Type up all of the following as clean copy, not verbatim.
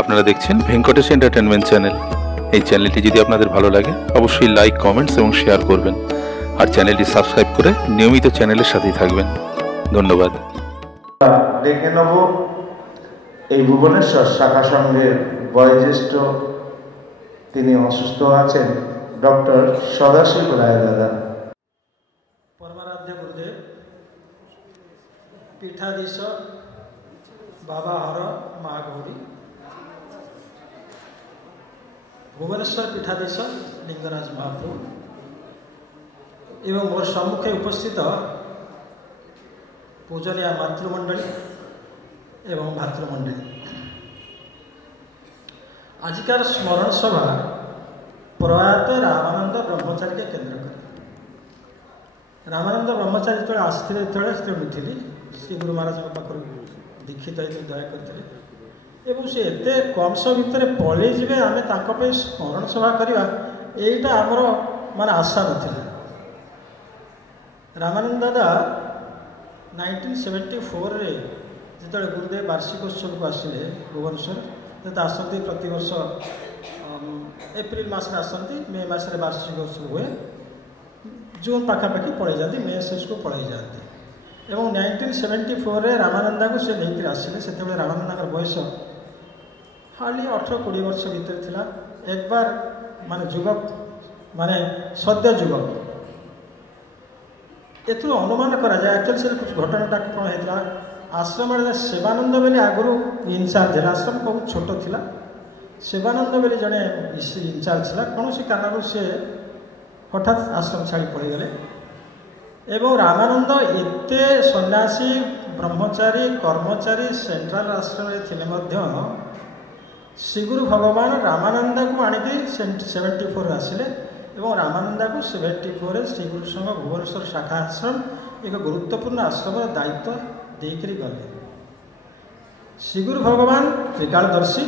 আপনারা দেখছেন Venkatesh entertainment channel. এই চ্যানেলটি যদি আপনাদের ভালো লাগে অবশ্যই লাইক, কমেন্টস এবং শেয়ার করবেন, আর চ্যানেলটি সাবস্ক্রাইব করে নিয়মিত চ্যানেলের সাথেই থাকবেন। ধন্যবাদ। ডেকে নেব এই ভুবনেশ্বর শাখা সংঘের বয়োজ্যেষ্ঠ, তিনি অসুস্থ আছেন, ডক্টর সদাশিব রায় দাদা। परमाराध्य गुरुदेव पीठाधीश बाबा हर माँ गौरी, भुवनेश्वर पीठाधीश लिंगराज महाप्रभु एवं मोर सम्मुखे उपस्थित पूजनीय मातृमंडली एवं भातृमंडली, आजिकार स्मरण सभा प्रयात रामानंद ब्रह्मचारी के केन्द्र कर। रामानंद ब्रह्मचारी जो आसते जो उठिली श्री गुरु महाराज पाखर दीक्षित होते दया करते से एत कम समय भितर पलि जाए आम स्मरण सभा करवा यहीटा आमर मान आशा नाला। रामानंद दादा 1974 रे जो गुरुदेव वार्षिकोत्सव को आसिले भुवनेश्वर तो आसती प्रति वर्ष एप्रिल मसरे आसती, मे मसरे वार्षिकोत्सव हुए, जून पाखापाखि पड़े जाती, मे शेष को पड़े जाती। एवं 1974 रे रामानंदा को से नहीं आसिले। से रामानंदा बयस हाली 18-20 वर्ष भीतर थिला। एक बार माने युवक माने सद्य युवक एथु अनुमान करा जाए एक्चुअली से कुछ घटनाटा कौन होता। आश्रम सेवानंद बेले आगुरी इनचार्ज है, आश्रम बहुत छोट थिला। सेवानंद बेले जड़े इनचार्ज था, कौन सी कारण से हठात आश्रम छाड़ी पड़गले। एवं रामानंद एते सन्यासी ब्रह्मचारी कर्मचारी सेंट्रल आश्रम थिले मध्य श्रीगुरु भगवान रामानंद को आणिक 74 आसिले एवं रामानंदा को 74 श्रीगुरु संघ भुवनेश्वर शाखा आश्रम एक गुरुत्वपूर्ण आश्रम दायित्व देकर गले। श्रीगुरु भगवान त्रिकालदर्शी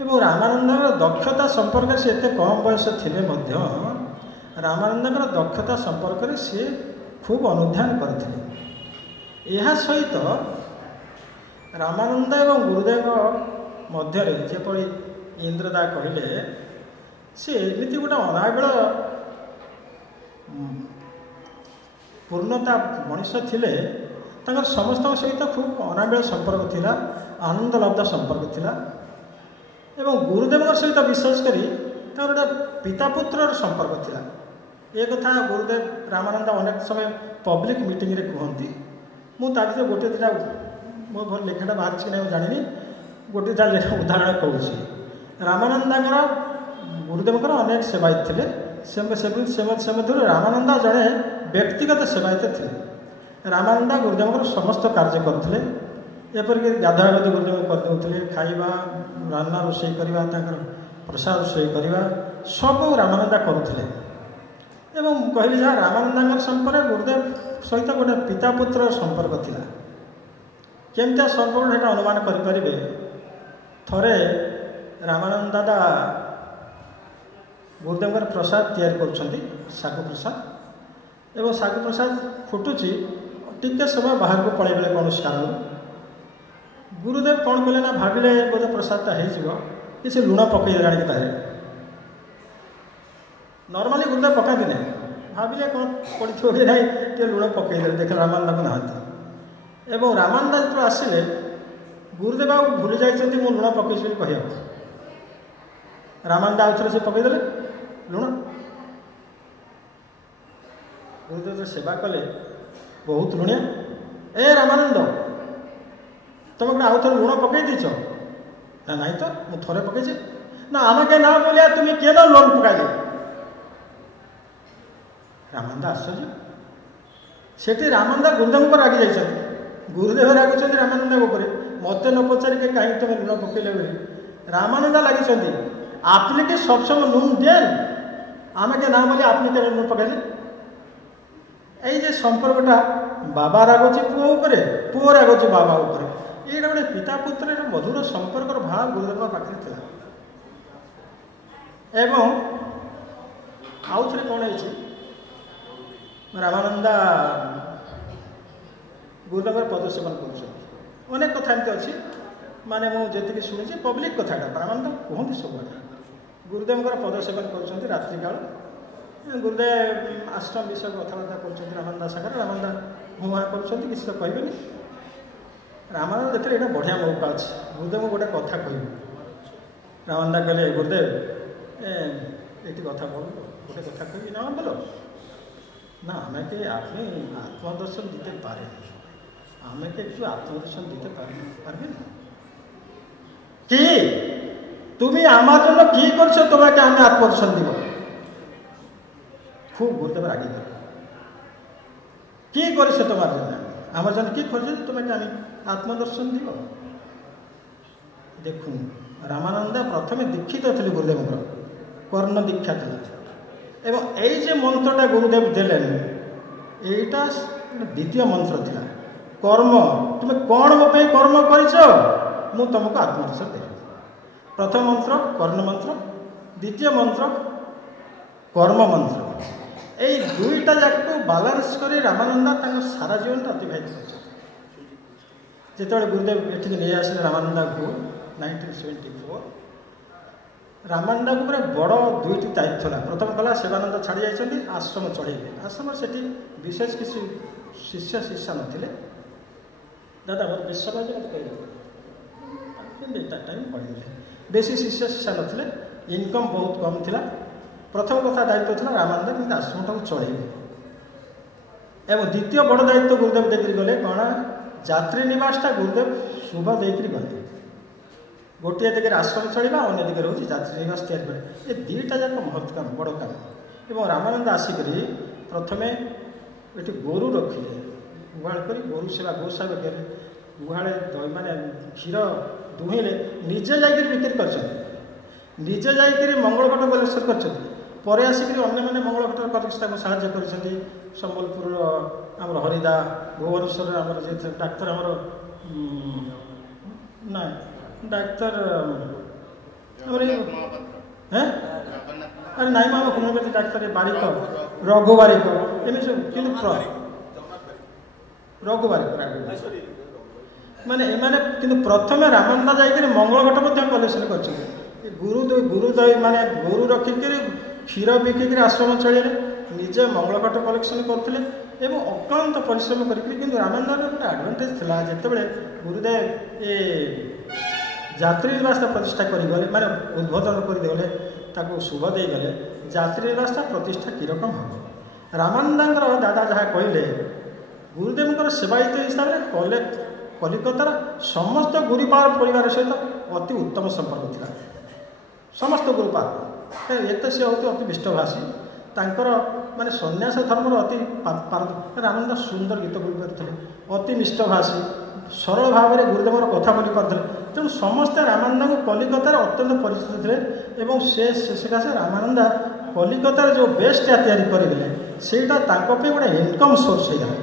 एवं रामानंदर दक्षता संपर्क से एत कम बयस थिले मध्य रामानंदर दक्षता संपर्क सी खूब अनुध्यान करते। यह सहित रामानंद एवं गुरुदेव मध्य जेपरी इंद्रदा कहले से एमती गोटे अनाबिल पूर्णता मनीष थिले। तांकर समस्त सहित खूब अनाबिल संपर्क थिला, आनंद लब्ध संपर्क थिला। एवं गुरुदेव सहित विशेष करी गोटे पिता पुत्र संपर्क थिला। ये कथा गुरुदेव रामानंद अनेक समय पब्लिक मीटिंग रे कहती। मुझे गोटे दिटा मो भल लेखाटा बाहर कि नहीं जानी, गोटे उदाहरण कहूँ। रामानंदा गुरुदेव अनेक सेवायत थे, से मध्य रामानंदा जड़े व्यक्तिगत सेवायत थे। रामानंदा गुरुदेव समस्त कार्य करते, एपरिक गाधुआ गाधि गुरुदेव करदे, खाइबा रान्ना रोषे करवा, प्रसाद रोषे करवा सब रामानंदा करुले। एवं कहली जहाँ रामानंदा संपर्क गुरुदेव सहित गोटे पिता पुत्र संपर्क थिला। केमतिया संपर्क अनुमान करें। थरे रामानंद दादा गुरुदेव प्रसाद तैयारी करुँच सागु प्रसाद, एवं सागु प्रसाद फुटुची टिके समय बाहर को पलि गले कौन कारण। गुरुदेव कौन कले ना भाविले बोधे प्रसादटा हो किसी लुण पकईदे आने ताहे। नॉर्मली गुरुदेव पकाती नहीं, भाविले कौन पड़ी कि ना टे लुण पकईदे, देखे रामानंदा को नहांती। एवं रामानंदा जो आसिले गुरुदेव आ भूली जाइए मु लुण पकई कह। रामानंदा आउ थे से पकईदे लुण। गुरुदेव जो सेवा कले बहुत लुणिया। ए रामानंद तुम गोटे आउ थे लुण पकई दीच ना? नहीं तो मु थे पकई ना आम के ना बोलिया तुम्हें किए ना लुण पकाई। रामानंदा आश्चर्य। सेठी रामानंदा गुरुदेव पर रागी जाइए। गुरुदेव रागुंट रामानंदा मत न पचार के कहीं तुम लुण पकईले बोली। रामानंदा लगी आपने के सब समय लुण देन, आम के ना बोली आपने के लुण पकईले। ये संपर्कटा बाबा रागुच पुओ उपरे, पुओ रागुच बाबा उपरे। ये गोटे पिता पुत्र मधुर संपर्क भाव गुरुदेव पाखे था। एवं आउ थे कौन है रामानंदा गुरुदेव पद सेवन कर अनेक कथा एमती अच्छी ମାନେ ମୁଁ ଯେତିକି ଶୁଣିଛି ପବ୍ଲିକ୍ କଥାଟା ରାମାନନ୍ଦ କୁହନ୍ତି ସବୁଆଡ଼େ ଗୁରୁଦେବଙ୍କର ପଦ ସେବନ କରୁଛନ୍ତି ରାତ୍ରିକାଳ ଗୁରୁଦେବ ଆଶ୍ରମ ବିଷୟରେ କଥାବାର୍ତ୍ତା କରୁଛନ୍ତି ରାମାନନ୍ଦା ସାଙ୍ଗରେ ରାମାନନ୍ଦା ମୁହାଁ କରୁଛନ୍ତି କିଛି ତ କହିବେନି ରାମାନନ୍ଦ ଦେଖିଲେ ଏଇଟା ବଢ଼ିଆ ମୌକା ଅଛି ଗୁରୁଦେବଙ୍କୁ ଗୋଟେ କଥା କହିବି ରାମାନନ୍ଦା କହିଲେ ଗୁରୁଦେବ ଏଇଠି কথা বলবো ଗୋଟେ কথা কই না বলো না আমাকে আপনি আত্মদর্শন দিতে পারেন আমাকে একটু আত্মদর্শন দিতে পারবেন কি তুমি আমার জন্য কি করছো তোমাকে আমি আত্মদর্শন দিব খুব গুরুদেব রাগি গেল কি করেছো তোমার জন্য আমার জন্য কি করছো তোমাকে আমি আত্মদর্শন দিব দেখুন রামানন্দ প্রথমে দীক্ষিত ଥିଲେ গুরুদেবଙ୍କର কর্ণ দীক্ষা ଥିଲା এবং এই যে মন্ত্রটা গুরুদেব দিলেন এইটা দ্বিতীয় মন্ত্র ଥିଲା কর্ম তুমি কোন ମୋ ପାଇଁ কর্ম କରିଛ ମୁଁ ତମକୁ ଆତ୍ମଦର୍ଶନ ଦେବି ପ୍ରଥମ ମନ୍ତ୍ର କର୍ଣ୍ଣ ମନ୍ତ୍ର ଦ୍ୱିତୀୟ ମନ୍ତ୍ର କର୍ମ ମନ୍ତ୍ର এই দুইটা ଯାକକୁ ବାଲାନ୍ସ କରି ରାମାନନ୍ଦ ତାଙ୍କ ସାରା ଜୀବନଟା ଅତିବାହିତ କରିଛନ୍ତି ଯେତେବେଳେ ଗୁରୁଦେବ ଏଠିକି ନେଇ ଆସିଲେ ରାମାନନ୍ଦଙ୍କୁ 1974 ରାମାନନ୍ଦଙ୍କୁ ପୁରା ବଡ଼ ଦୁଇଟି ଦାୟିତ୍ୱ ଥିଲା ପ୍ରଥମ କଲା ଶିବାନନ୍ଦ ଛାଡ଼ି ଯାଇଛନ୍ତି ଆଶ୍ରମ ଚଢ଼େଇଲେ ଆଶ୍ରମରେ ସେଠି ବିଶେଷ କିଛି ଶିଷ୍ୟ ଶିଷ୍ୟା ନଥିଲେ ଦାଦା ମୋର ବିଶ୍ୱରାଜ ମୋତେ କହିଦେବେ ତା ଟାଇମ୍ ପଢ଼ିଦେଲେ ବେଶୀ ଶିଷ୍ୟ ଶିଷ୍ୟା ନଥିଲେ ଇନକମ୍ ବହୁତ କମ୍ ଥିଲା ପ୍ରଥମ କଥା ଦାୟିତ୍ୱ ଥିଲା ରାମାନନ୍ଦ କିନ୍ତୁ ଆଶ୍ରମଟାକୁ ଚଢ଼େଇବେ ଏବଂ ଦ୍ୱିତୀୟ ବଡ଼ ଦାୟିତ୍ୱ ଗୁରୁଦେବ ଦେଇକରି ଗଲେ କ'ଣ ଯାତ୍ରୀ ନିବାସଟା ଗୁରୁଦେବ ଶୁଭ ଦେଇକରି ଗଲେ ଗୋଟିଏ ଦିଗରେ ଆଶ୍ରମ ଚଳିବା ଅନ୍ୟ ଦିଗରେ ହେଉଛି ଯାତ୍ରୀ ନିବାସ ତିଆରି କରିବା ଏ ଦୁଇଟା ଯାକ ମହତ୍ କାମ ବଡ଼ କାମ ଏବଂ ରାମାନନ୍ଦ ଆସିକରି ପ୍ରଥମେ ଏଠି ଗୋରୁ ରଖିଲେ ଗୁହାଳ କରି ଗୋରୁ ସେବା ଗୋସାବା କଲେ ଗୁହାଳେ ମାନେ କ୍ଷୀର ଦୁହିଁଲେ ନିଜେ ଯାଇକରି ବିକ୍ରି କରିଛନ୍ତି ନିଜେ ଯାଇକରି ମଙ୍ଗଳକଟ କଲେକ୍ସନ କରିଛନ୍ତି ପରେ ଆସିକରି ଅନ୍ୟମାନେ ମଙ୍ଗଳକଟ କଲେକ୍ସନ ତାଙ୍କୁ ସାହାଯ୍ୟ କରିଛନ୍ତି ସମ୍ବଲପୁରର ଆମର ହରିଦା ଭୁବନେଶ୍ୱରରେ ଆମର ଯେ ଡାକ୍ତର ଆମର ନା ଡାକ୍ତର ଆମର ଆରେ ନାଇଁ ମା ହୋମିଓପାଥି ଡାକ୍ତର ବାରିକ ରଘୁ ବାରିକ ଏମିତି ସବୁ କିନ୍ତୁ ରଘୁ ବାରିକ ମାନେ ଏମାନେ କିନ୍ତୁ ପ୍ରଥମେ ରାମାନନ୍ଦ ଯାଇକରି ମଙ୍ଗଳକଟ ମଧ୍ୟ କଲେକ୍ସନ କରିଛନ୍ତି ଗୁରୁ ଦହି ମାନେ ଗୋରୁ ରଖିକରି କ୍ଷୀର ବିକିକରି ଆଶ୍ରମ ଚଳିଲେ ନିଜେ ମଙ୍ଗଳକଟ କଲେକ୍ସନ କରୁଥିଲେ ଏବଂ ଅକ୍ଳାନ୍ତ ପରିଶ୍ରମ କରିକରି କିନ୍ତୁ ରାମାନନ୍ଦର ଗୋଟେ ଆଡ଼ଭାଣ୍ଟେଜ୍ ଥିଲା ଯେତେବେଳେ ଗୁରୁଦେବ ଏ ଯାତ୍ରୀ ନିବାସଟା ପ୍ରତିଷ୍ଠା କରିଗଲେ ମାନେ ଉଦ୍বোଧନ କରିଦେଲେ ତାକୁ ଶୁଭ ଦେଇଗଲେ ଯାତ୍ରୀ ନିବାସଟା ପ୍ରତିଷ୍ଠା କିରକମ ହେବ ରାମାନନ୍ଦଙ୍କର ଦାଦା ଯାହା କହିଲେ ଗୁରୁଦେବଙ୍କର ସେବାୟିତ ହିସାବରେ କଲିକତାର ସମସ୍ତ ଗୁରୁପାଳ ପରିବାର ସହିତ ଅତି ଉତ୍ତମ ସମ୍ପର୍କ ଥିଲା ସମସ୍ତ ଗୁରୁପାଳ ଏତେ ସେ ହେଉଥିଲେ ଅତି ବିଷ୍ଟଭାଷୀ ତାଙ୍କର ମାନେ ସନ୍ନ୍ୟାସ ଧର୍ମର ଅତି ରାମାନନ୍ଦ ସୁନ୍ଦର ଗୀତ ବୋଲିପାରୁଥିଲେ ଅତି ମିଷ୍ଟଭାଷୀ ସରଳ ଭାବରେ ଗୁରୁଦେବର କଥା ବୋଲିପାରୁଥିଲେ ତେଣୁ ସମସ୍ତେ ରାମାନନ୍ଦଙ୍କୁ କଲିକତାରେ ଅତ୍ୟନ୍ତ ପରିଚିତ ଥିଲେ ଏବଂ ସେ ସକାଶେ ରାମାନନ୍ଦ କଲିକତାରେ ଯେଉଁ ବେସ୍ଟା ତିଆରି କରିଦେଲେ ସେଇଟା ତାଙ୍କ ପାଇଁ ଗୋଟେ ଇନକମ୍ ସୋର୍ସ ହେଇଗଲା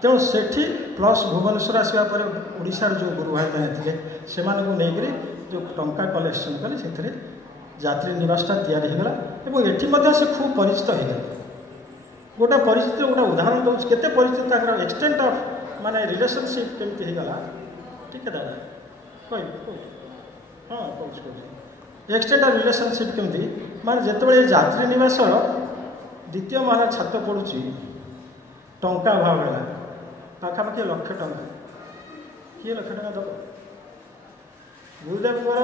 ତେଣୁ ସେଠି ପ୍ଲସ୍ ଭୁବନେଶ୍ୱର ଆସିବା ପରେ ଓଡ଼ିଶାର ଯେଉଁ ଗୁରୁ ଭାଇମାନେ ଥିଲେ ସେମାନଙ୍କୁ ନେଇକରି ଯେଉଁ ଟଙ୍କା କଲେକ୍ସନ୍ କଲେ ସେଥିରେ ଯାତ୍ରୀ ନିବାସଟା ତିଆରି ହୋଇଗଲା ଏବଂ ଏଠି ମଧ୍ୟ ସେ ଖୁବ୍ ପରିଚିତ ହୋଇଗଲେ ଗୋଟେ ପରିଚିତ ଗୋଟେ ଉଦାହରଣ ଦେଉଛି କେତେ ପରିଚିତ ତାଙ୍କର ଏକ୍ସଟେଣ୍ଟ ଅଫ୍ ମାନେ ରିଲେସନସିପ୍ କେମିତି ହୋଇଗଲା ଟିକେ ଦାଦା କହିବି ହଁ କହୁଛି ଏକ୍ସଟେଣ୍ଟ ଅଫ୍ ରିଲେସନସିପ୍ କେମିତି ମାନେ ଯେତେବେଳେ ଏ ଯାତ୍ରୀ ନିବାସ ଦ୍ୱିତୀୟ ମହଲା ଛାତ ପଡ଼ୁଛି ଟଙ୍କା ଅଭାବ ହେଲା ପାଖାପାଖି ଲକ୍ଷ ଟଙ୍କା କିଏ ଲକ୍ଷ ଟଙ୍କା ଦେବ ଗୁରୁଦେବଙ୍କର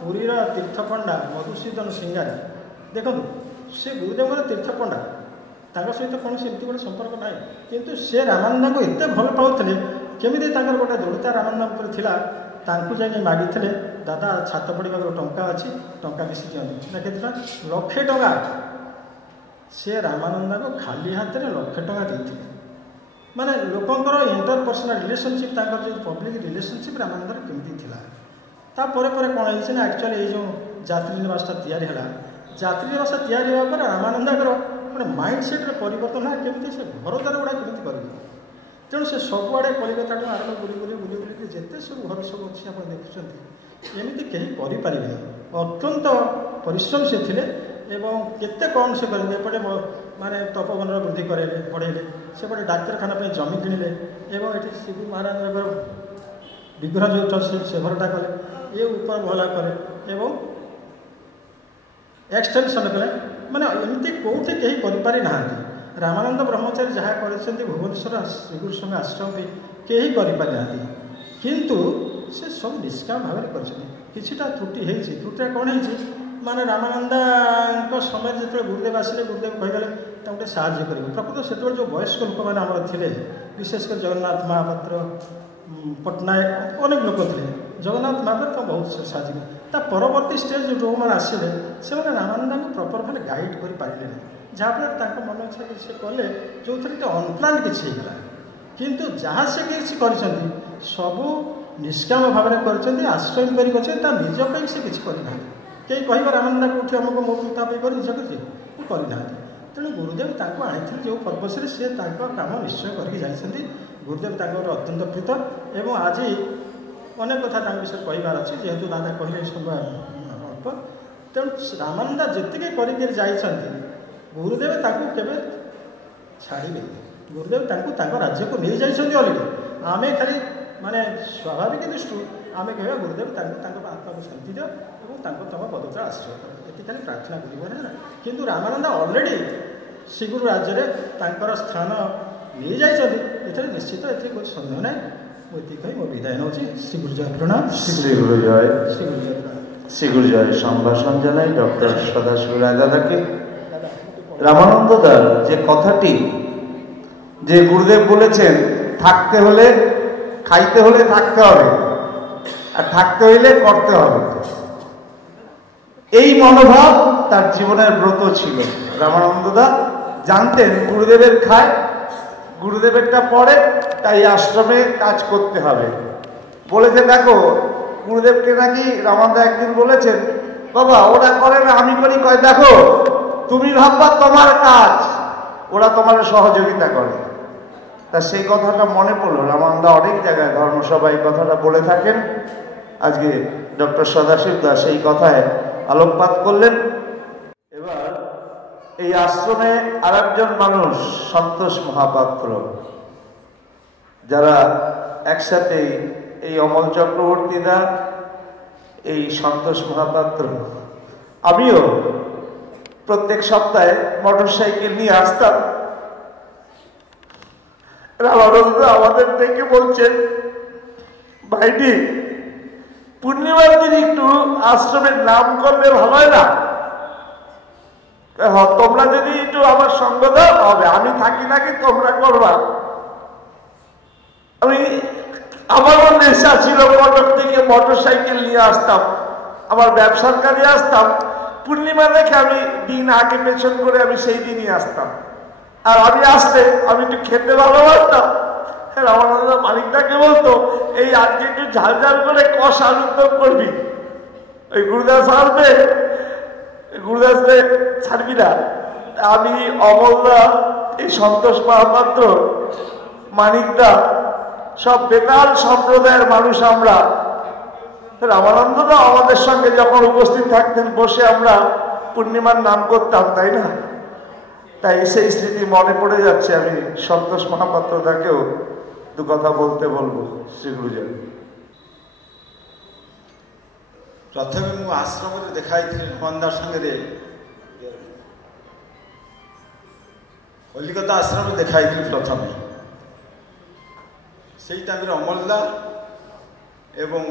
ପୁରୀର ତୀର୍ଥପଣ୍ଡା ମଧୁସୂଦନ ସିଂହାରୀ ଦେଖନ୍ତୁ ସେ ଗୁରୁଦେବଙ୍କର ତୀର୍ଥପଣ୍ଡା ତାଙ୍କ ସହିତ କୌଣସି ଏମିତି ଗୋଟେ ସମ୍ପର୍କ ନାହିଁ କିନ୍ତୁ ସେ ରାମାନନ୍ଦଙ୍କୁ ଏତେ ଭଲ ପାଉଥିଲେ କେମିତି ତାଙ୍କର ଗୋଟେ ଦୃଢ଼ତା ରାମାନନ୍ଦ ଉପରେ ଥିଲା ତାଙ୍କୁ ଯାଇକି ମାଗିଥିଲେ ଦାଦା ଛାତ ପଡ଼ିବାକୁ ଟଙ୍କା ଅଛି ଟଙ୍କା କିଛି ଦିଅନ୍ତୁ ନା କେତେ ଟଙ୍କା ଲକ୍ଷେ ଟଙ୍କା ସେ ରାମାନନ୍ଦଙ୍କୁ ଖାଲି ହାତରେ ଲକ୍ଷେ ଟଙ୍କା ଦେଇଥିଲେ ମାନେ ଲୋକଙ୍କର ଇଣ୍ଟରପର୍ସନାଲ ରିଲେସନସିପ୍ ତାଙ୍କର ଯେଉଁ ପବ୍ଲିକ୍ ରିଲେସନସିପ୍ ରାମାନନ୍ଦର କେମିତି ଥିଲା ତାପରେ ପରେ କ'ଣ ହେଇଛି ନା ଆକ୍ଚୁଆଲି ଏଇ ଯେଉଁ ଯାତ୍ରୀ ନିବାସଟା ତିଆରି ହେଲା ଯାତ୍ରୀ ନିବାସ ତିଆରି ହେବା ପରେ ରାମାନନ୍ଦଙ୍କର ଗୋଟେ ମାଇଣ୍ଡ ସେଟ୍ରେ ପରିବର୍ତ୍ତନ ହେଲା କେମିତି ସେ ଘରଦ୍ୱାର ଗୁଡ଼ା କେମିତି କରିବେ ତେଣୁ ସେ ସବୁଆଡ଼େ କଲିକତାଠୁ ଆରମ୍ଭ ବୁଲି ଯେତେ ସବୁ ଘର ସବୁ ଅଛି ଆପଣ ଦେଖୁଛନ୍ତି ଏମିତି କେହି କରିପାରିବେନି ଅତ୍ୟନ୍ତ ପରିଶ୍ରମ ସେ ଥିଲେ ଏବଂ କେତେ କମ୍ ସେ କରିଲେ ଏପଟେ ମାନେ ତପବନର ବୃଦ୍ଧି କରାଇଲେ ବଢ଼େଇଲେ ସେପଟେ ଡାକ୍ତରଖାନା ପାଇଁ ଜମି କିଣିଲେ ଏବଂ ଏଠି ଶିବୁ ମହାରାଜଙ୍କର विग्रह जो से घरटा कले ये ऊपर भला कले एवं एक्सटेंशन कले माने एमती कौटी कहीं करि ना रामानंद ब्रह्मचारी जहाँ कर भुवनेश्वर श्रीगुरु संघ आश्रम भी कहीं करि ना किंतु से सब निष्काम भाव में किछिटा त्रुटि होती त्रुटिटा कौन है माने रामानंद समय जो गुरुदेव आसिले गुरुदेव कहीगले गोटे साहय करेंगे प्रकृत से जो वयस्क लोक मैंने थे विशेषकर जगन्नाथ महापात्र पट्टनायक अनेक लोक थे जगन्नाथ महापात्र तो बहुत साहय परवर्ती स्टेज जो मैंने आसिले से रामानंद को प्रपर भाव गाइड कर पारे जहाँफल मन इच्छा से कले जो थे अनप्लान किसी किंतु जहाँ से किसी कर सबू निष्काम भाव में कर आश्रय निज से किसी करना कहीं कह रामानंद कौटी आमको मो कर निज करना तेणु गुरुदेव आनी जो पर्पस से काम निश्चय करके जाइए गुरुदेव अत्यंत प्रीत एवं आज अनेक कथा विषय कहार अच्छे जेहेतु दादा कहले समय अल्प तेणु रामानंद जी करके गुरुदेव केवे छाड़े गुरुदेव राज्य को नहीं जाइए अलग आम खाली माने स्वाभाविक दृष्टि आम कह गुरुदेव आत्मा को शांति दियो और तुम पदता आश्रय कर ये खाली प्रार्थना कर किंतु रामानंद ऑलरेडी श्रीगुरु राज्य में स्थान नहीं जाइए निश्चित ये कोई सन्देह ना मुझे कही मो विदाय नौ श्री गुरुजय प्रणाम श्री गुरुजय श्री गुरुजय सम्भाषण जानाई डॉक्टर सदाशिव राय दादा के रामानंद दार जे कथाटी जे गुरुदेव बोलेছেন থাকতে হলে খাইতে হলে থাকতে হবে আর থাকতে হইলে করতে হবে এই মনোভাব তার জীবনের ব্রত ছিল রামানন্দ দা জানতেন গুরুদেবের খায় গুরুদেবেরটা পড়ে তাই আশ্রমে কাজ করতে হবে বলেছে দেখো গুরুদেবকে নাকি রামানন্দ একদিন বলেছেন বাবা ওরা করে না আমি করি কয় দেখো তুমি ভাববা তোমার কাজ ওরা তোমার সহযোগিতা করে তা সেই কথাটা মনে পড়লো রামানন্দ অনেক জায়গায় ধর্মসভায় কথাটা বলে থাকেন আজকে ডক্টর সদাশিব দাস সেই কথায় আলোকপাত করলেন এবার এই আশ্রমে আরেকজন মানুষ সন্তোষ মহাপাত্র যারা একসাথে এই অমল চক্রবর্তী দা এই সন্তোষ মহাপাত্র আমিও প্রত্যেক সপ্তাহে মোটরসাইকেল নিয়ে আসতাম রামানন্দ আমাদের থেকে বলছেন ভাইটি পূর্ণিমার দিন একটু আশ্রমের নাম করলে ভালো হয় না তোমরা যদি একটু আমার সঙ্গ দাও হবে আমি থাকি নাকি তোমরা করবা আমি আমারও নেশা ছিল কটক থেকে মোটরসাইকেল নিয়ে আসতাম আমার ব্যবসার কাজে আসতাম পূর্ণিমা দেখে আমি দিন আগে পেছন করে আমি সেই দিনই আসতাম আর আমি আসতে আমি একটু খেতে ভালোবাসতাম রামানন্দ মালিকটাকে বলতো এই আজকে একটু ঝাল ঝাল করে কষ আলুর দম করবি ওই গুরুদাস আসবে গুরুদাস ছাড়বি না আমি অমলদা এই সন্তোষ মহাপাত্র মানিকদা সব বেতাল সম্প্রদায়ের মানুষ আমরা রামানন্দদা আমাদের সঙ্গে যখন উপস্থিত থাকতেন বসে আমরা পূর্ণিমার নাম করতাম তাই না তাই সেই স্মৃতি মনে পড়ে যাচ্ছে আমি সন্তোষ মহাপাত্রদাকেও দু কথা বলতে বলবো শ্রী গুরুজন প্রথমে মু আশ্রমে দেখাই রামানন্দার সঙ্গে কলিকতা আশ্রমে দেখাই প্রথমে সেই টাইমে অমলদা এবং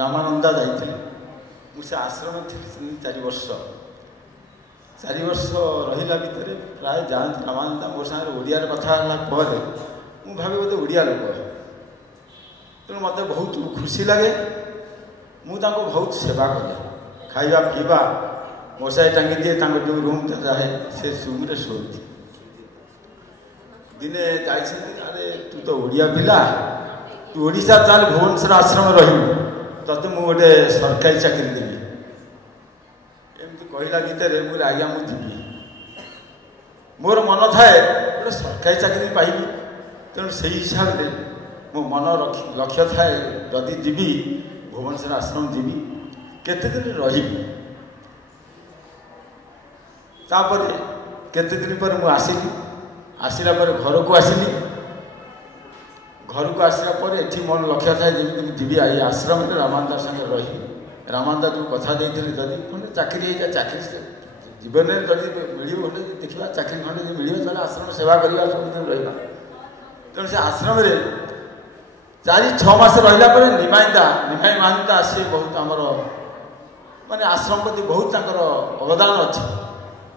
রামানন্দা যাই মু সে আশ্রমে ଥିଲି 4 ବର୍ଷ 4 ବର୍ଷ ରହିଲା ଭିତରେ ପ୍ରାୟ ଯାଆନ୍ତି ରାମାନନ୍ଦା ମୋ ସାଙ୍ଗରେ ଓଡ଼ିଆରେ କଥା ହେଲା ପରେ ମୁଁ ଭାବେ ବୋଧେ ଓଡ଼ିଆ ଲୋକ ତେଣୁ ମୋତେ ବହୁତ ଖୁସି ଲାଗେ ମୁଁ ତାଙ୍କୁ ବହୁତ ସେବା କରେ ଖାଇବା ପିଇବା ମଶାଇ ଟାଙ୍ଗି ଦିଏ ତାଙ୍କ ଯେଉଁ ରୁମ୍ଟା ଯାଏ ସେ ରୁମ୍ରେ ଶୋଇଛି ଦିନେ ଯାଇଛନ୍ତି ଆରେ ତୁ ତ ଓଡ଼ିଆ ପିଲା ତୁ ଓଡ଼ିଶା ଚାଲ ଭୁବନେଶ୍ୱର ଆଶ୍ରମ ରହିବୁ ତତେ ମୁଁ ଗୋଟେ ସରକାରୀ ଚାକିରି ଦେବି ଏମିତି କହିଲା ଭିତରେ ମୁଁ ଆଜ୍ଞା ମୁଁ ଯିବି ମୋର ମନ ଥାଏ ଗୋଟେ ସରକାରୀ ଚାକିରି ପାଇବି ତେଣୁ ସେଇ ହିସାବରେ ମୋ ମନ ଲକ୍ଷ୍ୟ ଥାଏ ଯଦି ଯିବି ଭୁବନେଶ୍ୱର ଆଶ୍ରମ ଯିବି କେତେ ଦିନ ରହିବି ତାପରେ କେତେ ଦିନ ପରେ ମୁଁ ଆସିଲି ଆସିଲା ପରେ ଘରକୁ ଆସିଲି ଘରକୁ ଆସିଲା ପରେ ଏଠି ମୋର ଲକ୍ଷ୍ୟ ଥାଏ ଯେମିତି ମୁଁ ଯିବି ଏଇ ଆଶ୍ରମରେ ରାମାନନ୍ଦା ସାଙ୍ଗରେ ରହିବି। ରାମାନନ୍ଦା ଯେଉଁ କଥା ଦେଇଥିଲେ ଯଦି ଖଣ୍ଡେ ଚାକିରି ହେଇଯାଏ, ଚାକିରି ଜୀବନରେ ଯଦି ମିଳିବ ଖଣ୍ଡେ ଦେଖିବା ଚାକିରି ଖଣ୍ଡେ ଯଦି ମିଳିବ ତାହେଲେ ଆଶ୍ରମ ସେବା କରିବା ସବୁଦିନ ରହିବା। ତେଣୁ ସେ ଆଶ୍ରମରେ 4-6 ମାସ ରହିଲା ପରେ ନିମାଇ ମହାନ୍ତା ସିଏ ବହୁତ ଆମର ମାନେ ଆଶ୍ରମ ପ୍ରତି ବହୁତ ତାଙ୍କର ଅବଦାନ ଅଛି।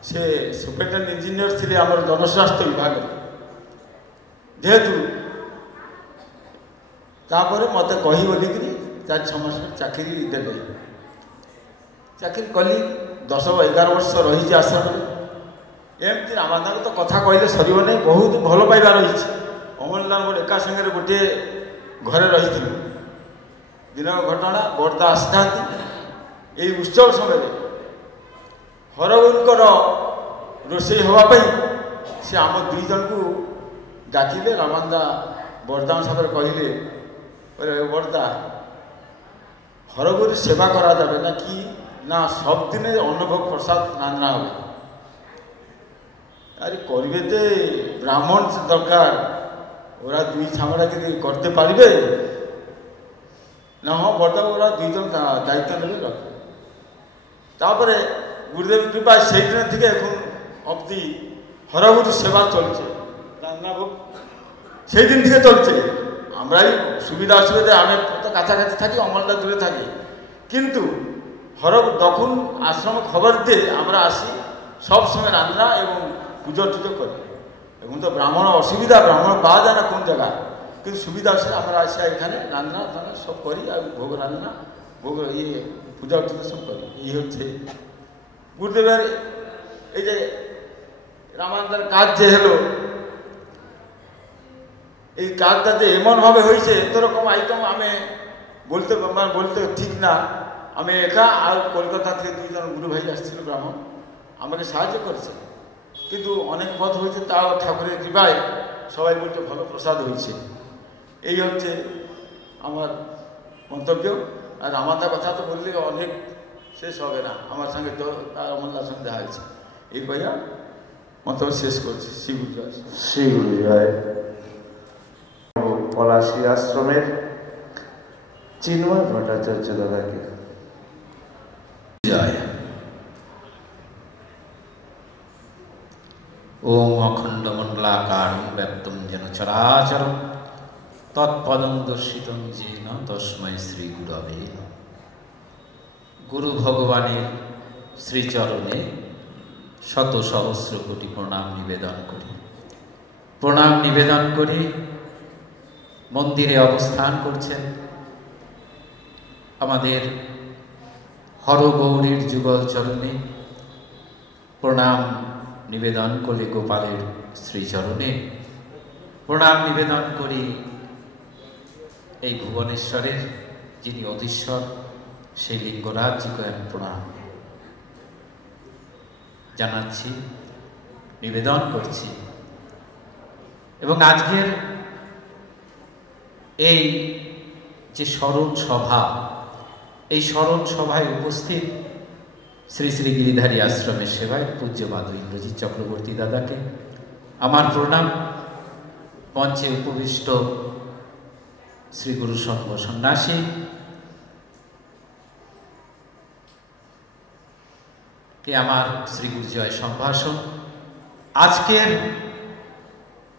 ସେ ସୁପରିଟେଣ୍ଡେଣ୍ଟ ଇଞ୍ଜିନିୟର ଥିଲେ ଆମର ଜନସ୍ୱାସ୍ଥ୍ୟ ବିଭାଗରେ। ଯେହେତୁ ତାପରେ ମୋତେ କହି ବୋଲିକିରି 4-6 ମାସ ଚାକିରି ଦେଲେ। ଚାକିରି କଲି, 10-11 ବର୍ଷ ରହିଛି ଆଶ୍ରମରେ। ଏମିତି ରାମାନନ୍ଦାଙ୍କ ତ କଥା କହିଲେ ସରିବ ନାହିଁ, ବହୁତ ଭଲ ପାଇବା ରହିଛି। ଅମରନାଥ ଗୋଟେ ଏକା ସାଙ୍ଗରେ ଗୋଟିଏ ଘରେ ରହିଥିଲୁ। ଦିନର ଘଟଣା, ବର୍ଦ୍ଦା ଆସିଥାନ୍ତି ଏଇ ଉତ୍ସବ ସମୟରେ ହରଗୁରୁଙ୍କର ରୋଷେଇ ହେବା ପାଇଁ ସେ ଆମ 2 ଜଣଙ୍କୁ ଡାକିଲେ। ରାମାନନ୍ଦା ବର୍ଦ୍ଦାଙ୍କ ସାଙ୍ଗରେ କହିଲେ, ବର୍ଦ୍ଦା ହରଗୁରୁ ସେବା କରାଯାবে না কি না সবদিনে অনুভব প্রসাদ রান্না হবে। আরে করবে যে ব্রাহ্মণ দরকার, ওরা 2 ছামড়া যদি করতে পারবে না। হ্যাঁ বর্দা ওরা 2 জন দায়িত্ব নেবে রাখবে। তারপরে গুরুদেব কৃপায় সেই দিন থেকে এখন অবধি হরগুরু সেবা চলছে, রান্নাভোগ সেই দিন থেকে চলছে। আমরাই সুবিধা অসুবিধা, আমি তো কাছাকাছি থাকি, অমলটা দূরে থাকি, কিন্তু যখন আশ্রম খবর দিয়ে আমরা আসি সবসময় রান্না এবং পুজো টুজো করি। এখন তো ব্রাহ্মণ অসুবিধা, ব্রাহ্মণ পাওয়া যায় না কোন জায়গায়, কিন্তু সুবিধা আছে আমরা আসি এখানে রান্না টান্না সব করি, আর ভোগ রান্না ভোগ পূজা টুজো সব করি। এই হচ্ছে গুরুদেবের এই যে রামানন্দার কাজ যে হলো, এই কাজটা যে এমনভাবে হয়েছে, এত রকম আইটেম আমি বলতে ঠিক না। আমি একা আর কলকাতা থেকে 2 জন গুরু ভাই আসছিল ব্রাহ্মণ, আমাকে সাহায্য করেছে। কিন্তু অনেক পথ হয়েছে, তাও ঠাকুরের কৃপায় সবাই বলতে ভালো প্রসাদ হয়েছে। এই হচ্ছে আমার মন্তব্য। আর রামানন্দার কথা তো বললে অনেক শেষ হবে না, আমার সঙ্গে তো তার অমরনাথ সঙ্গে দেখা হয়েছে। এই কইয়া মন্তব্য শেষ করছি। শ্রী গুরু জয়। শ্রী গুরু জয়। পলাশী আশ্রমের চিন্ময় ভট্টাচার্য দাদাকে জয়। ওম অখণ্ড মণ্ডলাকারং ব্যক্তং যেন চরাচরং তৎপদং দর্শিতং যেন তস্মৈ শ্রী গুরবে নমঃ। গুরু ভগবানের শ্রীচরণে শত সহস্র কোটি প্রণাম নিবেদন করি মন্দিরে অবস্থান করছেন আমাদের হরগৌরীর যুগল চরণে প্রণাম নিবেদন করে, গোপালের শ্রীচরণে প্রণাম নিবেদন করি এই ভুবনেশ্বরের যিনি অধীশ্বর সেই লিঙ্গরাজকে আমি প্রণাম জানাচ্ছি, নিবেদন করছি। এবং আজকের এই যে স্মরণ সভা, এই স্মরণ সভায় উপস্থিত শ্রী শ্রী গিরিধারী আশ্রমের সেবায় পূজ্যপাদ ইন্দ্রজিৎ চক্রবর্তী দাদাকে আমার প্রণাম। মঞ্চে উপবিষ্ট শ্রী গুরু সংঘ সন্ন্যাসী কে আমার শ্রী গুরু জয় সম্ভাষণ। আজকের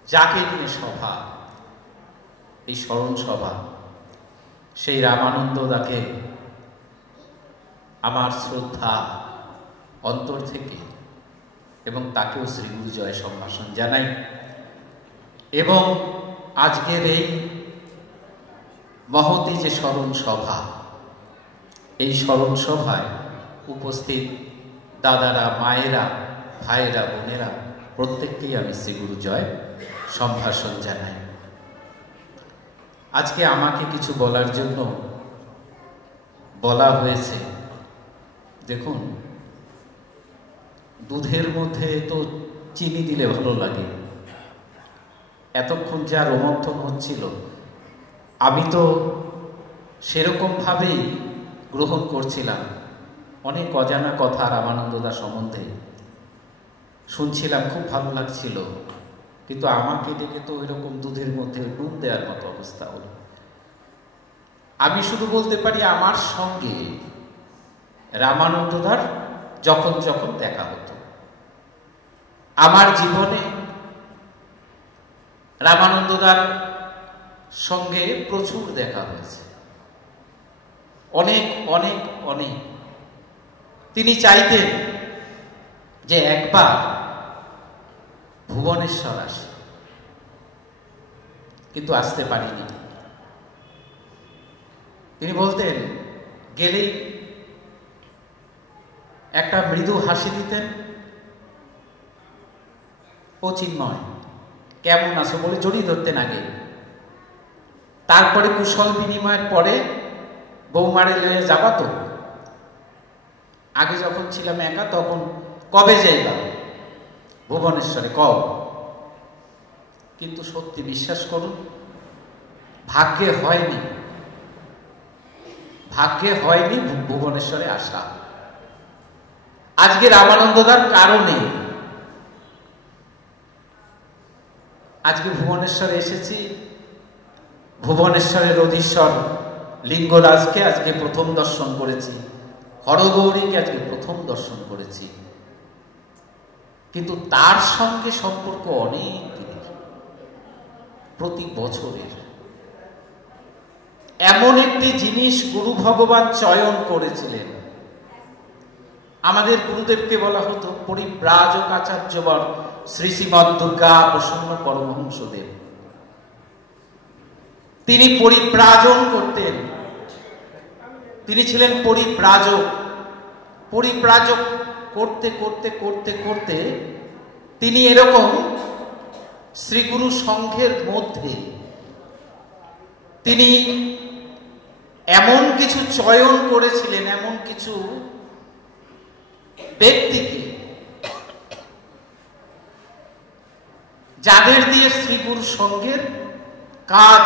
যাকে নিয়ে সভা, এই স্মরণ সভা, সেই রামানন্দ দাকে আমার শ্রদ্ধা অন্তর থেকে এবং তাকেও শ্রী গুরু জয় সম্ভাষণ জানাই। এবং আজকের এই মহতী যে স্মরণ সভা, এই স্মরণ সভায় উপস্থিত দাদারা, মায়েরা, ভাইয়েরা, বোনেরা প্রত্যেককেই আমি শ্রী গুরু জয় সম্ভাষণ জানাই। আজকে আমাকে কিছু বলার জন্য বলা হয়েছে। দেখুন, দুধের মধ্যে তো চিনি দিলে ভালো লাগে। এতক্ষণ যা রোমন্থন হচ্ছিল, আমি তো সেরকমভাবেই গ্রহণ করছিলাম। অনেক অজানা কথা রামানন্দদা সম্বন্ধে শুনছিলাম, খুব ভালো লাগছিল। কিন্তু আমাকে ডেকে তো এরকম দুধের মধ্যে নুন দেওয়ার মতো অবস্থা হলো। আমি শুধু বলতে পারি আমার সঙ্গে রামানন্দদার যখন যখন দেখা হতো, আমার জীবনে রামানন্দদার সঙ্গে প্রচুর দেখা হয়েছে, অনেক অনেক অনেক। তিনি চাইতেন যে একবার ভুবনেশ্বর আসে, কিন্তু আসতে পারিনি। তিনি বলতেন, গেলেই একটা মৃদু হাসি দিতেন, ও চিন্ময় কেমন আছো বলে জড়িয়ে ধরতেন আগে। তারপরে কুশল বিনিময়ের পরে বৌমারে লয়ে যাবা তো। আগে যখন ছিলাম একা তখন কবে যাইবা ভুবনেশ্বরে কও। কিন্তু সত্যি বিশ্বাস করুন, ভাগ্যে হয়নি ভুবনেশ্বরে আসা। আজকে রামানন্দদার কারণে আজকে ভুবনেশ্বরে এসেছি। ভুবনেশ্বরের অধীশ্বর লিঙ্গরাজকে আজকে প্রথম দর্শন করেছি, হরগৌরীকে আজকে প্রথম দর্শন করেছি। কিন্তু তার সঙ্গে সম্পর্ক অনেক দিনের, প্রতি বছরের। এমন একটি জিনিস গুরু ভগবান চয়ন করেছিলেন। আমাদের গুরুদেবকে বলা হতো পরিব্রাজক আচার্যবর শ্রী শ্রীমৎ দুর্গা প্রসন্ন পরমহংসদেব। তিনি পরিব্রাজন করতেন, তিনি ছিলেন পরিব্রাজক। পরিব্রাজক করতে করতে করতে করতে তিনি এরকম শ্রীগুরু সংঘের মধ্যে তিনি এমন কিছু চয়ন করেছিলেন, এমন কিছু ব্যক্তিকে যাদের দিয়ে শ্রীগুরু সংঘের কাজ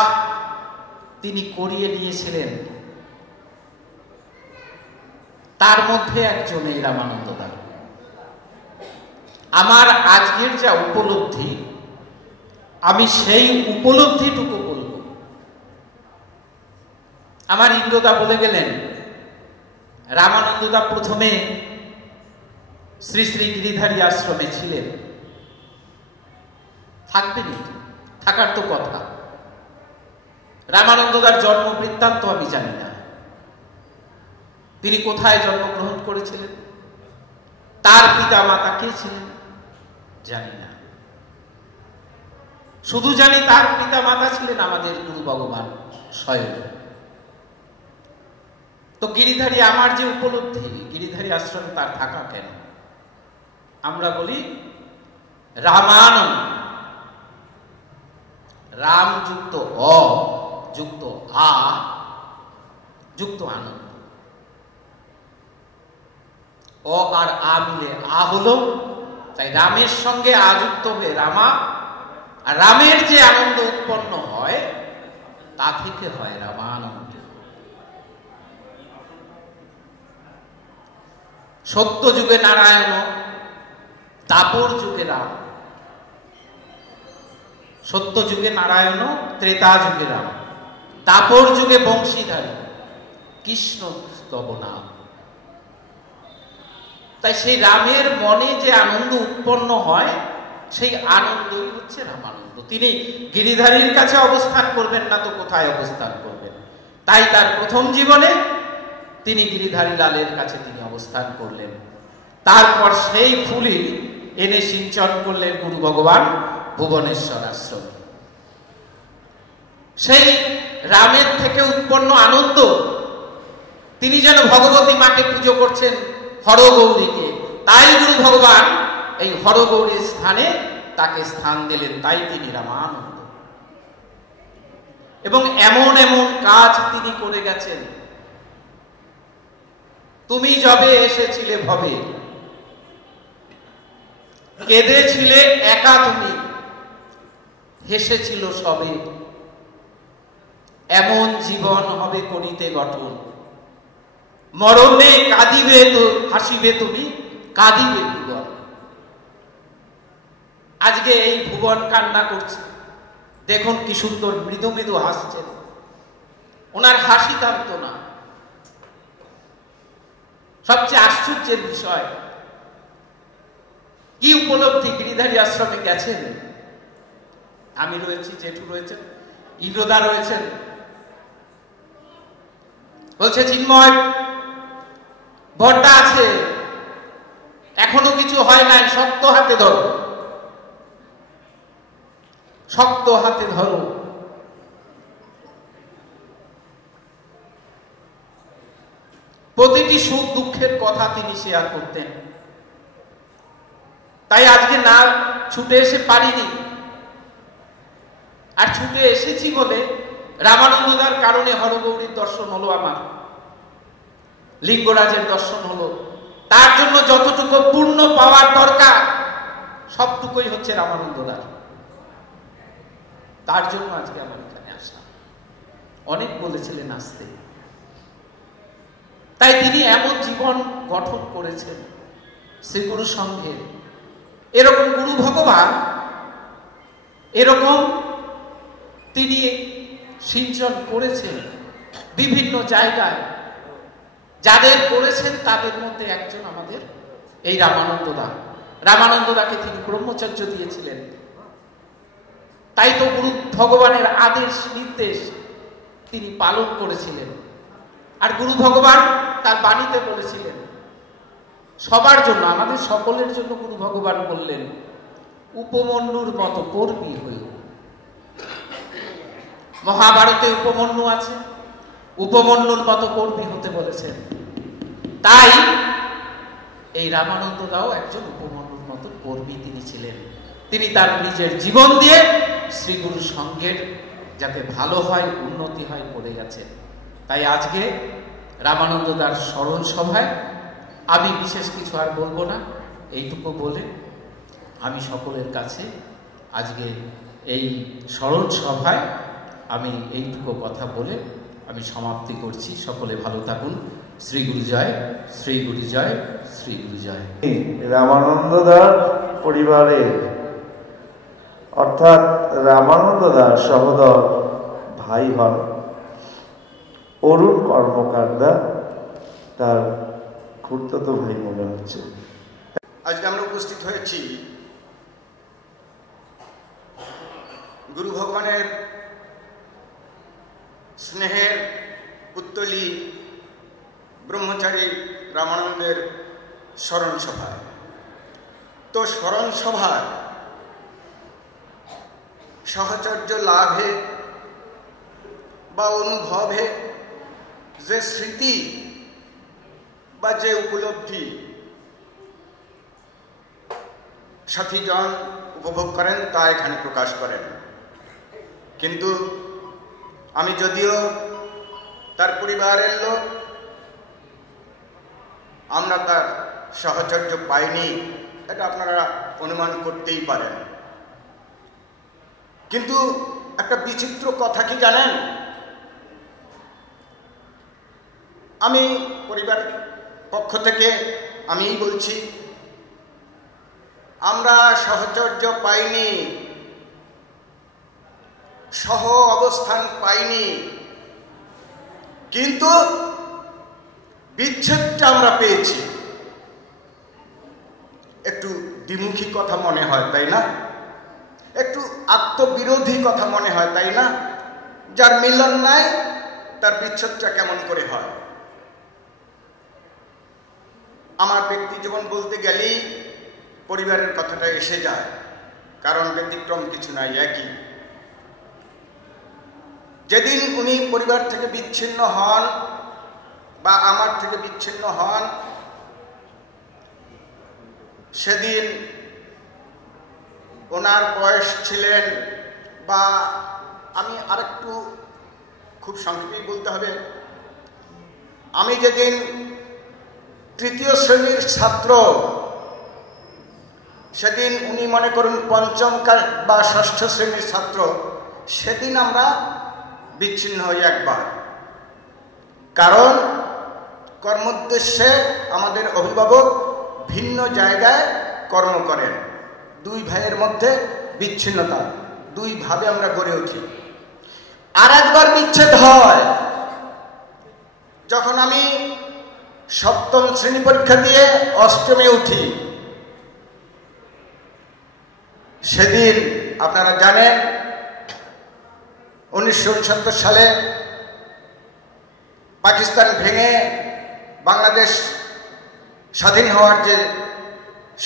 তিনি করিয়ে নিয়েছিলেন। তার মধ্যে একজন এই রামানন্দদা। আমার আজকের যা উপলব্ধি, আমি সেই উপলব্ধিটুকু বলব। আমার ইন্দ্রদা বলে গেলেন, রামানন্দদা প্রথমে শ্রী শ্রী গিরিধারী আশ্রমে ছিলেন। থাকবেনি, থাকার তো কথা। রামানন্দদার জন্ম বৃত্তান্ত আমি জানি না, তিনি কোথায় জন্মগ্রহণ করেছিলেন, তার পিতা মাতা কে ছিলেন জানি না। শুধু জানি তার পিতা মাতা ছিলেন আমাদের গুরু ভগবান স্বয়ং। তো গিরিধারী, আমার যে উপলব্ধি, গিরিধারী আশ্রমে তার থাকা কেন? আমরা বলি রামানন্দ, রাম যুক্ত অ যুক্ত আ যুক্ত আনন্দ। অ আর আ মিলে আ হলো, তাই রামের সঙ্গে আ যুক্ত হয়ে রামা। আর রামের যে আনন্দ উৎপন্ন হয় তা থেকে হয় রামানন্দ। সত্য যুগে নারায়ণ, দাপর যুগে রাম। সত্য যুগে নারায়ণ, ত্রেতা যুগে রাম, দাপর যুগে বংশীধারী কৃষ্ণ স্তব নাম। তাই সেই রামের মনে যে আনন্দ উৎপন্ন হয়, সেই আনন্দই হচ্ছে রামানন্দ। তিনি গিরিধারীর কাছে অবস্থান করবেন না তো কোথায় অবস্থান করবেন? তাই তার প্রথম জীবনে তিনি গিরিধারী লালের কাছে তিনি অবস্থান করলেন। তারপর সেই ফুলই এনে সিঞ্চন করলেন গুরু ভগবান ভুবনেশ্বর আশ্রমে। সেই রামের থেকে উৎপন্ন আনন্দ, তিনি যেন ভগবতী মাকে পুজো করছেন, হরগৌরীকে। তাই গুরু ভগবান এই হরগৌরীর স্থানে তাকে স্থান দিলেন, তাই তিনি রামানন্দ। এবং এমন এমন কাজ তিনি করে গেছেন। তুমি যবে এসেছিলে ভবে, কেঁদেছিলে একা তুমি, হেসেছিল সবে, এমন জীবন হবে করিতে গঠন। মরণে কাঁদিবে তো হাসিবে তুমি, কাঁদিবে ভুবন। আজকে এই ভুবন কান্না করছে। দেখুন কি সুন্দর মৃদু মৃদু হাসছেন, ওনার হাসি থামত না। সবচেয়ে আশ্চর্যের বিষয়, কি উপলব্ধি, গিরিধারী আশ্রমে গেছেন, আমি রয়েছি, জেঠু রয়েছেন, ইন্দ্রদা রয়েছেন, বলছে চিন্ময় ভরটা আছে, এখনো কিছু হয় নাই, শক্ত হাতে ধরো, শক্ত হাতে ধরো। প্রতিটি সুখ দুঃখের কথা তিনি শেয়ার করতেন। তাই আজকে না ছুটে এসে পারিনি, আর ছুটে এসেছি বলে রামানন্দদার কারণে হরগৌরীর দর্শন হলো, আমার লিঙ্গরাজের দর্শন হলো। তার জন্য যতটুকু পূর্ণ পাওয়ার দরকার সবটুকুই হচ্ছে রামানন্দদার। তার জন্য আজকে আমার এখানে আসা। অনেক বলেছিলেন আসতে, তাই তিনি এমন জীবন গঠন করেছেন শ্রীগুরু সংঘের। এরকম গুরু ভগবান, এরকম তিনি সিঞ্চন করেছেন বিভিন্ন জায়গায়। যাদের করেছেন তাদের মধ্যে একজন আমাদের এই রামানন্দদা। রামানন্দদাকে তিনি ব্রহ্মচর্য দিয়েছিলেন। তাই তো গুরু ভগবানের আদেশ নির্দেশ তিনি পালন করেছিলেন। আর গুরু ভগবান তার বাণীতে বলেছিলেন সবার জন্য, আমাদের সকলের জন্য গুরু ভগবান বললেন, উপমন্যুর মতো কর্মী হইও। মহাভারতে উপমন্যু আছে, উপমন্যুর মতো কর্মী হতে বলেছেন। তাই এই রামানন্দদাও একজন উপমন্যুর মতো কর্মী তিনি ছিলেন। তিনি তার নিজের জীবন দিয়ে শ্রীগুরু সংঘের যাতে ভালো হয়, উন্নতি হয় করে গেছেন। তাই আজকে রামানন্দদার স্মরণ সভায় আমি বিশেষ কিছু আর বলবো না, এইটুকু বলে আমি সকলের কাছে আজকে এই স্মরণ সভায় আমি এইটুকু কথা বলে আমি সমাপ্তি করছি। সকলে ভালো থাকুন। শ্রী গুরু জয়, শ্রী গুরু জয়, শ্রী গুরু জয়। রামানন্দদার পরিবারের অর্থাৎ রামানন্দদার সহোদর ভাই হন অরুণ কর্মকারদা, তার খুড়তুতো ভাই মনে হচ্ছে। আজকে আমরা উপস্থিত হয়েছি গুরু ভগবানের স্নেহের পুত্তলি ব্রহ্মচারী রামানন্দের স্মরণ সভায়। তো স্মরণ সভায় সাহচর্য লাভে বা অনুভবে যে স্মৃতি বা যে উপলব্ধি সাথীজন উপভোগ করেন তা এখানে প্রকাশ করেন। কিন্তু আমি যদিও তার পরিবারের লোক, আমরা তার সাহচর্য পাইনি, এটা আপনারা অনুমান করতেই পারেন। কিন্তু একটা বিচিত্র কথা কি জানেন, আমি পরিবার পক্ষ থেকে আমিই বলছি, আমরা সাহচর্য পাইনি, সহ অবস্থান পাইনি, কিন্তু বিচ্ছেদটা আমরা পেয়েছি। একটু দ্বিমুখী কথা মনে হয়, তাই না? একটু আত্মবিরোধী কথা মনে হয়, তাই না? যার মিলন নাই তার বিচ্ছেদটা কেমন করে হয়? আমার ব্যক্তি জীবন বলতে গেলেই পরিবারের কথাটা এসে যায়, কারণ ব্যতিক্রম কিছু নাই, একই। যেদিন উনি পরিবার থেকে বিচ্ছিন্ন হন বা আমার থেকে বিচ্ছিন্ন হন, সেদিন ওনার বয়স ছিলেন, বা আমি আরেকটু খুব সংক্ষেপেই বলতে হবে, আমি যেদিন তৃতীয় শ্রেণীর ছাত্র, সেদিন উনি মনে করুন পঞ্চম বা ষষ্ঠ শ্রেণীর ছাত্র, সেদিন আমরা বিচ্ছিন্ন হই একবার। কারণ কর্মোদ্দেশ্যে আমাদের অভিভাবক ভিন্ন জায়গায় কর্ম করেন, দুই ভাইয়ের মধ্যে বিচ্ছিন্নতা, দুই ভাবে আমরা গড়ে উঠি। আর একবার বিচ্ছেদ হয় যখন আমি সপ্তম শ্রেণী পরীক্ষা দিয়ে অষ্টমে উঠি। সেদিন আপনারা জানেন 1969 সালে পাকিস্তান ভেঙে বাংলাদেশ স্বাধীন হওয়ার যে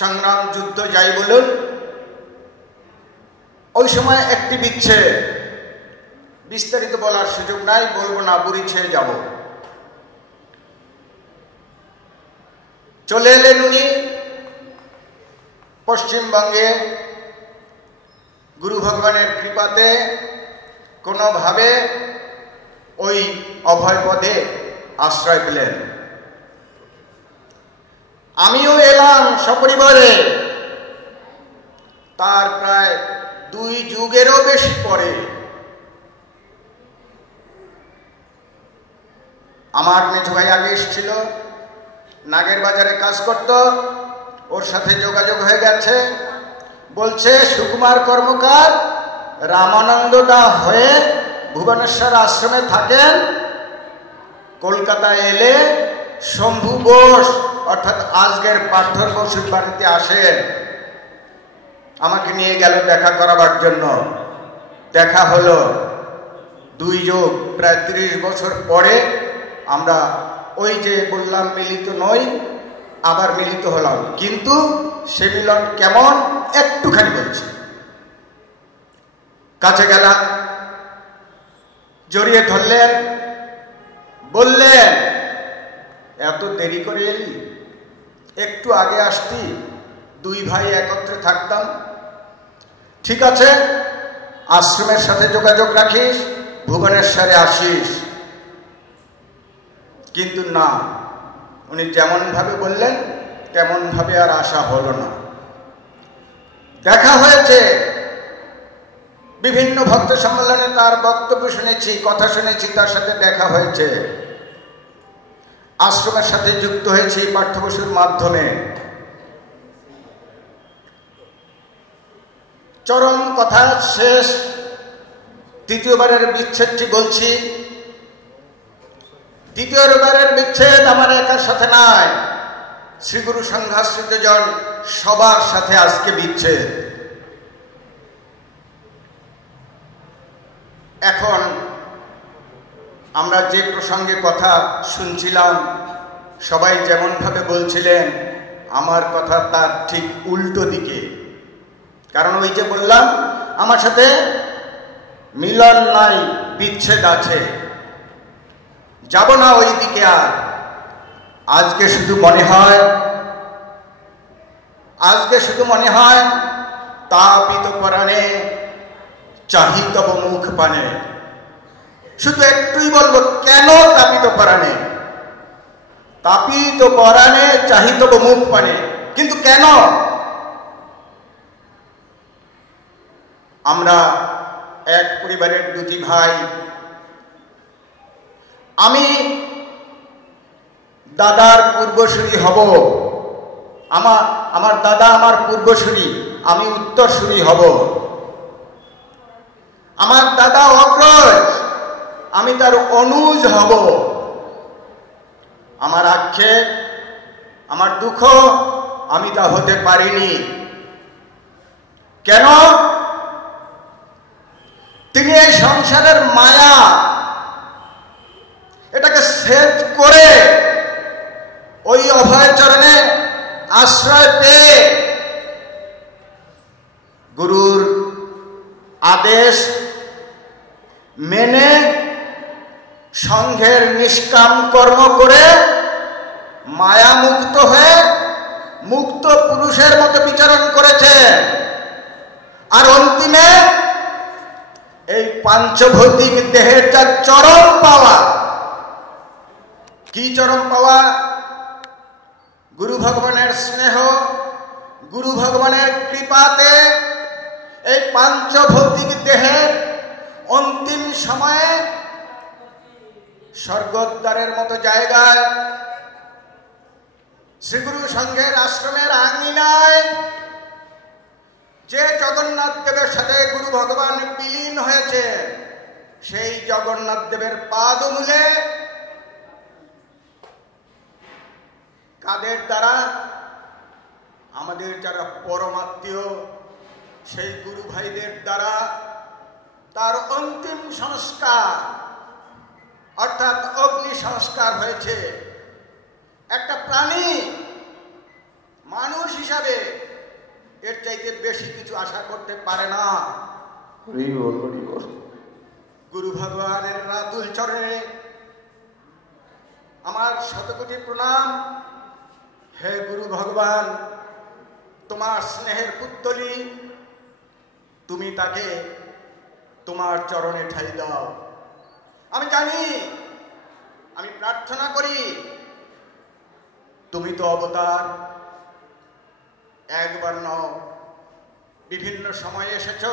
সংগ্রাম, যুদ্ধ যাই বলুন, ওই সময় একটি বিচ্ছেদ, বিস্তারিত বলার সুযোগ নাই, বলবো না, বুড়ি ছেড়ে যাব। চলে এলেন উনি পশ্চিমবঙ্গে, গুরু ভগবানের কৃপাতে কোনোভাবে ওই অভয় পদে আশ্রয় পেলেন। আমিও এলাম সপরিবারে, তার প্রায় 2 যুগেরও বেশি পরে। আমার মেজো ভাই আগে এসেছিল, নাগের বাজারে কাজ করত, ওর সাথে যোগাযোগ হয়ে গেছে। বলছে সুকুমার কর্মকার রামানন্দদা হয়ে ভুবনেশ্বর আশ্রমে থাকেন, কলকাতায় এলে শম্ভু বোস অর্থাৎ আজকের পার্থর বসুর বাড়িতে আসেন। আমাকে নিয়ে গেল দেখা করাবার জন্য। দেখা হলো, 2 যুগ প্রায় 30 বছর পরে আমরা ওই যে বললাম মিলিত নই, আবার মিলিত হলাম। কিন্তু সে মিলন কেমন একটুখানি বলছি। কাছে গেলাম, জড়িয়ে ধরলেন, বললেন এত দেরি করে এলি, একটু আগে আসতি, 2 ভাই একত্রে থাকতাম। ঠিক আছে, আশ্রমের সাথে যোগাযোগ রাখিস, ভুবনেশ্বরে আসিস। কিন্তু না, উনি যেমন ভাবে বললেন তেমন ভাবে আর আসা হলো না। দেখা হয়েছে, বিভিন্ন ভক্ত সম্মেলনে তার বক্তব্য শুনেছি, কথা শুনেছি, তার সাথে দেখা হয়েছে, আশ্রমের সাথে যুক্ত হয়েছি পার্থ বসুর মাধ্যমে। চরম কথা শেষ, দ্বিতীয়বারের বিচ্ছেদটি বলছি। দ্বিতীয়বারের বিচ্ছেদ আমার একার সাথে নয়, শ্রীগুরু সংঘাশ্রিত জন সবার সাথে আজকে বিচ্ছেদ। এখন আমরা যে প্রসঙ্গে কথা শুনছিলাম, সবাই যেমন ভাবে বলছিলেন, আমার কথা তার ঠিক উল্টো দিকে। কারণ ওই যে বললাম, আমার সাথে মিলন নাই, বিচ্ছেদ আছে, যাব না ওই দিকে আর। আজকে শুধু মনে হয় তাপিত পরাণে চাহি তব মুখ পানে। শুধু একটুই বলবো, কেন তাপিত পরাণে? তাপিত পরাণে চাহি তব মুখ পানে, কিন্তু কেন? আমরা এক পরিবারের 2টি ভাই। আমি দাদার পূর্বসূরি হব, আমার দাদা আমার পূর্বসূরি, আমি উত্তরসূরি হব। আমার দাদা অগ্রজ, আমি তার অনুজ হব। আমার আক্ষেপ, আমার দুঃখ, আমি তা হতে পারিনি। কেন? তিনি এই সংসারের মায়া, এটাকে ছেদ করে ওই অভয় চরণে আশ্রয় পেয়ে গুরুর আদেশ মেনে সংঘের নিষ্কাম কর্ম করে মায়া মুক্ত হয়ে মুক্ত পুরুষের মতো বিচরণ করেছে। আর অন্তিমে এই পাঞ্চভৌতিক দেহের যা চরম পাওয়া, কি চরম পাওয়া? গুরু ভগবানের স্নেহ, গুরু ভগবানের কৃপাতে এই পাঞ্চভৌতিক দেহের অন্তিম সময়ে স্বর্গদ্বারের মতো জায়গায় শ্রীগুরু সংঘের আশ্রমের আঙিনায় যে জগন্নাথ দেবের সাথে গুরু ভগবান বিলীন হয়েছে, সেই জগন্নাথ দেবের পাদমূলে কাদের দ্বারা? আমাদের যারা পরমাত্মীয় সেই গুরু ভাইদের দ্বারা তার অন্তিম সংস্কার অর্থাৎ অগ্নি সংস্কার হয়েছে। একটা প্রাণী মানুষ হিসাবে এর চাইতে বেশি কিছু আশা করতে পারে না। গুরু ভগবানের রাতুল চরণে আমার শতকোটি প্রণাম। হে গুরু ভগবান, তোমার স্নেহের পুত্তলি, তুমি তাকে তোমার চরণে ঠাই দাও। আমি জানি, আমি প্রার্থনা করি, তুমি তো অবতার, একবার নও, বিভিন্ন সময়ে এসেছ,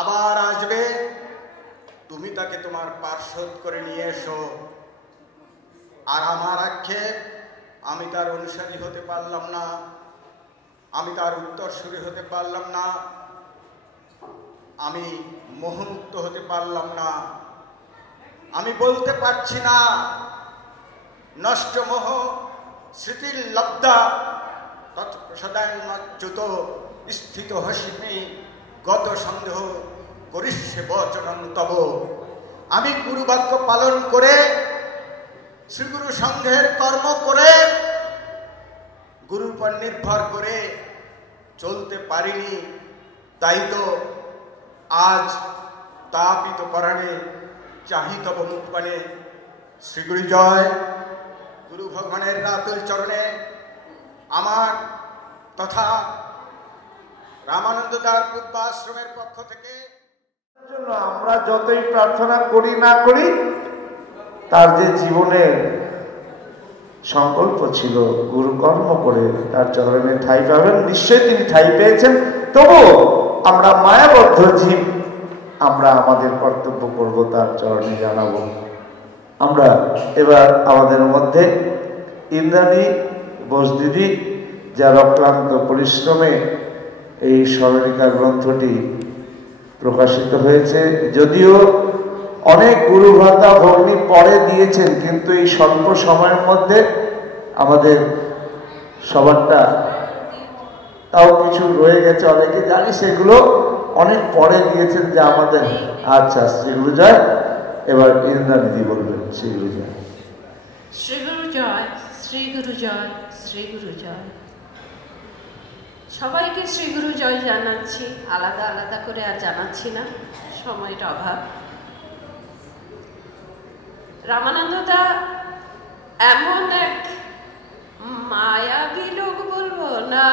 আবার আসবে। তুমি তাকে তোমার পার্শ্বদ করে নিয়ে এসো। আর আমার আক্ষেপ, আমি তার অনুসারী হতে পারলাম না, আমি তার উত্তরসূরি হতে পারলাম না, আমি মোহমুক্ত হতে পারলাম না। আমি বলতে পারছি না নষ্ট মোহ স্মৃতির লব্ধা তৎপ্রসাদায় মাচ্যুত স্থিত হসিমি গত সন্দেহ করিষ্যে বচনং তব। আমি গুরুবাক্য পালন করে শ্রীগুরু সংঘের কর্ম করে গুরুর উপর নির্ভর করে চলতে পারিনি। তাই তো আজ তাপিত পরাণে চাহিতব মুখপানে শ্রীগুরু জয়। গুরু ভগবানের রাতুল চরণে আমার তথা রামানন্দ দার পূর্বাশ্রমের পক্ষ থেকে আমরা যতই প্রার্থনা করি না করি, তার যে জীবনের সংকল্প ছিল গুরুকর্ম করে তার চরণে ঠাঁই পাবেন, নিশ্চয়ই তিনি ঠাঁই পেয়েছেন। তবু আমরা মায়াবদ্ধ জীব, আমরা আমাদের কর্তব্য করব, তার চরণে জানাবো। আমরা এবার আমাদের মধ্যে ইন্দ্রাণী বোস দিদি, যার অক্লান্ত পরিশ্রমে এই স্মরণিকা গ্রন্থটি প্রকাশিত হয়েছে, যদিও অনেক গুরু ভাতা ভগ্নী পরে দিয়েছেন, কিন্তু এই স্বল্প সময়ের মধ্যে আমাদের সবারটা তাও কিছু রয়ে গেছে, অনেকে জানি, সেগুলো অনেক পরে দিয়েছেন যা আমাদের। আচ্ছা, শ্রীগুরু জয়। এবার ইন্দ্রাণীদি বলবেন। শ্রীগুরু জয়। শ্রীগুরু জয়, শ্রীগুরু জয়, শ্রীগুরু জয়। সবাইকে শ্রীগুরু জয় জানাচ্ছি, আলাদা আলাদা করে আর জানাচ্ছি না, সময়টা অভাব। রামানন্দদা এমন এক মায়াবী লোক বলবো না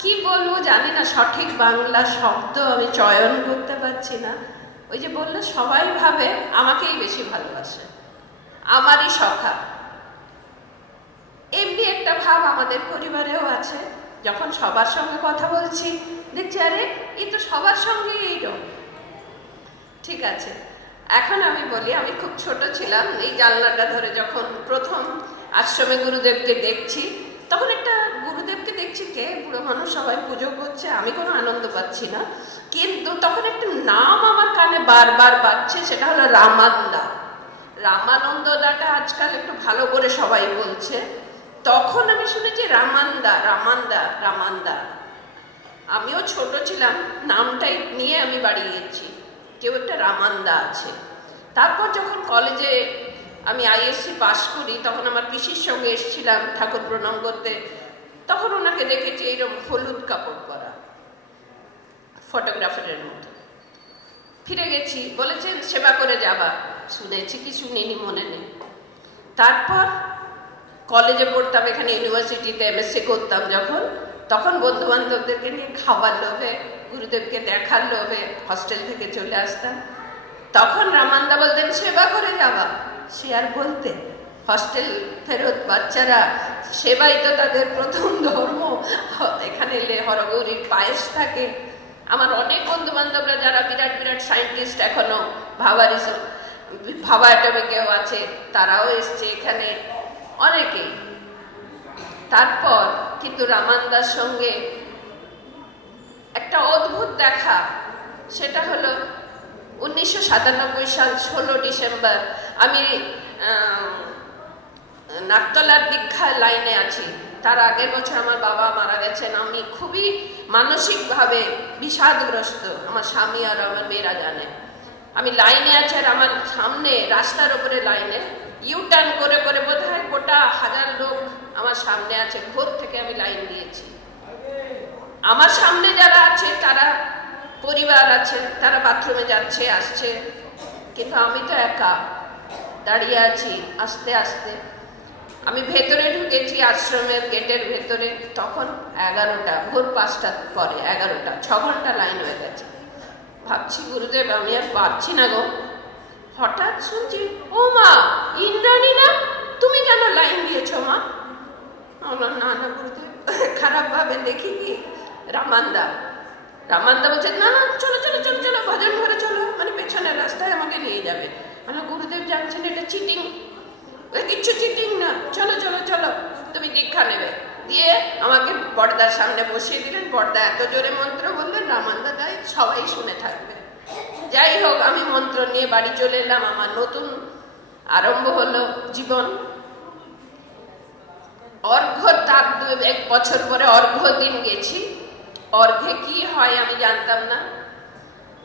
কি বলবো জানি না, সঠিক বাংলা শব্দ আমি চয়ন করতে পারছি না। ওই যে বললো সবাই ভাবে আমাকেই বেশি ভালোবাসে, আমারই সখা। এমনি একটা ভাব আমাদের পরিবারেও আছে। যখন সবার সঙ্গে কথা বলছি দেখছি আরে এই তো সবার সঙ্গে এইরকম। ঠিক আছে, এখন আমি বলি, আমি খুব ছোট ছিলাম, এই জানলাটা ধরে যখন প্রথম আশ্রমে গুরুদেবকে দেখছি, তখন একটা গুরুদেবকে দেখছি কে বুড়ো মানুষ, সবাই পুজো করছে, আমি কোনো আনন্দ পাচ্ছি না, কিন্তু তখন একটা নাম আমার কানে বারবার বাজছে, সেটা হলো রামান্দা। রামানন্দদাটা আজকাল একটু ভালো করে সবাই বলছে, তখন আমি শুনেছি রামান্দা রামান্দা রামান্দা। আমিও ছোট ছিলাম, নামটাই নিয়ে আমি বাড়ি গেছি, কেউ একটা রামান্দা আছে। তারপর যখন কলেজে আমি আইএসসি পাশ করি, তখন আমার পিসির সঙ্গে এসেছিলাম ঠাকুর প্রণাম করতে, তখন ওনাকে দেখেছি এইরকম হলুদ কাপড় পরা, ফটোগ্রাফারের মতো। ফিরে গেছি, বলেছেন সেবা করে যাবা, শুনেছি কি শুনিনি মনে নেই। তারপর কলেজে পড়তাম, এখানে ইউনিভার্সিটিতে এমএসসি করতাম যখন, তখন বন্ধু বান্ধবদেরকে নিয়ে খাবার লোভে, গুরুদেবকে দেখার লোভে হস্টেল থেকে চলে আসতাম। তখন রামান্দা বলতেন সেবা করে যাবা, সে আর বলতে, হস্টেল ফেরত বাচ্চারা সেবাই তো তাদের প্রথম ধর্ম। এখানে এলে হরগৌরীর পায়েস থাকে। আমার অনেক বন্ধু বান্ধবরা যারা বিরাট বিরাট সায়েন্টিস্ট, এখনো ভাবা অ্যাটমিকেও আছে, তারাও এসছে এখানে অনেকেই। তারপর কিন্তু রামান্দার সঙ্গে একটা অদ্ভুত দেখা, সেটা হলো 1997 সাল 16 ডিসেম্বর আমি নাকতলার দীক্ষার লাইনে আছি। তার আগের বছর আমার বাবা মারা গেছেন। আমি খুবই মানসিকভাবে বিষাদগ্রস্ত, আমার স্বামী আর আমার মেয়েরা জানে। আমি লাইনে আছি আর আমার সামনে রাস্তার উপরে লাইনে ইউটার্ন করে করে বোধহয় গোটা 1000 লোক আমার সামনে আছে। ভোর থেকে আমি লাইন দিয়েছি। আমার সামনে যারা আছে তারা পরিবার আছে, তারা বাথরুমে যাচ্ছে আসছে, কিন্তু আমি তো একা দাঁড়িয়ে আছি। আস্তে আস্তে আমি ভেতরে ঢুকেছি, আশ্রমের গেটের ভেতরে। তখন 11টা, ভোর 5টার পরে 11টা, 6 ঘন্টা লাইন হয়ে গেছে। ভাবছি গুরুদেব আমি আর পারছি না গো। হঠাৎ শুনছি, ও মা ইন্দ্রাণী না, তুমি কেন লাইন দিয়েছো মা? আমার না না গুরুদেব, খারাপ ভাবে দেখি কি রামান্দা বলছে না না চলো চলো চলো চলো ভজন ঘরে চলো, মানে পেছনের রাস্তায় আমাকে নিয়ে যাবে। মানে গুরুদেব জানছেন এটা চিটিং, কিচ্ছু চিটিং না, চলো চলো চলো তুমি দীক্ষা নেবে। দিয়ে আমাকে বড়দার সামনে বসিয়ে দিলেন। বড়দা এত জোরে মন্ত্র বললেন, রামান্দা তাই সবাই শুনে থাকবে। যাই হোক, আমি মন্ত্র নিয়ে বাড়ি চলে এলাম। আমার নতুন আরম্ভ হলো জীবন। অর্ঘ্য তার 1 বছর পরে অর্ঘ্য দিন গেছি। অর্ঘ্যে কি হয় আমি জানতাম না।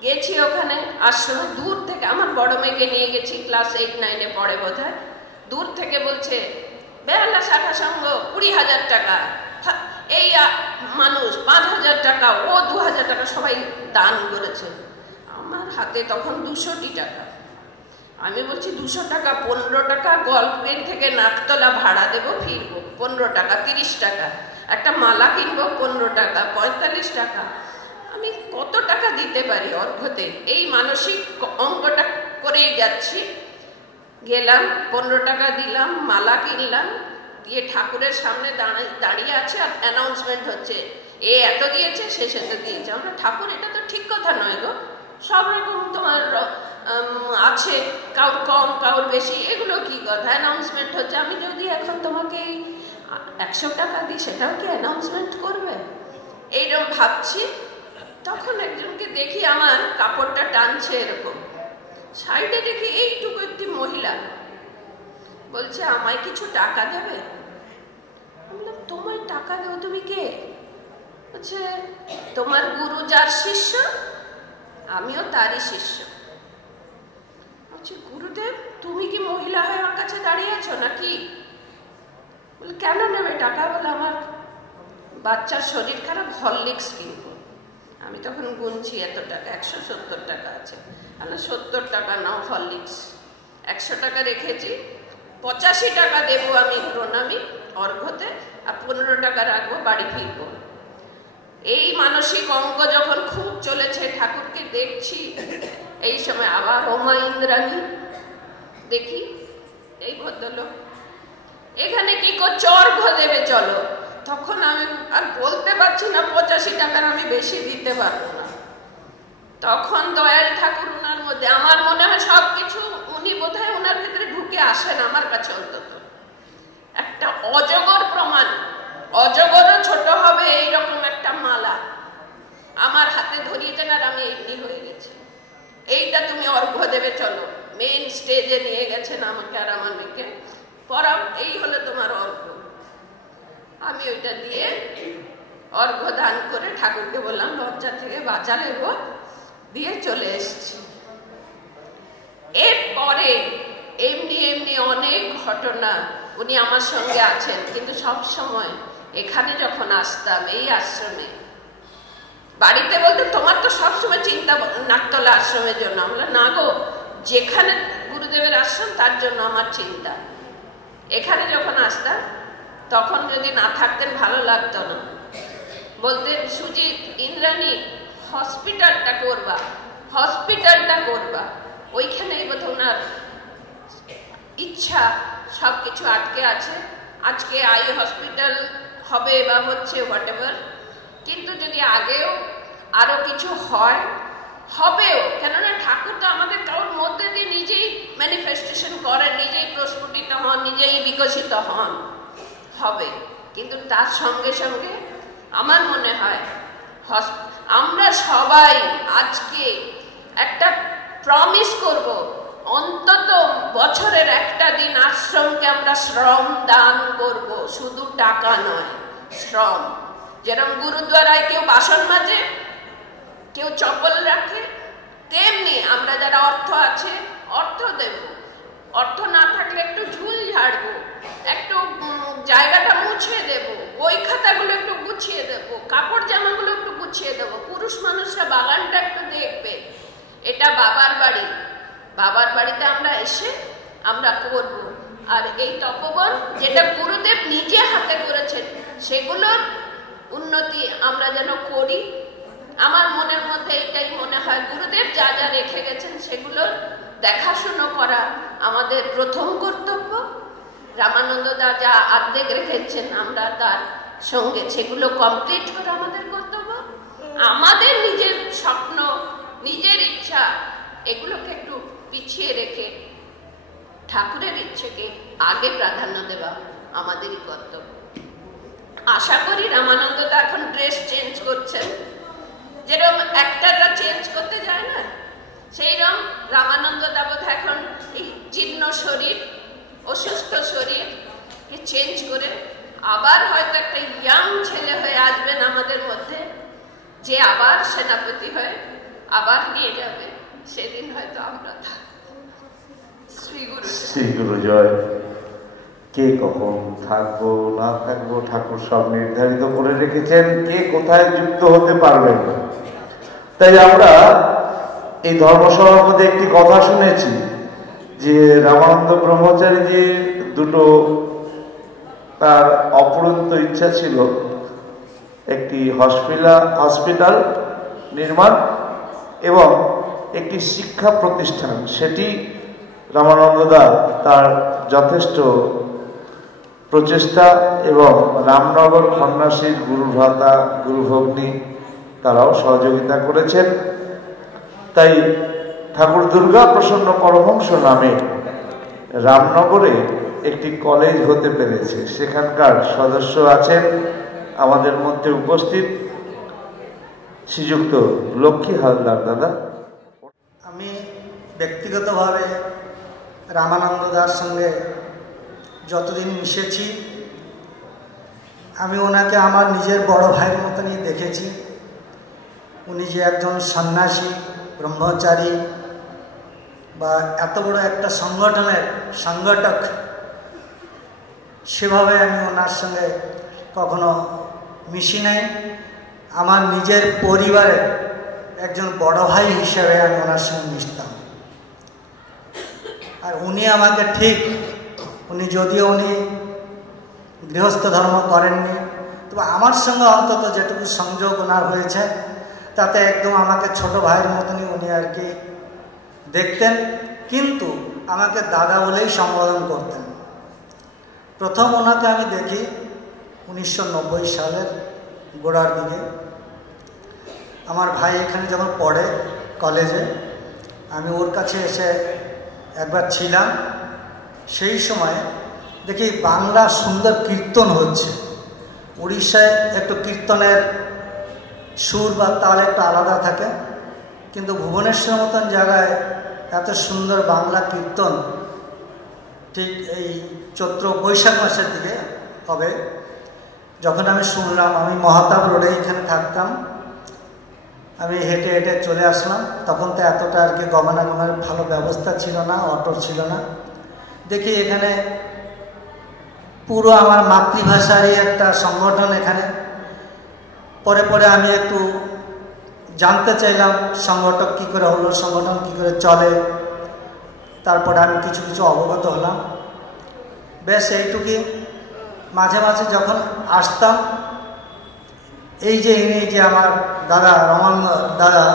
গেছি ওখানে আশ্রমে, দূর থেকে আমার বড় মেয়েকে নিয়ে গেছি, ক্লাস 8-9-এ পড়ে বোধহয়। দূর থেকে বলছে বেহালা শাখা সংঘ 20,000 টাকা, এই মানুষ 5,000 টাকা, ও 2,000 টাকা, সবাই দান করেছে। আমার হাতে তখন 200 টাকা। আমি বলছি 200 টাকা, 15 টাকা গল্পের থেকে নাকতলা ভাড়া দেবো, ফিরবো 15 টাকা, 30 টাকা, একটা মালা কিনবো 15 টাকা, 45 টাকা, আমি কত টাকা দিতে পারি অর্ঘ্যতে? এই মানসিক অঙ্কটা করেই যাচ্ছি। গেলাম, 15 টাকা দিলাম, মালা কিনলাম, দিয়ে ঠাকুরের সামনে দাঁড়িয়ে আছে আর অ্যানাউন্সমেন্ট হচ্ছে, এ এত দিয়েছে, সে সেটা দিয়েছে। আমরা ঠাকুর এটা তো ঠিক কথা নয় গো, সব রকম তোমার আছে, কাউর কম কাউর বেশি, এগুলো কি কথা? অ্যানাউন্সমেন্ট হচ্ছে। আমি যদি এখন তোমাকে 100 টাকা দিই, সেটাও কি অ্যানাউন্সমেন্ট করবে? এইরকম ভাবছি। তখন একজনকে দেখি আমার কাপড়টা টানছে এরকম, সাইডে দেখি এইটুকু একটি মহিলা বলছে আমায় কিছু টাকা দেবে। বললাম তোমায় টাকা দেবো? তুমি কে? বলছে তোমার গুরু যার শিষ্য, আমিও তারই শিষ্য। বলছি গুরুদেব তুমি কি মহিলা হয়ে আমার কাছে দাঁড়িয়ে আছো নাকি? বলে কেন নেবে টাকা? বলে আমার বাচ্চার শরীর খারাপ, হরলিক্স কিনবো। আমি তখন গুনছি এত টাকা, 170 টাকা আছে। 70 টাকা নাও হরলিক্স, 100 টাকা রেখেছি, 85 টাকা দেবো আমি প্রণামী অর্ঘ্যতে, আর 15 টাকা রাখবো, বাড়ি ফিরবো। এই মানসিক অঙ্ক যখন খুব চলেছে, ঠাকুরকে দেখছি, এই সময় আবার ওমা ইন্দ্রাণী দেখি এই ভদ্রলোক এখানে কি করছে, অর্ঘ্য দেবে চলো। তখন আমি আর বলতে পারছি না 85 টাকার আমি বেশি দিতে পারবো না। তখন দয়াল ঠাকুর ওনার মধ্যে, আমার মনে হয় সবকিছু উনি বোধহয় ওনার ভিতরে ঢুকে আসেন, আমার কাছে অন্তত একটা অজগর প্রমাণ, অজগরও ছোট হবে এইরকম একটা মালা আমার হাতে ধরিয়েছেন, আর আমি এমনি হয়ে গেছি। এইটা তুমি অর্ঘ্য দেবে চলো। মেইন স্টেজে নিয়ে গেছেন আমাকে আর আমার মেয়েকে, পড়াও, এই হলো তোমার অর্ঘ্য। আমি ওইটা দিয়ে অর্ঘ্য দান করে ঠাকুরকে বললাম লজ্জা থেকে বাঁচালে গো, দিয়ে চলে এসেছি। এরপরে এমনি এমনি অনেক ঘটনা, উনি আমার সঙ্গে আছেন, কিন্তু সব সময় এখানে যখন আসতাম এই আশ্রমে, বাড়িতে বলতেন তোমার তো সবসময় চিন্তা নাকতলা আশ্রমের জন্য। আমরা না গো, যেখানে গুরুদেবের আশ্রম তার জন্য আমার চিন্তা। এখানে যখন আসতাম তখন যদি না থাকতেন ভালো লাগতো না। বলতেন সুজিত, ইন্দ্রাণী হসপিটালটা করবা, হসপিটালটা করবা। ওইখানেই বোধ ওনার ইচ্ছা, সবকিছু আটকে আছে। আজকে আই হসপিটাল হবে বা হচ্ছে হোয়াট এভার, কিন্তু যদি আগেও আরো কিছু হয়, হবেও। কেননা ঠাকুর তো আমাদের কারোর মধ্যে দিয়ে নিজেই ম্যানিফেস্টেশন করেন, নিজেই প্রস্ফুটিত হন, নিজেই বিকশিত হন, হবে। কিন্তু তার সঙ্গে সঙ্গে আমার মনে হয় আমরা সবাই আজকে একটা প্রমিস করব, অন্তত বছরের একটা দিন আশ্রমকে আমরা শ্রম দান করব, শুধু টাকা নয়, শ্রম। যেরকম গুরুদ্বারায় কেউ বাসন মাজে, কেউ চপ্পল রাখে, তেমনি আমরা যারা অর্থ আছে অর্থ দেব, অর্থ না থাকলে একটু ঝুল ঝাড়বো, একটু জায়গাটা মুছিয়ে দেব, বই খাতাগুলো একটু গুছিয়ে দেব, কাপড় জামাগুলো একটু গুছিয়ে দেব, পুরুষ মানুষরা বাগানটা একটু দেখবে। এটা বাবার বাড়ি, বাবার বাড়িতে আমরা এসে আমরা করব। আর এই তপবন যেটা গুরুদেব নিজে হাতে করেছেন, সেগুলোর উন্নতি আমরা যেন করি। আমার মনের মধ্যে এটাই মনে হয়, গুরুদেব যা যা রেখে গেছেন সেগুলোর দেখাশুনো করা আমাদের প্রথম কর্তব্য। রামানন্দ দা যা আর্ধেক রেখেছেন, আমরা তার সঙ্গে সেগুলো কমপ্লিট করা আমাদের কর্তব্য। আমাদের নিজের স্বপ্ন, নিজের ইচ্ছা, এগুলোকে একটু পিছিয়ে রেখে ঠাকুরের ইচ্ছেকে আগে প্রাধান্য দেওয়া আমাদেরই কর্তব্য। আশা করি রামানন্দ দা এখন ড্রেস চেঞ্জ করছেন, যেরকম অ্যাক্টররা চেঞ্জ করতে যায় না, সেইরকম রামানন্দ দা বোধহয় এখন এই জীর্ণ শরীর, অসুস্থ শরীরকে চেঞ্জ করে আবার হয়তো একটা ইয়াং ছেলে হয়ে আসবেন আমাদের মধ্যে, যে আবার সেনাপতি হয়ে আবার নিয়ে যাবে। সেদিন হয়তো আমরা থাকবো। শ্রী গুরু জয়। কে কখন থাকবো না থাকবো ঠাকুর সব নির্ধারিত করে রেখেছেন, কে কোথায় যুক্ত হতে পারবেন। তাই আমরা এই ধর্মসভার মধ্যে একটি কথা শুনেছি যে রামানন্দ ব্রহ্মচারীজির দুটো তার অপূরন্ত ইচ্ছা ছিল, একটি হসপিটাল নির্মাণ এবং একটি শিক্ষা প্রতিষ্ঠান। সেটি রামানন্দ দা তার যথেষ্ট প্রচেষ্টা এবং রামনগর সন্ন্যাসীর গুরু ভ্রাতা গুরু ভগ্নী তারাও সহযোগিতা করেছেন। তাই ঠাকুর দুর্গা প্রসন্ন পরমহংস নামে রামনগরে একটি কলেজ হতে পেরেছে। সেখানকার সদস্য আছেন আমাদের মধ্যে উপস্থিত শ্রীযুক্ত লক্ষ্মী হালদার দাদা। আমি ব্যক্তিগতভাবে রামানন্দ দার সঙ্গে যতদিন মিশেছি, আমি ওনাকে আমার নিজের বড় ভাইয়ের মতনই দেখেছি। উনি যে একজন সন্ন্যাসী, ব্রহ্মচারী বা এত বড় একটা সংগঠনের সংগঠক, সেভাবে আমি ওনার সঙ্গে কখনো মিশি নাই। আমার নিজের পরিবারের একজন বড় ভাই হিসেবে আমি ওনার সঙ্গে মিশতাম। আর উনি আমাকে ঠিক, যদিও উনি গৃহস্থ ধর্ম করেননি, তবে আমার সঙ্গে অন্তত যেটুকু সংযোগ ওনার হয়েছে, তাতে একদম আমাকে ছোট ভাইয়ের মতনই উনি আর কি দেখতেন, কিন্তু আমাকে দাদা বলেই সম্বোধন করতেন। প্রথম ওনাকে আমি দেখি 1990 সালের গোড়ার দিকে। আমার ভাই এখানে যখন পড়ে কলেজে, আমি ওর কাছে এসে একবার ছিলাম। সেই সময় দেখি বাংলা সুন্দর কীর্তন হচ্ছে। উড়িষ্যায় একটু কীর্তনের সুর বা তাল একটু আলাদা থাকে, কিন্তু ভুবনেশ্বর মতন জায়গায় এত সুন্দর বাংলা কীর্তন ঠিক এই চৈত্র বৈশাখ মাসের দিকে হবে। যখন আমি শুনলাম, আমি মহাতাব রোডে এখানে থাকতাম, আমি হেঁটে হেঁটে চলে আসলাম। তখন তো এতটা আর কি গমনাগমনের ভালো ব্যবস্থা ছিল না, অটো ছিল না। দেখি এখানে পুরো আমার মাতৃভাষারই একটা সংগঠন এখানে। পরে পরে আমি একটু জানতে চাইলাম সংগঠক কী করে হলো, সংগঠন কী করে চলে। তারপরে আমি কিছু কিছু অবগত হলাম। বেশ এইটুকুই। মাঝে মাঝে যখন আসতাম, এই যে ইনি যে আমার দাদা রামানন্দ দাদা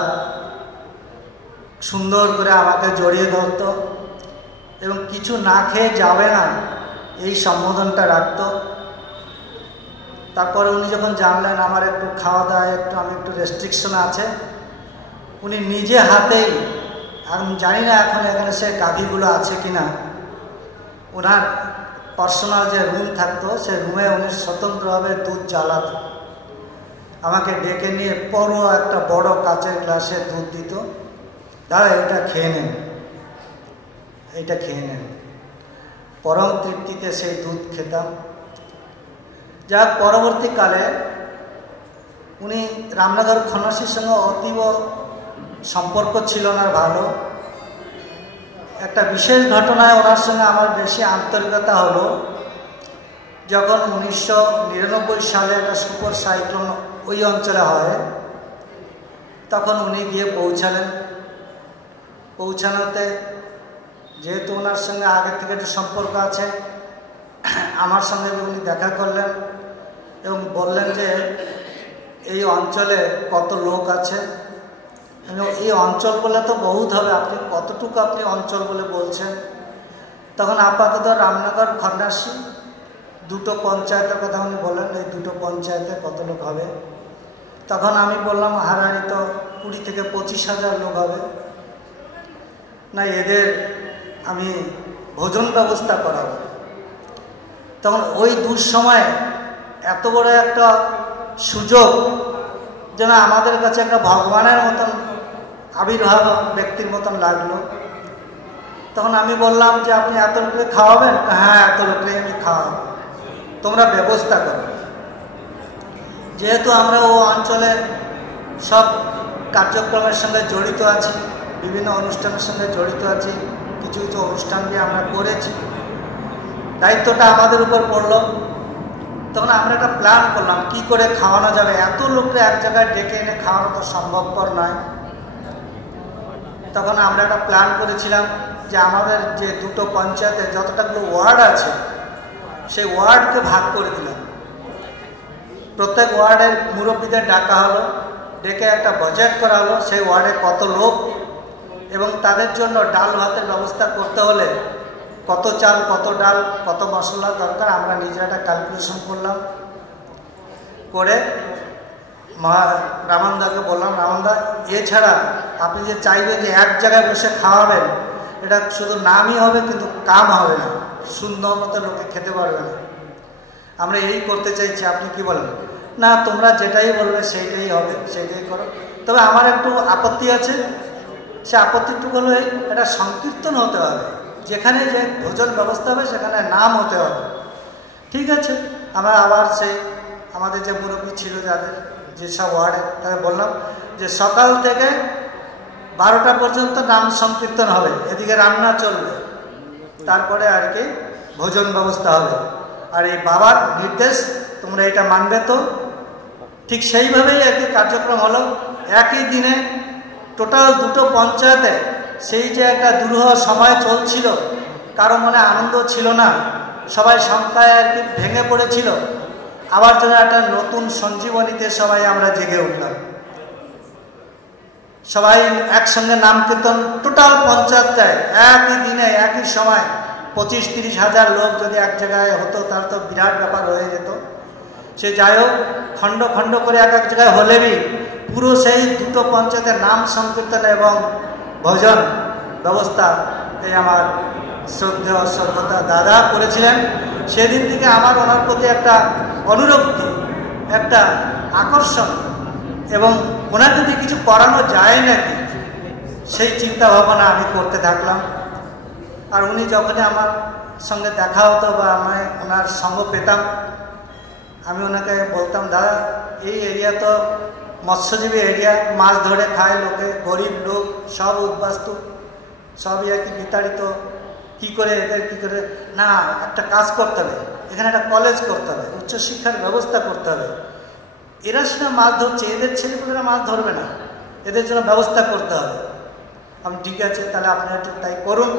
সুন্দর করে আমাকে জড়িয়ে ধরত এবং কিছু না খেয়ে যাবে না এই সম্বোধনটা রাখত। তারপরে উনি যখন জানলেন আমার একটু খাওয়া দাওয়া আমি একটু রেস্ট্রিকশন আছে, উনি নিজে হাতেই, আমি জানি না এখন এখানে সে গাভীগুলো আছে কিনা, ওনার পার্সোনাল যে রুম থাকতো, সে রুমে উনি স্বতন্ত্রভাবে দুধ জ্বালাত। আমাকে ডেকে নিয়ে বড় একটা বড় কাচের গ্লাসে দুধ দিত। দাদা এটা খেয়ে নেন, এইটা খেয়ে নেন। পরম তৃপ্তিতে সেই দুধ খেতাম। যা পরবর্তীকালে উনি রামনগর খন্নাসির সঙ্গে অতীব সম্পর্ক ছিল না ভালো। একটা বিশেষ ঘটনায় ওনার সঙ্গে আমার বেশি আন্তরিকতা হলো, যখন 1999 সালে একটা সুপার সাইক্লোন ওই অঞ্চলে হয়, তখন উনি গিয়ে পৌঁছালেন। পৌঁছানোতে যেহেতু ওনার সঙ্গে আগে থেকে একটু সম্পর্ক আছে, আমার সঙ্গে উনি দেখা করলেন এবং বললেন যে এই অঞ্চলে কত লোক আছে। এই অঞ্চল বলে তো বহুত হবে, আপনি কতটুকু আপনি অঞ্চল বলে বলছেন? তখন আপাতত রামনগর খন্নাসি দুটো পঞ্চায়েতের কথা উনি বললেন, এই দুটো পঞ্চায়েতে কত লোক হবে? তখন আমি বললাম হারাহারি তো 20 থেকে 25,000 লোক হবে। না, এদের আমি ভোজন ব্যবস্থা করাবো। তখন ওই দুঃসময়ে এত বড় একটা সুযোগ যেন আমাদের কাছে একটা ভগবানের মতন আবির্ভাব ব্যক্তির মতন লাগলো। তখন আমি বললাম যে আপনি এত লোককে খাওয়াবেন? হ্যাঁ, এত লোককে আমি খাওয়াবো, তোমরা ব্যবস্থা করো। যেহেতু আমরা ও অঞ্চলে সব কার্যক্রমের সঙ্গে জড়িত আছি, বিভিন্ন অনুষ্ঠানের সঙ্গে জড়িত আছি, কিছু কিছু অনুষ্ঠান দিয়ে আমরা করেছি, দায়িত্বটা আমাদের উপর পড়লো। তখন আমরা একটা প্ল্যান করলাম কি করে খাওয়ানো যাবে। এত লোককে এক জায়গায় ডেকে এনে খাওয়ানো তো সম্ভবপর নয়। তখন আমরা একটা প্ল্যান করেছিলাম যে আমাদের যে দুটো পঞ্চায়েতে যতটাগুলো ওয়ার্ড আছে, সেই ওয়ার্ডকে ভাগ করে দিলাম। প্রত্যেক ওয়ার্ডের মুরব্বীদের ডাকা হলো, ডেকে একটা বাজেট করা হলো সেই ওয়ার্ডে কত লোক এবং তাদের জন্য ডাল ভাতের ব্যবস্থা করতে হলে কত চাল, কত ডাল, কত মশলা দরকার, আমরা নিজেরা একটা ক্যালকুলেশন করলাম। করে রামনদাকে বললাম, রামনদা এছাড়া আপনি যে চাইবেন যে এক জায়গায় বসে খাওয়াবেন, এটা শুধু নামই হবে কিন্তু কাম হবে না, সুন্দর মতো লোকে খেতে পারবে না। আমরা এই করতে চাইছি, আপনি কি বলেন? না, তোমরা যেটাই বলবে সেইটাই হবে, সেইটাই করো। তবে আমার একটু আপত্তি আছে। সে আপত্তিটুকু হলো একটা সংকীর্তন হতে হবে, যেখানে যে ভোজন ব্যবস্থা হবে সেখানে নাম হতে হবে। ঠিক আছে, আমরা আবার সেই আমাদের যে মুরব্বী ছিল যাদের যেসব ওয়ার্ডে, তাদের বললাম যে সকাল থেকে 12টা পর্যন্ত নাম সংকীর্তন হবে, এদিকে রান্না চলবে, তারপরে আর কি ভোজন ব্যবস্থা হবে। আর এই বাবার নির্দেশ তোমরা এটা মানবে তো। ঠিক সেইভাবেই আর কি কার্যক্রম হলো। একই দিনে টোটাল দুটো পঞ্চায়েতে সেই যে একটা দুরূহ সময় চলছিল, কারো মনে আনন্দ ছিল না, সবাই শঙ্কায় আর কি ভেঙে পড়েছিল। আবার যেন একটা নতুন সঞ্জীবনীতে সবাই আমরা জেগে উঠলাম। সবাই একসঙ্গে নাম কীর্তন টোটাল পঞ্চায়েতটায় একই দিনে একই সময় 25-30 হাজার লোক যদি এক জায়গায় হতো তাহলে তো বিরাট ব্যাপার হয়ে যেত। সে যাই হোক, খণ্ড খণ্ড করে এক এক জায়গায় হলেবি পুরো সেই দুটো পঞ্চায়েতের নাম সংকীর্তন এবং ভোজন ব্যবস্থা এই আমার শ্রদ্ধেয় স্বর্গতা দাদা করেছিলেন। সেদিন থেকে আমার ওনার প্রতি একটা অনুরক্তি, একটা আকর্ষণ এবং ওনাকে দিয়ে কিছু করানো যায় নাকি সেই চিন্তা ভাবনা আমি করতে থাকলাম। আর উনি যখনই আমার সঙ্গে দেখা হতো বা আমি ওনার সঙ্গ পেতাম, আমি ওনাকে বলতাম, দাদা এই এরিয়া তো মৎস্যজীবী এরিয়া, মাছ ধরে খায় লোকে, গরিব লোক, সব উদ্বাস্তু, সবই আর কি বিতাড়িত, কী করে এদের কী করে, না একটা কাজ করতে হবে, এখানে একটা কলেজ করতে হবে, উচ্চশিক্ষার ব্যবস্থা করতে হবে। এরা সেটা মাছ ধরছে, এদের ছেলেপুলেরা মাছ ধরবে না, এদের জন্য ব্যবস্থা করতে হবে। আমি ঠিক আছে, তাহলে আপনারা একটু তাই করুন।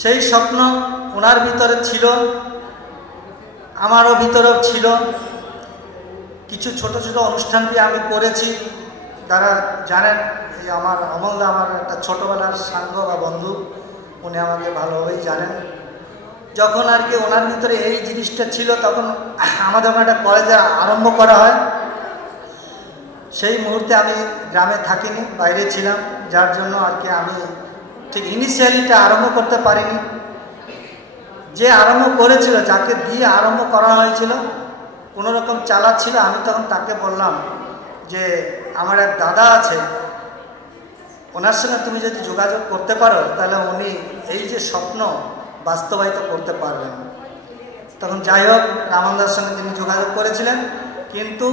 সেই স্বপ্ন ওনার ভিতরে ছিল, আমারও ভিতরেও ছিল। কিছু ছোট ছোট অনুষ্ঠান দিয়ে আমি করেছি। তারা জানেন, এই আমার অমলদা আমার একটা ছোটোবেলার সাঙ্গ বা বন্ধু, উনি আমাকে ভালোভাবেই জানেন। যখন আর কি ওনার ভিতরে এই জিনিসটা ছিল, তখন আমাদের একটা কলেজে আরম্ভ করা হয়। সেই মুহূর্তে আমি গ্রামে থাকিনি, বাইরে ছিলাম, যার জন্য আর কি আমি ঠিক ইনিশিয়ালিটা আরম্ভ করতে পারিনি। যে আরম্ভ করেছিল, যাকে দিয়ে আরম্ভ করা হয়েছিল, কোনো রকম চালাচ্ছিল। আমি তখন তাকে বললাম যে আমার এক দাদা আছে, ওনার সঙ্গে তুমি যদি যোগাযোগ করতে পারো তাহলে উনি এই যে স্বপ্ন বাস্তবায়িত করতে পারবেন। তখন যাই হোক রামানন্দার সঙ্গে তিনি যোগাযোগ করেছিলেন, কিন্তু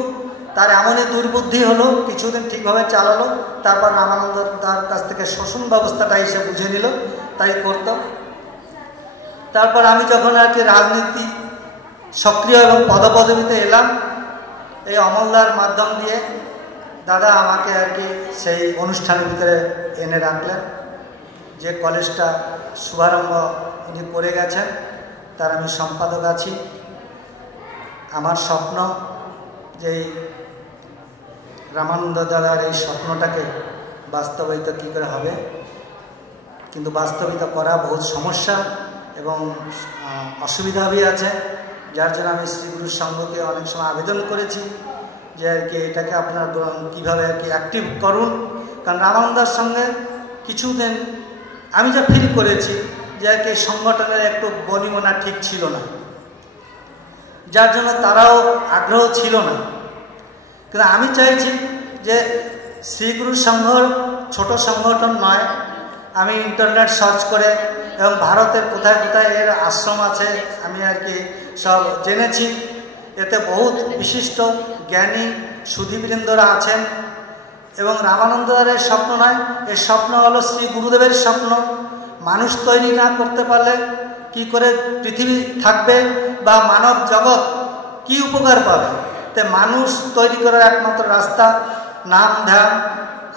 তার এমনই দুর্বুদ্ধি হলো, কিছুদিন ঠিকভাবে চালালো, তারপর রামানন্দ তার কাছ থেকে শোষণ ব্যবস্থাটাই সে বুঝে নিল, তাই করত। তারপর আমি যখন আর কি রাজনীতি সক্রিয় এবং পদপদবীতে এলাম, এই অমলদার মাধ্যম দিয়ে দাদা আমাকে আর কি সেই অনুষ্ঠানের ভিতরে এনে রাখলেন। যে কলেজটা শুভারম্ভ উনি করে গেছেন তার আমি সম্পাদক আছি। আমার স্বপ্ন যে রামানন্দ দাদার এই স্বপ্নটাকে বাস্তবায়িত কী করে হবে, কিন্তু বাস্তবিত করা বহুত সমস্যা এবং অসুবিধা আছে, যার জন্য আমি শ্রীগুরু সংঘকে অনেক সময় আবেদন করেছি যে আর কি এটাকে আপনার কীভাবে আর কি অ্যাক্টিভ করুন। কারণ রামানন্দার সঙ্গে কিছুদিন আমি যা ফিল করেছি যে আর কি সংগঠনের একটু বনিমনা ঠিক ছিল না, যার জন্য তারাও আগ্রহ ছিল না। কিন্তু আমি চাইছি যে শ্রীগুরু সংঘ ছোট সংগঠন নয়, আমি ইন্টারনেট সার্চ করে এবং ভারতের কোথায় কোথায় এর আশ্রম আছে আমি আর কি সব জেনেছি। এতে বহুত বিশিষ্ট জ্ঞানী সুধীবৃন্দরা আছেন এবং রামানন্দের স্বপ্ন নয়, এর স্বপ্ন হলো শ্রী গুরুদেবের স্বপ্ন। মানুষ তৈরি না করতে পারলে কি করে পৃথিবী থাকবে বা মানব জগৎ কি উপকার পাবে? তাই মানুষ তৈরি করার একমাত্র রাস্তা নাম ধ্যান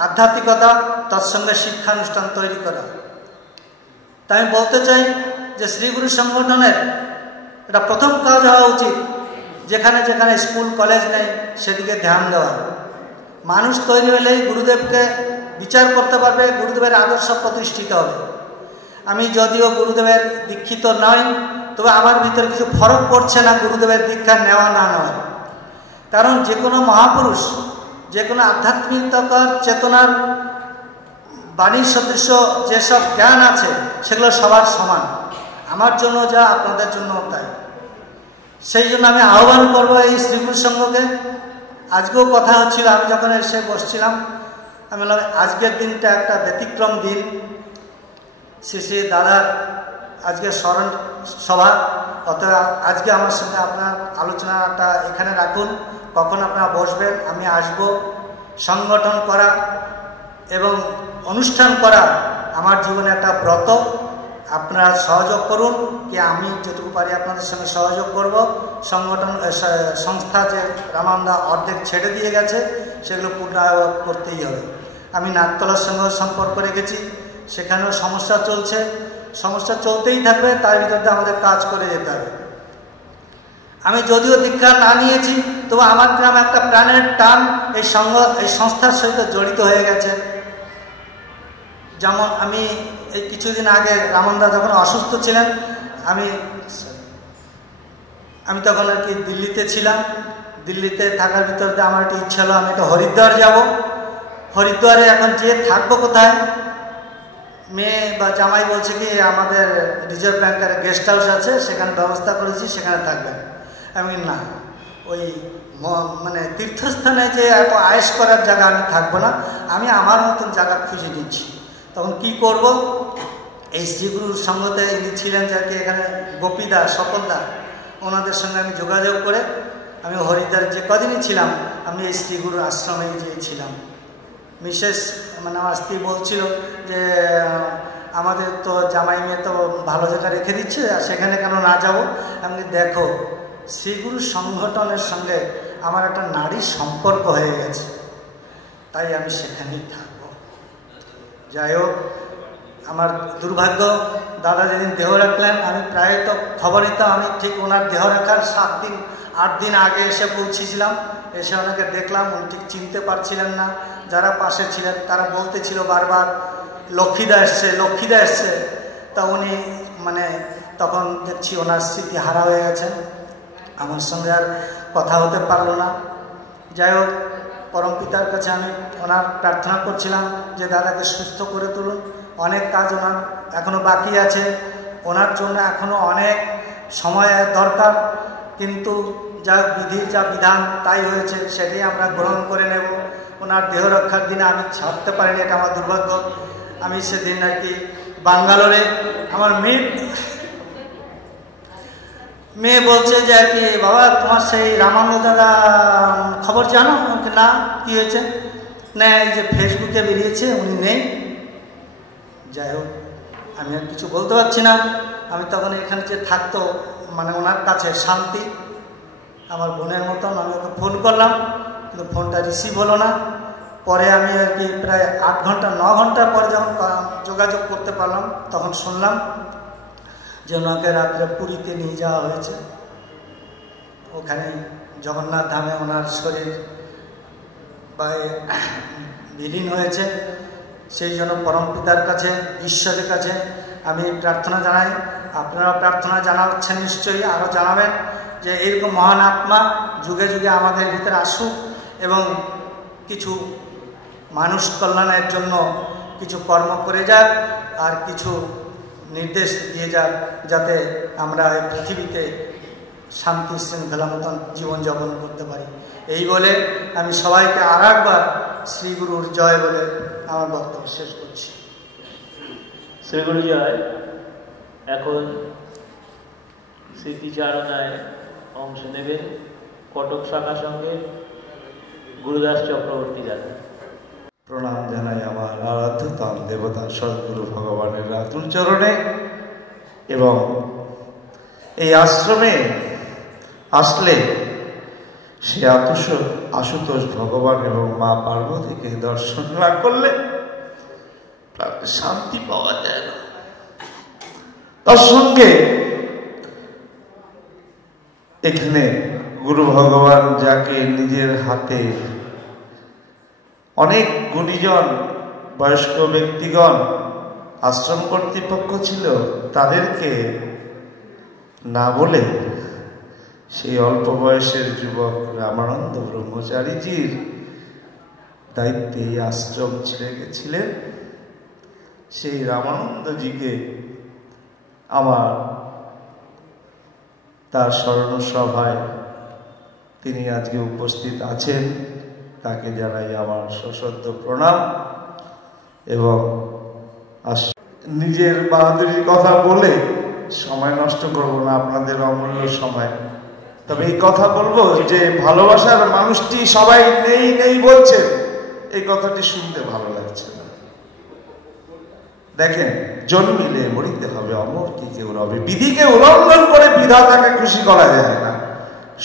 আধ্যাত্মিকতা, তৎসঙ্গে শিক্ষানুষ্ঠান তৈরি করা। তাই আমি বলতে চাই যে শ্রীগুরু সংগঠনের এটা প্রথম কাজ হওয়া উচিত, যেখানে যেখানে স্কুল কলেজ নেই সেদিকে ধ্যান দেওয়া। মানুষ তৈরি হলেই গুরুদেবকে বিচার করতে পারবে, গুরুদেবের আদর্শ প্রতিষ্ঠিত হবে। আমি যদিও গুরুদেবের দীক্ষিত নই, তবে আমার ভিতরে কিছু ফরক পড়ছে না গুরুদেবের দীক্ষা নেওয়া না নেওয়া। কারণ যে কোনো মহাপুরুষ, যে কোনো আধ্যাত্মিকতার চেতনার বাণীর সদৃশ্য যেসব জ্ঞান আছে সেগুলো সবার সমান, আমার জন্য যা আপনাদের জন্য তাই। সেই জন্য আমি আহ্বান করবো এই শ্রীগুরু সংঘকে। আজকেও কথা হচ্ছিল, আমি যখন এসে বসছিলাম আমি বললাম আজকের দিনটা একটা ব্যতিক্রম দিন। শ্রী শ্রী দাদার আজকে স্মরণ সভা, অতএব আজকে আমার সঙ্গে আপনার আলোচনাটা এখানে রাখুন। কখন আপনারা বসবেন আমি আসব। সংগঠন করা এবং অনুষ্ঠান করা আমার জীবনে একটা ব্রত। আপনারা সহযোগ করুন, কি আমি যেটুকু পারি আপনাদের সঙ্গে সহযোগ করব। সংগঠন সংস্থা যে রামানন্দা অর্ধেক ছেড়ে দিয়ে গেছে সেগুলো পুনরায় করতেই হবে। আমি নাগতলার সঙ্গেও সম্পর্ক রেখেছি, সেখানেও সমস্যা চলছে, সমস্যা চলতেই থাকবে, তার ভিতরে আমাদের কাজ করে যেতে হবে। আমি যদিও দীক্ষা না নিয়েছি, তবু আমার গ্রামে একটা প্রাণের টান এই সংস্থার সহিত জড়িত হয়ে গেছে। যেমন আমি এই কিছুদিন আগে রামনদা যখন অসুস্থ ছিলেন, আমি তখন আর কি দিল্লিতে ছিলাম। দিল্লিতে থাকার ভিতরে আমার একটা ইচ্ছা হলো আমি একটা হরিদ্বার যাব। হরিদ্বারে এখন যেয়ে থাকবো কোথায়? মেয়ে বা জামাই বলছে কি আমাদের রিজার্ভ ব্যাংকের গেস্ট হাউস আছে, সেখানে ব্যবস্থা করেছি, সেখানে থাকবেন। আমি না, ওই মানে তীর্থস্থানে যে এত আয়েস করার জায়গা আমি থাকবো না, আমি আমার মতন জায়গা খুঁজে নিচ্ছি। তখন কি করব? এই শ্রীগুরুর সঙ্গতে ইনি ছিলেন যাকে এখানে গোপীদা সকলদা, ওনাদের সঙ্গে আমি যোগাযোগ করে আমি হরিদ্বার যে কদিনই ছিলাম আমি এই শ্রীগুরুর আশ্রমে গিয়েছিলাম। মিসেস মানে আমার স্ত্রী বলছিল যে আমাদের তো জামাই মেয়ে তো ভালো জায়গা রেখে দিচ্ছে, আর সেখানে কেন না যাব? আমি দেখো শ্রীগুরু সংগঠনের সঙ্গে আমার একটা নারীর সম্পর্ক হয়ে গেছে, তাই আমি সেখানেই থাকব। যাই হোক, আমার দুর্ভাগ্য দাদা যেদিন দেহ রাখলেন আমি প্রায় তো খবর নিতাম, আমি ঠিক ওনার দেহ রাখার 7-8 দিন আগে এসে পৌঁছেছিলাম। এসে ওনাকে দেখলাম, উনি ঠিক চিনতে পারছিলেন না। যারা পাশে ছিলেন তারা বলতেছিল বারবার লক্ষ্মীদা এসছে, লক্ষ্মীদা এসছে। তা উনি মানে তখন দেখছি ওনার স্মৃতি হারা হয়ে গেছেন, আমার সঙ্গে আর কথা হতে পারলো না। যাই হোক, পরম পিতার কাছে আমি ওনার প্রার্থনা করছিলাম যে দাদাকে সুস্থ করে তুলুন। অনেক কাজ ওনার এখনও বাকি আছে, ওনার জন্য এখনও অনেক সময় দরকার। কিন্তু যা বিধি যা বিধান তাই হয়েছে, সেটাই আমরা গ্রহণ করে নেব। ওনার দেহ রক্ষার দিনে আমি ছাড়তে পারিনি, এটা আমার দুর্ভাগ্য। আমি সেদিন আর কি বাঙ্গালোরে আমার মেয়ে বলছে যে আর কি, বাবা তোমার সেই রামানন্দ দাদা খবর জানো? না, কি হয়েছে? না এই যে ফেসবুকে বেরিয়েছে উনি নেই। যাই হোক, আমি আর কিছু বলতে পারছি না। আমি তখন এখানে যে থাকতো মানে ওনার কাছে শান্তি, আমার বোনের মতন, আমি ওকে ফোন করলাম কিন্তু ফোনটা রিসিভ হলো না। পরে আমি আর কি প্রায় 8 ঘন্টা 9 ঘন্টা পরে যখন যোগাযোগ করতে পারলাম, তখন শুনলাম যে ওনাকে রাত্রে পুরীতে নিয়ে যাওয়া হয়েছে। ওখানে জগন্নাথ ধামে ওনার শরীর বিলীন হয়েছে। সেই জন্য পরম পিতার কাছে, ঈশ্বরের কাছে আমি প্রার্থনা জানাই। আপনারা প্রার্থনা জানাচ্ছেন নিশ্চয়ই, আরও জানাবেন যে এইরকম মহান আত্মা যুগে যুগে আমাদের ভিতরে আসুক এবং কিছু মানুষ কল্যাণের জন্য কিছু কর্ম করে যাক আর কিছু নির্দেশ দিয়ে যাক, যাতে আমরা এই পৃথিবীতে শান্তি শৃঙ্খলা মতন জীবনযাপন করতে পারি। এই বলে আমি সবাইকে আর একবার শ্রীগুরুর জয় বলে আমার বক্তব্য শেষ করছি। শ্রীগুরু জয়। এখন স্মৃতিচারণায় অংশ নেবেন কটক শাখা সঙ্গে গুরুদাস চক্রবর্তী দাদা। প্রণাম জানাই আমার আরাধ্যতম দেবতা সদ্গুরু ভগবানের রাতুল চরণে। এবং এই আশ্রমে আসলে সে আশুতোষ ভগবান এবং মা পার্বতীকে দর্শন না করলে শান্তি পাওয়া যায় না। তার সঙ্গে এখানে গুরু ভগবান যাকে নিজের হাতে অনেক গুণীজন বয়স্ক ব্যক্তিগণ আশ্রম কর্তৃপক্ষ ছিল, তাদেরকে না বলে সেই অল্প বয়সের যুবক রামানন্দ ব্রহ্মচারীজির দায়িত্বে এই আশ্রম ছেড়ে গেছিলেন। সেই রামানন্দজিকে আমার তার স্মরণ সভায় তিনি আজকে উপস্থিত আছেন, তাকে জানাই আমার সশ্রদ্ধ প্রণাম। এবং নিজের বাহাদুরির কথা বলে সময় নষ্ট করব না, আপনাদের অমূল্য সময়। তবে এই কথা বলবো যে ভালোবাসার মানুষটি সবাই নেই নেই বলছে, এই কথাটি শুনতে ভালো লাগছে না। দেখেন, জন্মিলে মরিতে হবে, অমর কি কেউ রবে। বিধিকে উল্লঙ্ঘন করে বিধাতাকে খুশি করা যায় না।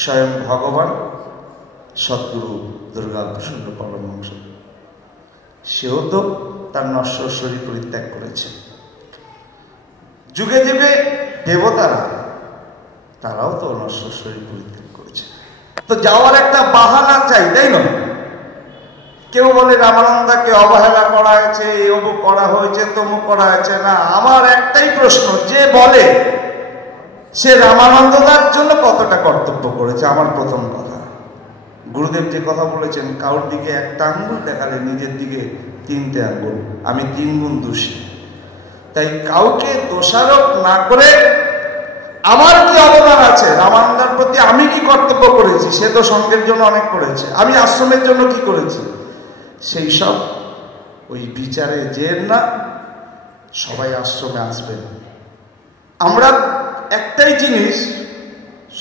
স্বয়ং ভগবান সদ্গুরু দুর্গা প্রসন্ন পরমহংস, সেও তো তার নশ্বর শরীর পরিত্যাগ করেছে। যুগে যুগে দেবতারা তারাও তো নশ্বর শরীর পরিত্যাগ করেছে। তো যাওয়ার একটা বাহানা চাই, তাই না? কেউ বলে রামানন্দাকে অবহেলা করা হয়েছে, অমুক করা হয়েছে, তমুক করা হয়েছে। না, আমার একটাই প্রশ্ন, যে বলে সে রামানন্দদার জন্য কতটা কর্তব্য করেছে? আমার প্রথম কথা। গুরুদেব যে কথা বলেছেন, কারোর দিকে একটা আঙ্গুল দেখালে নিজের দিকে 3টে আঙ্গুল, আমি 3 গুণ দোষী। তাই কাউকে দোষারোপ না করে আমার কি অবদান আছে, রামানন্দার প্রতি আমি কি কর্তব্য করেছি, সে তো সঙ্গের জন্য অনেক করেছে, আমি আশ্রমের জন্য কি করেছি, সেই সব ওই বিচারে যেন না। সবাই আশ্রমে আসবেন। আমরা একটাই জিনিস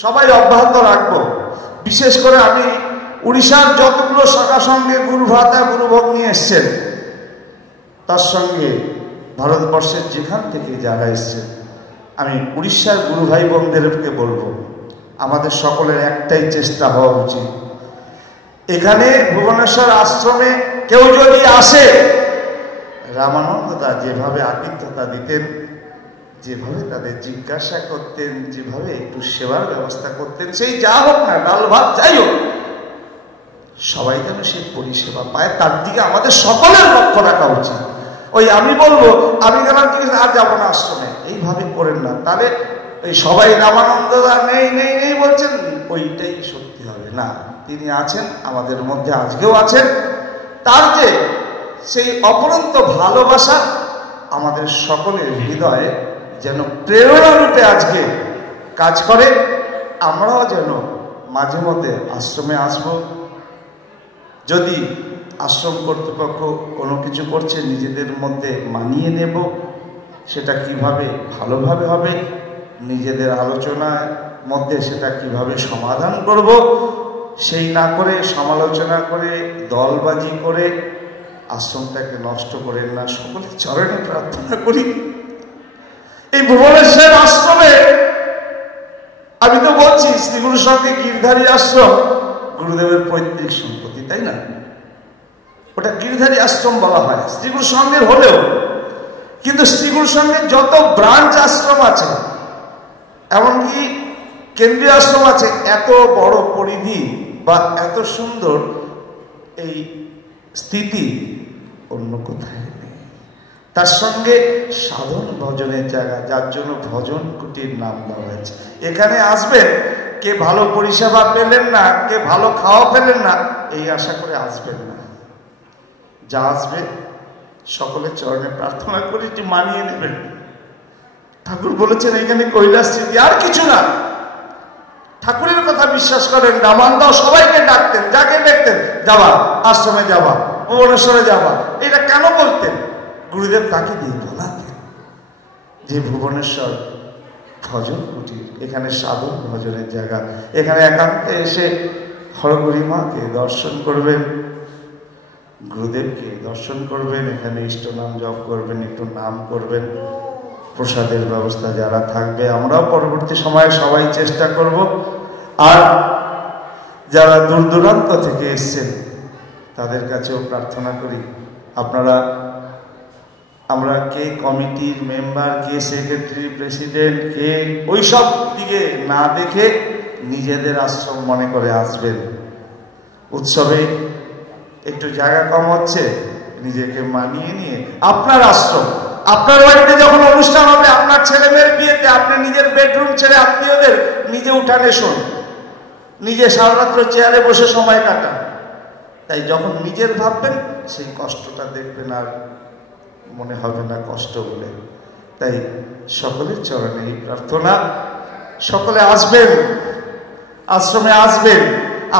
সবাই অব্যাহত রাখবো। বিশেষ করে আমি উড়িষ্যার যতগুলো শাখা সঙ্গে গুরু ভ্রাতা গুরুভোগ নিয়ে এসছেন, তার সঙ্গে ভারতবর্ষের যেখান থেকে যারা এসছেন, আমি উড়িষ্যার গুরু ভাই বোনদেরকে বলবো, আমাদের সকলের একটাই চেষ্টা হওয়া উচিত। এখানে ভুবনেশ্বর আশ্রমে কেউ যদি আসে, রামানন্দদা যেভাবে আতিথ্যতা দিতেন, যেভাবে তাদের জিজ্ঞাসা করতেন, যেভাবে একটু সেবার ব্যবস্থা করতেন, সেই যা হোক না, ডাল ভাত যাই হোক, সবাই যেন সেই পরিষেবা পায়, তার দিকে আমাদের সকলের লক্ষ্য রাখা উচিত। ওই আমি বলবো আমি গেলাম ঠিক আছে, আর যাবো না আশ্রমে, এইভাবে করেন না। তাহলে এই সবাই রামানন্দদা নেই নেই নেই বলছেন, ওইটাই সত্যি হবে না। তিনি আছেন আমাদের মধ্যে, আজকেও আছেন। তার যে সেই অপরন্ত ভালোবাসা আমাদের সকলের হৃদয়ে যেন প্রেরণা রূপে আজকে কাজ করে। আমরাও যেন মাঝে মধ্যে আশ্রমে আসব। যদি আশ্রম কর্তৃপক্ষ কোনো কিছু করছে নিজেদের মধ্যে মানিয়ে নেব, সেটা কিভাবে ভালোভাবে হবে, নিজেদের আলোচনার মধ্যে সেটা কিভাবে সমাধান করব, সেই না করে সমালোচনা করে দলবাজি করে আশ্রমটাকে নষ্ট করেন না। সকলের চরণে প্রার্থনা করি। এই ভুবনেশ্বর আশ্রমে আমি তো বলছি শ্রীগুরুর সঙ্গে গিরধারী আশ্রম গুরুদেবের পৈতৃক সম্পত্তি, তাই না? ওটা গিরধারী আশ্রম বলা হয় শ্রীগুরুর সঙ্গের হলেও, কিন্তু শ্রীগুরুর সঙ্গে যত ব্রাঞ্চ আশ্রম আছে, এমনকি কেন্দ্রীয় আশ্রম আছে, এত বড় পরিধি বা এত সুন্দর এই স্থিতি অন্য কোথায় নেই। তার সঙ্গে সাধন ভজনের জায়গা, যার জন্য ভজন কুটির নাম দেওয়া হয়েছে। এখানে আসবেন, কে ভালো পরিষেবা পেলেন না, কে ভালো খাওয়া পেলেন না, এই আশা করে আসবেন না। যা আসবে সকলের চরণে প্রার্থনা করি একটু মানিয়ে নেবেন। ঠাকুর বলেছেন এখানে কৈলাস স্মৃতি, আর কিছু না। ঠাকুরের কথা বিশ্বাস করেন, রামানন্দ সবাইকে ডাকতেন, যাকে দেখতেন যাবা, আশ্রমে যাবা, ভুবনেশ্বরে যাবা। এটা কেন বলতেন? গুরুদেব তাকে দিয়ে বলাতেন যে ভুবনেশ্বর ভজন কুটির, এখানে সাধন ভজনের জায়গা। এখানে একান্তে এসে হরগরিমাকে দর্শন করবেন, গুরুদেবকে দর্শন করবেন, এখানে ইষ্ট নাম জপ করবেন, একটু নাম করবেন, প্রসাদের ব্যবস্থা যারা থাকবে। আমরাও পরবর্তী সময়ে সবাই চেষ্টা করব। আর যারা দূর দূরান্ত থেকে এসছেন তাদের কাছেও প্রার্থনা করি, আপনারা, আমরা কে কমিটির মেম্বার, কে সেক্রেটারি, প্রেসিডেন্ট, কে ওইসব দিকে না দেখে নিজেদের আশ্রম মনে করে আসবেন। উৎসবে একটু জায়গা কম হচ্ছে, নিজেকে মানিয়ে নিয়ে আপনার আশ্রম, আপনার বাড়িতে যখন অনুষ্ঠান হবে, আপনার ছেলে মেয়ের বিয়েতে আপনি নিজের বেডরুম ছেড়ে আত্মীয়দের নিজে উঠানে শোন, নিজে সারা রাত্র চেয়ারে বসে সময় কাটান। তাই যখন নিজের ভাববেন সেই কষ্টটা দেখবেন, আর মনে হবে না কষ্ট বলে। তাই সকলের চরণে এই প্রার্থনা, সকলে আসবেন, আশ্রমে আসবেন।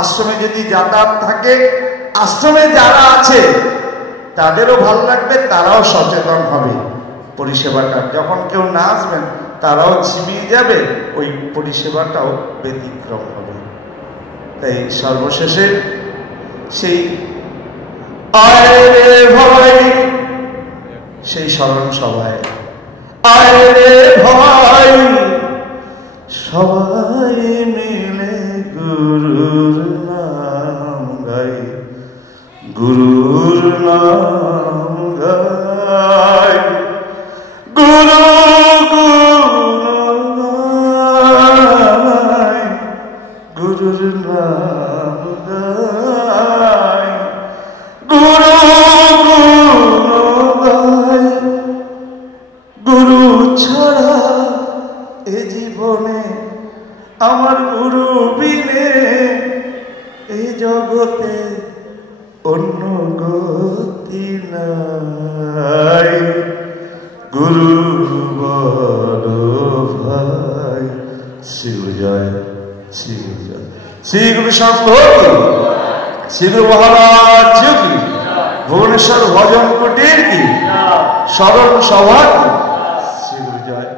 আশ্রমে যদি যাতায়াত থাকে, আশ্রমে যারা আছে তাদেরও ভালো লাগবে, তারাও সচেতন হবে পরিষেবাটা। যখন কেউ না আসবেন তারাও ঝিমিয়ে যাবে, ওই পরিষেবাটাও ব্যতিক্রম হবে। তাই সর্বশেষে সেই আয় রে ভাই, সেই স্মরণ সভায় আয় রে ভাই, সবাই মিলে গুরুর নাম গাই, গুরুর নাম গাই, গুরু গুরু গাই, গুরুর নাম গাই, গুরু গুরু গাই। গুরু ছাড়া এ জীবনে, আমার গুরু বিনে এই জগতে অন্য গতি নাই। গুরু বলো ভাই, শ্রীগুরু জয়, শ্রীগুরু জয়, শ্রীগুরু সংঘ কি, শ্রীগুরু মহারাজ কি, ভুবনেশ্বর ভজন কুটির কি, স্মরণ সভা কি। শ্রীগুরু জয়,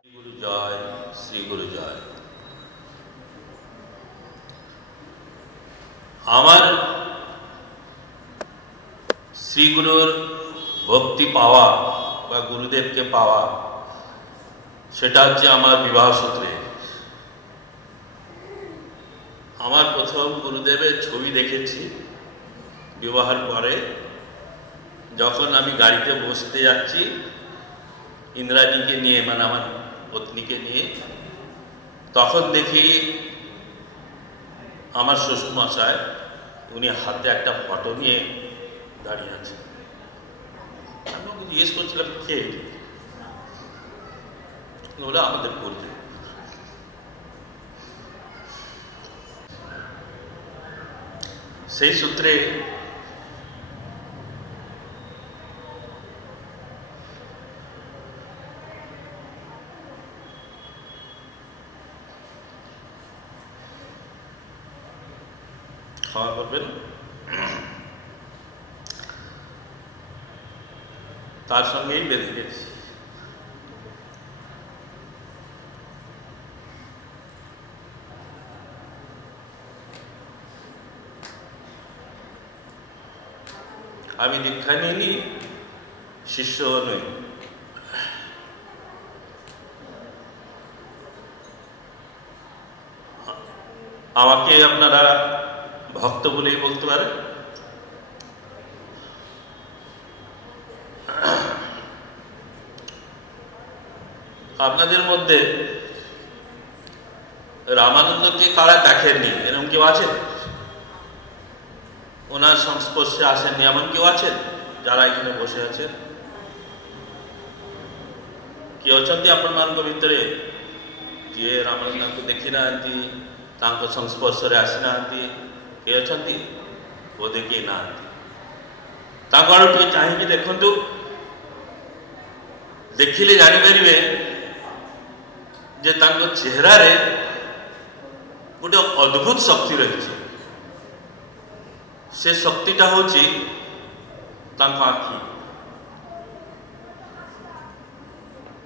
শ্রীগুরু জয়, শ্রীগুরু জয়। আমার শ্রীগুরুর ভক্তি পাওয়া বা গুরুদেবকে পাওয়া, সেটা হচ্ছে আমার বিবাহ সূত্রে। আমার প্রথম গুরুদেবের ছবি দেখেছি বিবাহের পরে, যখন আমি গাড়িতে বসতে যাচ্ছি ইন্দ্রাণীকে নিয়ে, মানে আমার পত্নীকে নিয়ে, তখন দেখি আমার শ্বশুরমশাই, উনি হাতে একটা ফটো নিয়ে দাঁড়িয়ে আছে। আমি ওকে জিজ্ঞেস করছিলাম কে, বলে আমাদের গুরুদেব। সেই সূত্রে ক্ষমা করবেন, তার সঙ্গেই বেঁধে গেছি। আমি দীক্ষা নিইনি, শিষ্য নই। আমাকে আপনারা ভক্ত বলেই বলতে পারেন। আপনাদের মধ্যে রামানন্দকে কারা দেখেননি এরকম কেউ আছেন? ওনার সংস্পর্শে আসেননি এমন কেউ আছেন যারা এখানে বসে আছেন? କିଏ ଅଛନ୍ତି ଆପଣମାନଙ୍କ ଭିତରେ ଯିଏ ରାମାନନ୍ଦଙ୍କୁ ଦେଖି ନାହାନ୍ତି, ତାଙ୍କ ସଂସ୍ପର୍ଶରେ ଆସିନାହାନ୍ତି? କିଏ ଅଛନ୍ତି? ବୋଧେ କେହି ନାହାନ୍ତି। ତାଙ୍କ ଆଡ଼କୁ ଟିକେ ଚାହିଁକି ଦେଖନ୍ତୁ, ଦେଖିଲେ ଜାଣିପାରିବେ ଯେ ତାଙ୍କ ଚେହେରାରେ ଗୋଟେ ଅଦ୍ଭୁତ ଶକ୍ତି ରହିଛି। ସେ ଶକ୍ତିଟା ହେଉଛି ତାଙ୍କ ଆଖି।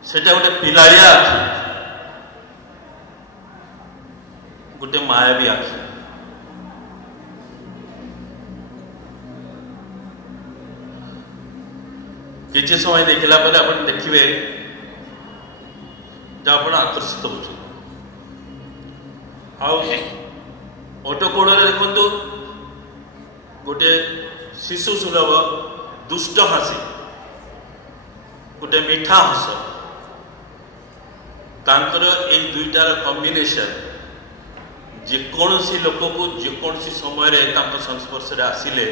সেটা গোটে পিলারিয়া আখি, গোটে মায়াবী আখি। কিছু সময় দেখিলা পরে আপনি দেখবে যে আপনার আকর্ষিত হচ্ছেন। ওটো কোড়ে দেখুন গোটে শিশু সুলভ দুষ্ট হাসি, গোটে মিঠা হস। ତାଙ୍କର ଏଇ ଦୁଇଟାର କମ୍ବିନେସନ ଯେକୌଣସି ଲୋକକୁ ଯେକୌଣସି ସମୟରେ ତାଙ୍କ ସଂସ୍ପର୍ଶରେ ଆସିଲେ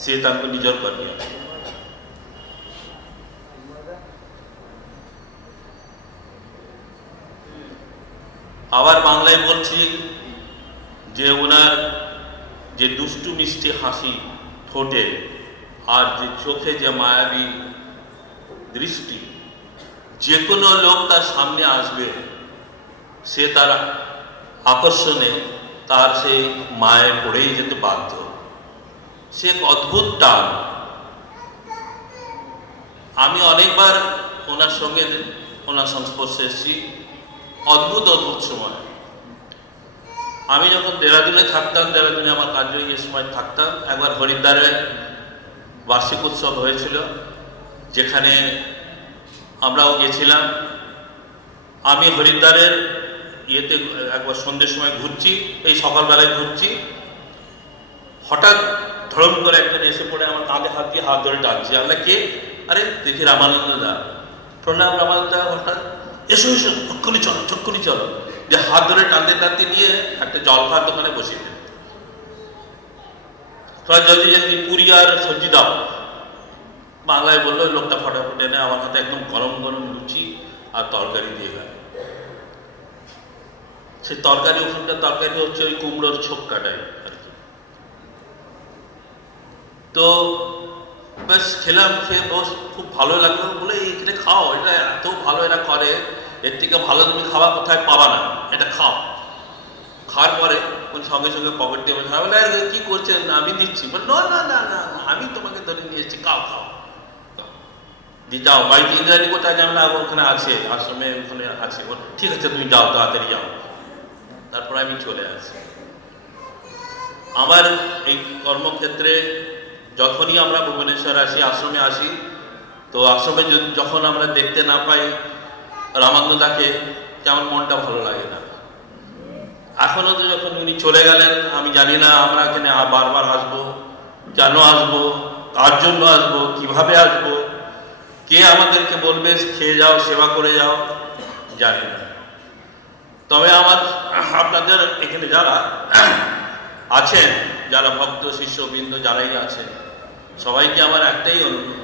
সে তাকে নিজের করিয়া। আবার বাংলায় বলছি যে ওনার যে দুষ্টু মিষ্টি হাসি ঠোঁটে আর যে চোখে যে মায়াবী দৃষ্টি, যে কোনো লোক তার সামনে আসবে সে তার আকর্ষণে তার সেই মায়ে পড়েই যেতে বাধ্য। সে এক অদ্ভুত টান। আমি অনেকবার ওনার সঙ্গে ওনার সংস্পর্শে এসেছি, অদ্ভুত অদ্ভুত সময়। আমি যখন দেরাদুনে থাকতাম, দেরাদুনে আমার কার্য এই সময় থাকতাম, একবার হরিদ্বারে বার্ষিক উৎসব হয়েছিল যেখানে আমরাও গেছিলাম। আমি হরিদ্বারের ইয়েতে একবার সন্ধ্যের সময় ঘুরছি, এই সকালবেলায় ঘুরছি, হঠাৎ ধরম করে একজন এসে পড়ে আমার কাঁধে হাত দিয়ে হাত ধরে টানছে। আমরা কে? আরে দেখি রামানন্দ দা। প্রণাম রামানন্দ দা। হঠাৎ এসো এসো, চক্ষুনি চলো চক্ষুনি চলো, যে হাত ধরে টানতে টানতে নিয়ে একটা জল খাওয়ার দোকানে বসিয়ে দেন। তোরা জলদি জলদি পুরি আর সবজি দাও। বাংলায় বললো, লোকটা ফটাফট এনে আমার হাতে একদম গরম গরম লুচি আর তরকারি দিয়ে গেল। সে তরকারি, ওখানকার তরকারি হচ্ছে ওই কুমড়োর ছোপকাটাই আর কি। তো বেশ খেলাম, খেয়ে বস খুব ভালো লাগলো। বলে এটা খাও, এটা এত ভালো এরা করে, এর থেকে ভালো তুমি খাওয়া কোথায় পাবা না, এটা খাও। খাওয়ার পরে সঙ্গে সঙ্গে পকেট দিয়ে বলে কি করছেন, আমি দিচ্ছি। বলে না না না না, আমি তোমাকে ধরে নিয়ে এসেছি, খাও খাও। যাও বাড়িতে ইন্দ্রাণী কোথায় জানো না, ওখানে আছে, আশ্রমে ওখানে আছে। ঠিক আছে তুমি যাও, তাড়াতাড়ি যাও। তারপর আমি চলে আসি। আমার এই কর্মক্ষেত্রে যখনই আমরা ভুবনেশ্বর আসি, আশ্রমে আসি, তো আশ্রমে যখন আমরা দেখতে না পাই রামানন্দদাকে, কেমন মনটা ভালো লাগে না। এখনো তো যখন উনি চলে গেলেন, আমি জানি না আমরা এখানে বারবার আসবো, কেন আসবো, কার জন্য আসবো, কিভাবে আসবো, কে আমাদেরকে বলবে খেয়ে যাও, সেবা করে যাও, জানি না। তবে আমার আপনাদের এখানে যারা আছেন, যারা ভক্ত শিষ্যবৃন্দ যারাই আছেন, সবাইকে আমার একটাই অনুরোধ,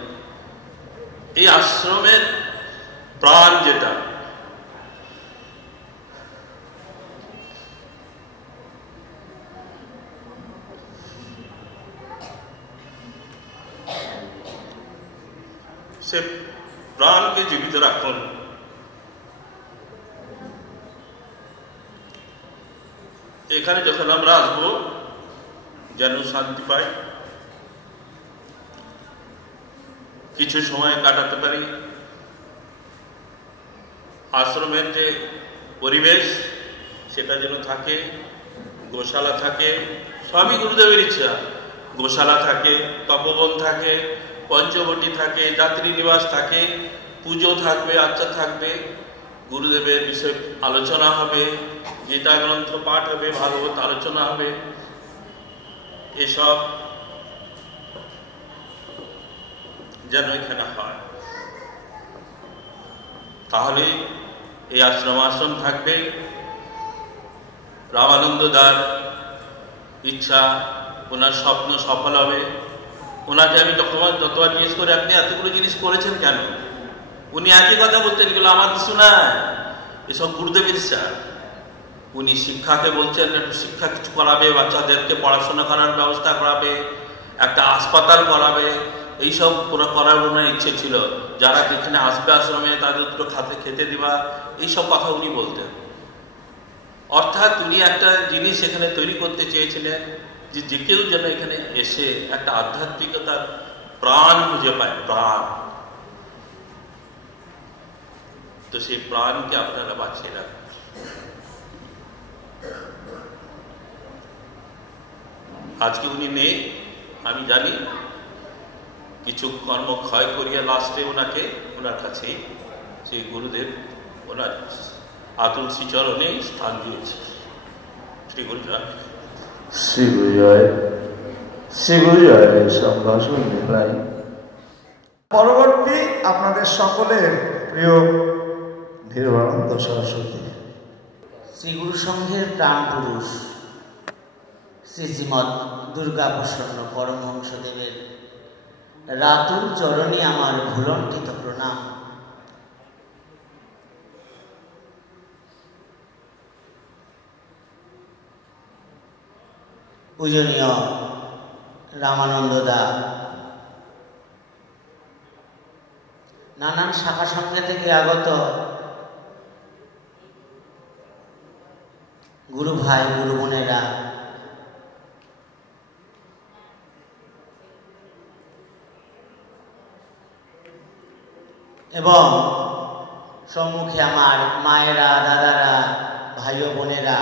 এই আশ্রমের প্রাণ যেটা, সে প্রাণকে জীবিত রাখুন। এখানে যখন আমরা আসবো যেন শান্তি পাই, কিছু সময় কাটাতে পারি। আশ্রমের যে পরিবেশ সেটা যেন থাকে, গোশালা থাকে, সবই গুরুদেবের ইচ্ছা। গোশালা থাকে, তপবন থাকে, পঞ্চবটি থাকে, যাত্রী নিবাস থাকে, পুজো থাকবে, আচ্ছা থাকবে, গুরুদেবের বিষয়ে আলোচনা হবে, গীতা গ্রন্থ পাঠ হবে, ভাগবত আলোচনা হবে। এসব যেন এখানে হয়, তাহলে এই আশ্রম থাকবে। রামানন্দ দার ইচ্ছা, ওনার স্বপ্ন সফল হবে। ওনাকে আমি যতবার জিজ্ঞেস করে আপনি এতগুলো জিনিস করেছেন কেন, উনি একই কথা বলছেন, এগুলো আমার কিছু না, এসব গুরুদেবের ইচ্ছা। উনি শিক্ষাকে বলছেন একটু শিক্ষা কিছু করাবে, বাচ্চাদেরকে পড়াশোনা করার ব্যবস্থা করাবে, একটা হাসপাতাল করাবে, এইসব করার ওনার ইচ্ছে ছিল। যারা যেখানে আসবে আশ্রমে তাদের দুটো খেতে দিবা, এইসব কথা উনি বলতেন। অর্থাৎ উনি একটা জিনিস এখানে তৈরি করতে চেয়েছিলেন যে কেউ যেন এখানে এসে একটা আধ্যাত্মিকতার প্রাণ খুঁজে পায়, প্রাণ। তো সেই প্রাণকে আপনারা বাঁচিয়ে রাখবেন। আজকে উনি নেই, আমি জানি, কিছু কর্ম ক্ষয় করিয়া লাস্টে ওনাকে ওনার কাছে সেই গুরুদেব ওনার আতুল শ্রীচরণে স্থান দিয়েছে। শ্রী গুরু জয়। শ্রী গুরু জয়। শ্রী গুরু জয়। সম্ভাষণ নির্ণয়। পরবর্তী আপনাদের সকলের প্রিয় নির্বাণানন্দ সরস্বতী। শ্রীগুরু সংঘের প্রাণ পুরুষ শ্রীশ্রীমৎ দুর্গা প্রসন্ন পরমহংসদেবের রাতুল চরণে আমার ভুলণ্ঠিত প্রণাম। পূজনীয় রামানন্দ দা নানান শাখা সংঘে থেকে আগত গুরু ভাই গুরু বোনেরা, এবং সম্মুখে আমার মায়েরা, দাদারা, ভাই ও বোনেরা,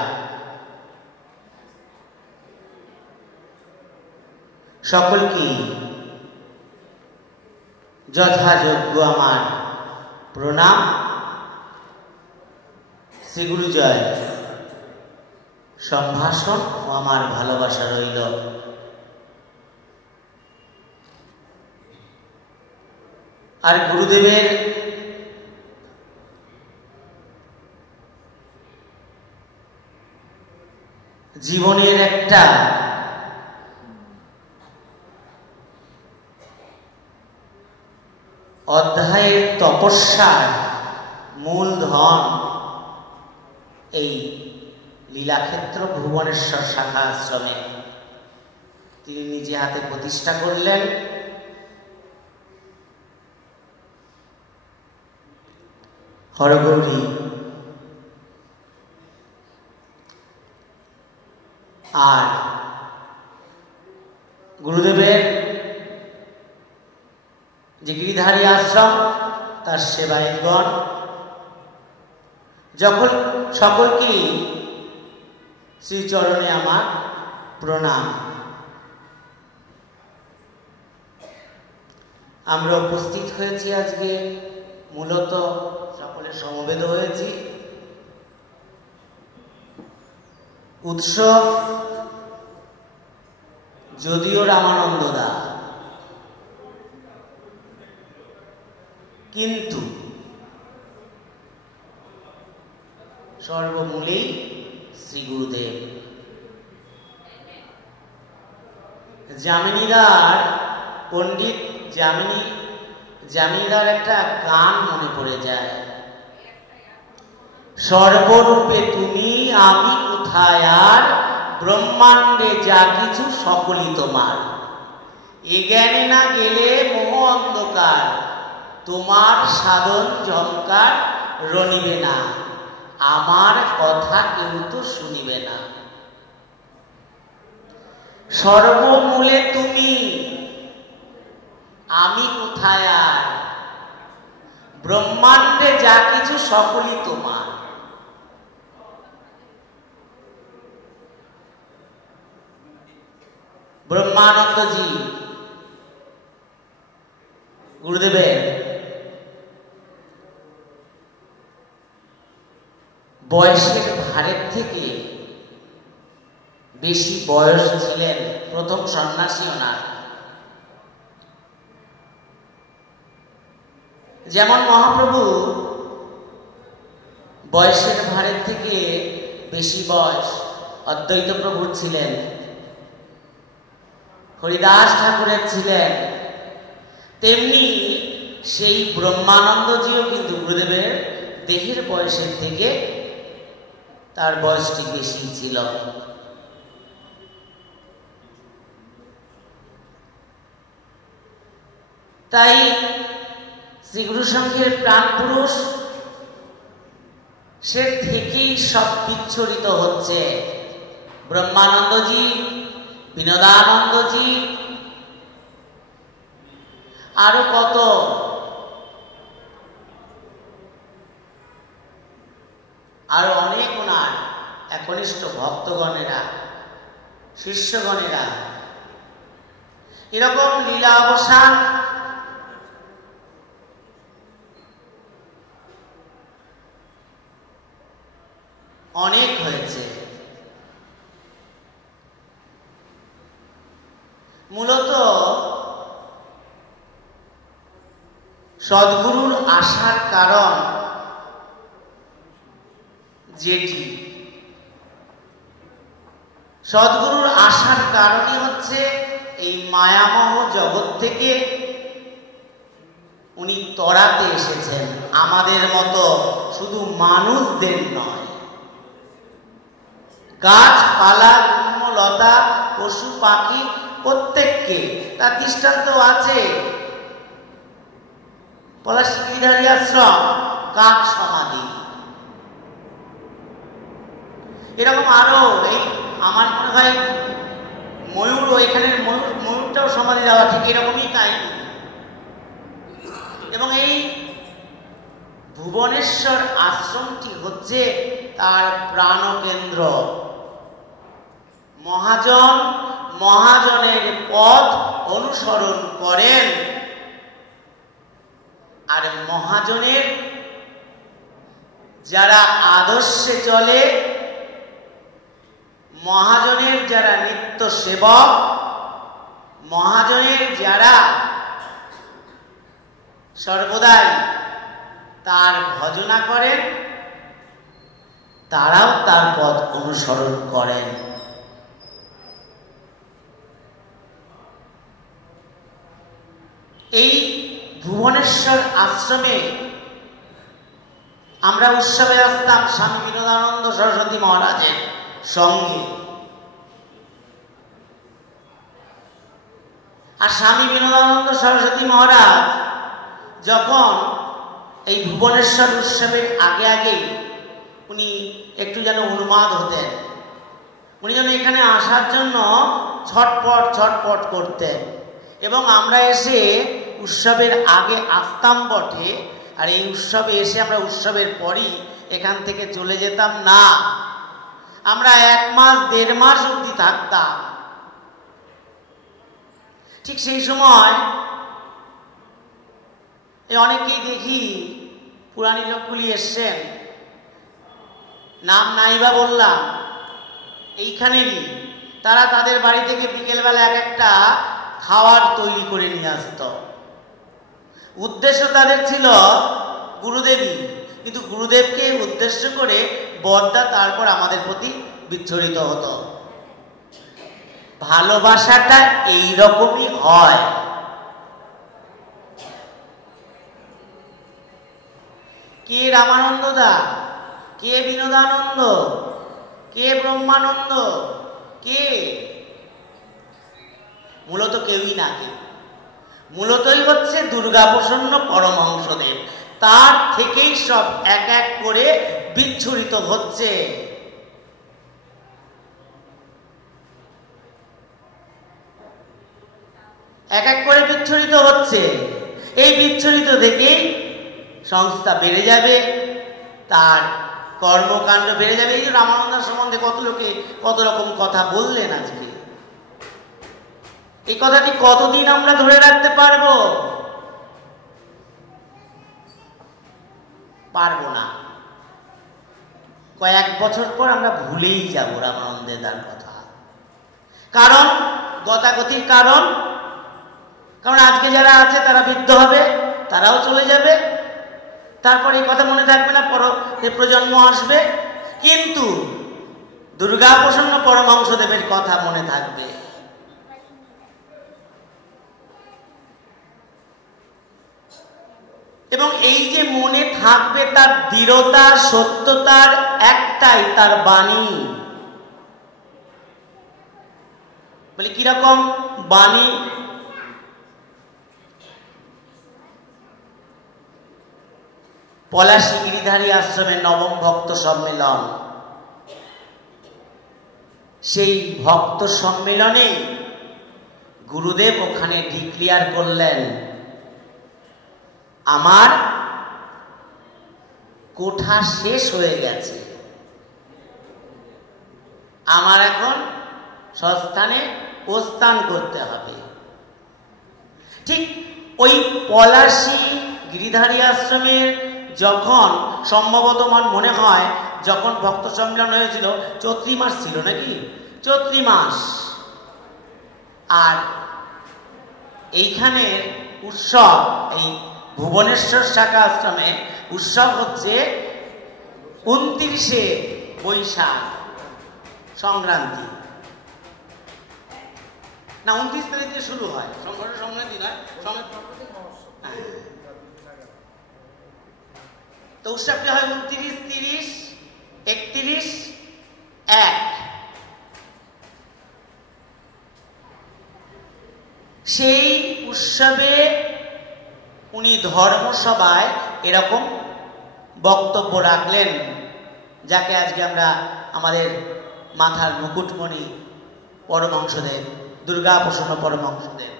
সকলকে যথাযোগ্য আমার প্রণাম। শ্রীগুরু জয়। সম্ভাষণ ও আমার ভালোবাসা রইল। আর গুরুদেবের জীবনের একটা অধ্যায়ের তপস্যার মূলধন এই লীলাক্ষেত্র ভুবনেশ্বর শাখা আশ্রমে তিনি নিজে হাতে প্রতিষ্ঠা করলেন। হরগৌরী আর গুরুদেবের যে গিরিধারী আশ্রম তার সেবায়তগণ যখন সকলকেই শ্রীচরণে আমার প্রণাম। আমরা উপস্থিত হয়েছি আজকে, মূলত সকলে সমবেত হয়েছি উৎসব যদিও রামানন্দ দা, কিন্তু সর্বমূলেই শ্রী গুরুদেব। যামিনীদার পণ্ডিত যামিনীদার একটা গান মনে পড়ে যায়, সর্বরূপে তুমি আমি কোথায় আর ব্রহ্মাণ্ডে যা কিছু সকলই তোমার, এ জ্ঞানে না গেলে মোহ অন্ধকার, তোমার সাধন ঝংকার রনিবে না, আমার কথা কেউ তো শুনিবে না। সর্বমূলে তুমি, আমি কোথায় আর? ব্রহ্মাণ্ডে যা কিছু সকলই তোমার। ব্রহ্মানন্দজি গুরুদেবের বয়সের ভারের থেকে বেশি বয়স ছিলেন প্রথম সন্ন্যাসী ওনার। যেমন মহাপ্রভু বয়সের ভারের থেকে বেশি বয়স অদ্বৈত প্রভুর ছিলেন, হরিদাস ঠাকুরের ছিলেন, তেমনি সেই ব্রহ্মানন্দজিও কিন্তু গুরুদেবের দেহের বয়সের থেকে তার বয়সটি বেশি ছিল। তাই শ্রীগুরু সংঘের প্রাণ পুরুষ সে থেকেই সব বিচ্ছরিত হচ্ছে। ব্রহ্মানন্দজি, বিনোদানন্দজি, আরো কত আরো অনেক ওনার একনিষ্ঠ ভক্তগণেরা, শিষ্যগণেরা এরকম লীলা অবসান অনেক হয়েছে। মূলত সদ্গুরুর আসার কারণ যেটি, সদ্গুরুর আসার কারণই হচ্ছে এই মায়ামহ জগৎ থেকে উনি তরাতে এসেছেন, আমাদের মতো শুধু মানুষদের নয়, গাছপালা, লতা, পশু পাখি প্রত্যেককে। তার দৃষ্টান্ত আছে পলাশগিরিধারী আশ্রম, কাক সমাধি, এরকম আরো এই আমার মনে হয় ময়ূর, এখানের ময়ূরটাও সমাধি দেওয়া ঠিক এরকমই কাহিনী। এবং এই ভুবনেশ্বর আশ্রমটি হচ্ছে তার প্রাণকেন্দ্র। মহাজন মহাজনের পথ অনুসরণ করেন, আর মহাজনের যারা আদর্শে চলে, মহাজনের যারা নিত্য সেবক, মহাজনের যারা সর্বদাই তার ভজনা করেন, তারাও তার পথ অনুসরণ করেন। এই ভুবনেশ্বর আশ্রমে আমরা উৎসবে আসতাম স্বামী বিনোদানন্দ সরস্বতী মহারাজের সঙ্গে। আর স্বামী বিনোদানন্দ সরস্বতী মহারাজ যখন এই ভুবনেশ্বর উৎসবের আগে আগে উনি একটু যেন উন্মাদ হতেন, উনি যেন এখানে আসার জন্য ছটপট ছটপট করতেন। এবং আমরা এসে উৎসবের আগে আসতাম বটে, আর এই উৎসবে এসে আমরা উৎসবের পরই এখান থেকে চলে যেতাম না, আমরা 1 মাস 1.5 মাস অবধি থাকতাম। ঠিক সেই সময় অনেকেই দেখি পুরানি লোকগুলি এসছেন, নাম নাইবা বললাম, এইখানেরই, তারা তাদের বাড়ি থেকে বিকেলবেলা একটা খাবার তৈরি করে নিয়ে আসত। উদ্দেশ্য তাদের ছিল গুরুদেবী, কিন্তু গুরুদেবকে উদ্দেশ্য করে বরটা তারপর আমাদের প্রতি বিচ্ছরিত হতো। ভালোবাসাটা এইরকমই হয়। কে রামানন্দ দা, কে বিনোদানন্দ, কে ব্রহ্মানন্দ, কে? মূলত কেউই না, মূলতই হচ্ছে দুর্গাপ্রসন্ন পরমহংসদেব। তার থেকেই সব এক এক করে বিচ্ছুরিত হচ্ছে। এক এক করে বিচ্ছুরিত হচ্ছে। এই বিচ্ছুরিত থেকেই সংস্থা বেড়ে যাবে, তার কর্মকাণ্ড বেড়ে যাবে। এই যে রামানন্দার সম্বন্ধে কত লোকে কত রকম কথা বললেন আজকে, এই কথাটি কতদিন আমরা ধরে রাখতে পারবো? পারবো না। কয়েক বছর পর আমরা ভুলেই যাব রামানন্দের তার কথা। কারণ গতাগতির কারণ আজকে যারা আছে তারা বৃদ্ধ হবে, তারাও চলে যাবে, তারপরে এই কথা মনে থাকবে না, প্রজন্ম আসবে, কিন্তু দুর্গাপ্রসন্ন পরমহংসদেবের কথা মনে থাকবে। এবং এই যে মনে থাকবে তার দৃঢ়তা, সত্যতার একটাই, তার বাণী। বলি কিরকম বাণী? পলাশী গিরিধারী আশ্রমের নবম ভক্ত সম্মেলন, সেই ভক্ত সম্মেলনে গুরুদেব ওখানে ডিক্লিয়ার করলেন, আমার কোঠা শেষ হয়ে গেছে, আমার এখন স্বস্থানে প্রস্থান করতে হবে। ঠিক ওই পলাশী গিরিধারী আশ্রমের যখন সম্ভবত আমার মনে হয় যখন ভক্ত সম্মেলন হয়েছিল চৈত্রী মাস ছিল নাকি, চৈত্রী মাস, আর এইখানে উৎসব, এই ভুবনেশ্বর শাখা আশ্রমে উৎসব হচ্ছে 29শে বৈশাখ, সংক্রান্তি না 29 তারিখ থেকে শুরু হয়, সংক্রান্তি নয়, তো উৎসবটা হয় 29, 30, 31, 1। সেই উৎসবে উনি ধর্মসভায় এরকম বক্তব্য রাখলেন, যাকে আজকে আমরা আমাদের মাথার মুকুটমণি পরমহংসদেব, দুর্গাপ্রসন্ন পরমহংসদেব,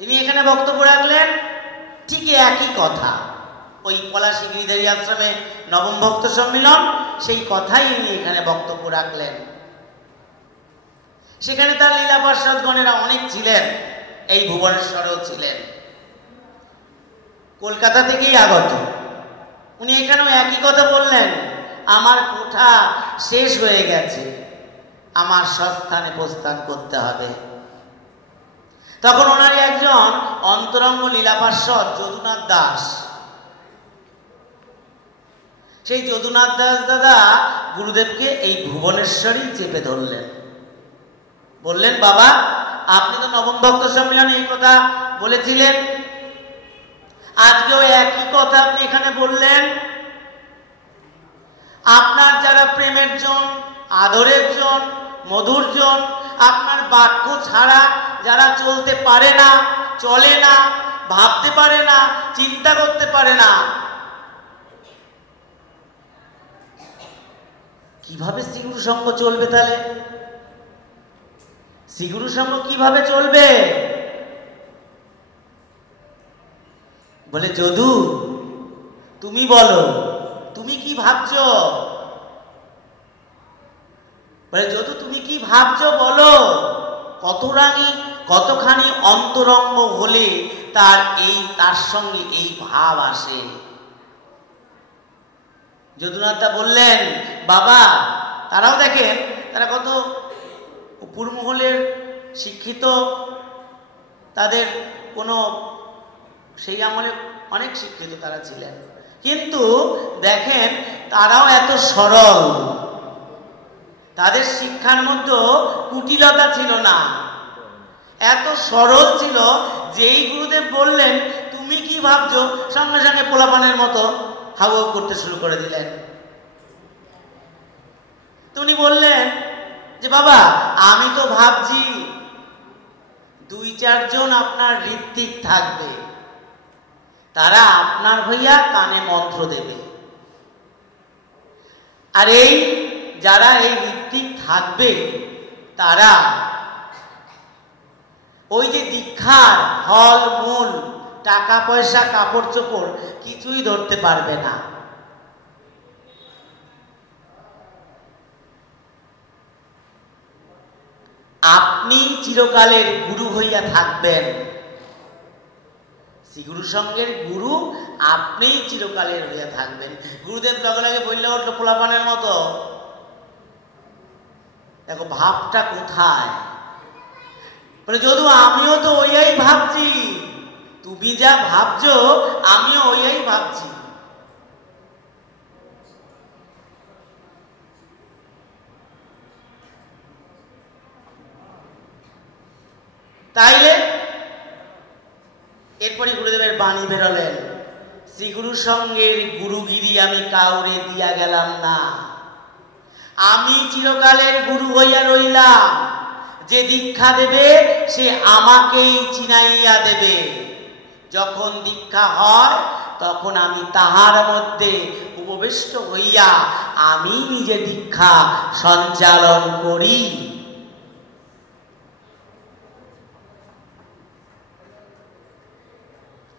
তিনি এখানে বক্তব্য রাখলেন। ঠিক একই কথা, ওই পলাশী গিরিধারী আশ্রমে নবম ভক্ত সম্মেলন, সেই কথাই উনি এখানে বক্তব্য রাখলেন। সেখানে তার লীলা পার্ষদগণেরা অনেক ছিলেন, এই ভুবনেশ্বরেও ছিলেন, কলকাতা থেকেই আগত। উনি এখানেও একই কথা বললেন, আমার কোঠা শেষ হয়ে গেছে, আমার স্বস্থানে প্রস্থান করতে হবে। তখন ওনার একজন অন্তরঙ্গ লীলা পার্ষদ যদুনাথ দাস, সেই যদুনাথ দাস দাদা গুরুদেবকে এই ভুবনেশ্বরেই চেপে ধরলেন, বললেন, বাবা আপনি তো নবম ভক্ত সম্মেলনে এই কথা বলেছিলেন, আজকেও একই কথা আপনি এখানে বললেন। আপনার যারা প্রেমের জন, আদরের জন, মধুর জন, আপনার বাক্য ছাড়া যারা চলতে পারে না, চলে না, ভাবতে পারে না, চিন্তা করতে পারে না, কিভাবে শ্রীগুরু সঙ্গ চলবে? তাহলে শ্রীগুরু সঙ্গ কিভাবে চলবে? বলে, যদু তুমি বলো, তুমি কি ভাবছো? বলে, যদু তুমি কি ভাবছো বলো, কতখানি অন্তরঙ্গ হলে তার সঙ্গে এই ভাব আসে? যদুনাথদা বললেন, বাবা তারাও দেখেন, তারা কত উপরমহলের শিক্ষিত, তাদের কোনো সেই আমলে অনেক শিক্ষিত তারা ছিলেন, কিন্তু দেখেন তারাও এত সরল, তাদের শিক্ষার মধ্যে কুটিলতা ছিল না, এত সরল ছিল, যেই গুরুদেব বললেন তুমি কি ভাবছো, সঙ্গে সঙ্গে পোলাপানের মতো হাউ হাউ করতে শুরু করে দিলেন। উনি বললেন যে বাবা আমি তো ভাবছি 2-4 জন আপনার ঋত্বিক থাকবে, তারা আপনার হইয়া কানে মন্ত্র দেবে, আর এই যারা এই ঋত্বিক থাকবে তারা ওই যে দীক্ষার ফল মূল, টাকা পয়সা, কাপড় চোপড় কিছুই ধরতে পারবে না। আপনি চিরকালের গুরু হইয়া থাকবেন। শ্রীগুরু সঙ্গের গুরু আপনিই চিরকালের হইয়া থাকবেন। গুরুদেব লগে লগে বললে উঠলো পোলাপানের মতো, দেখো ভাবটা কোথায়? বলে যদু আমিও তো ওই ভাবছি, তুমি যা ভাবছো আমিও ওই ভাবছি। তাইলে এরপরে গুরুদেবের বাণী বেরোলেন, শ্রীগুরু সঙ্গের গুরুগিরি আমি কাউরে দিয়া গেলাম না, আমি চিরকালের গুরু হইয়া রইলাম। যে দীক্ষা দেবে সে আমাকেই চিনাইয়া দেবে। যখন দীক্ষা হয় তখন আমি তাহার মধ্যে উপবিষ্ট হইয়া আমি নিজে দীক্ষা সঞ্চালন করি।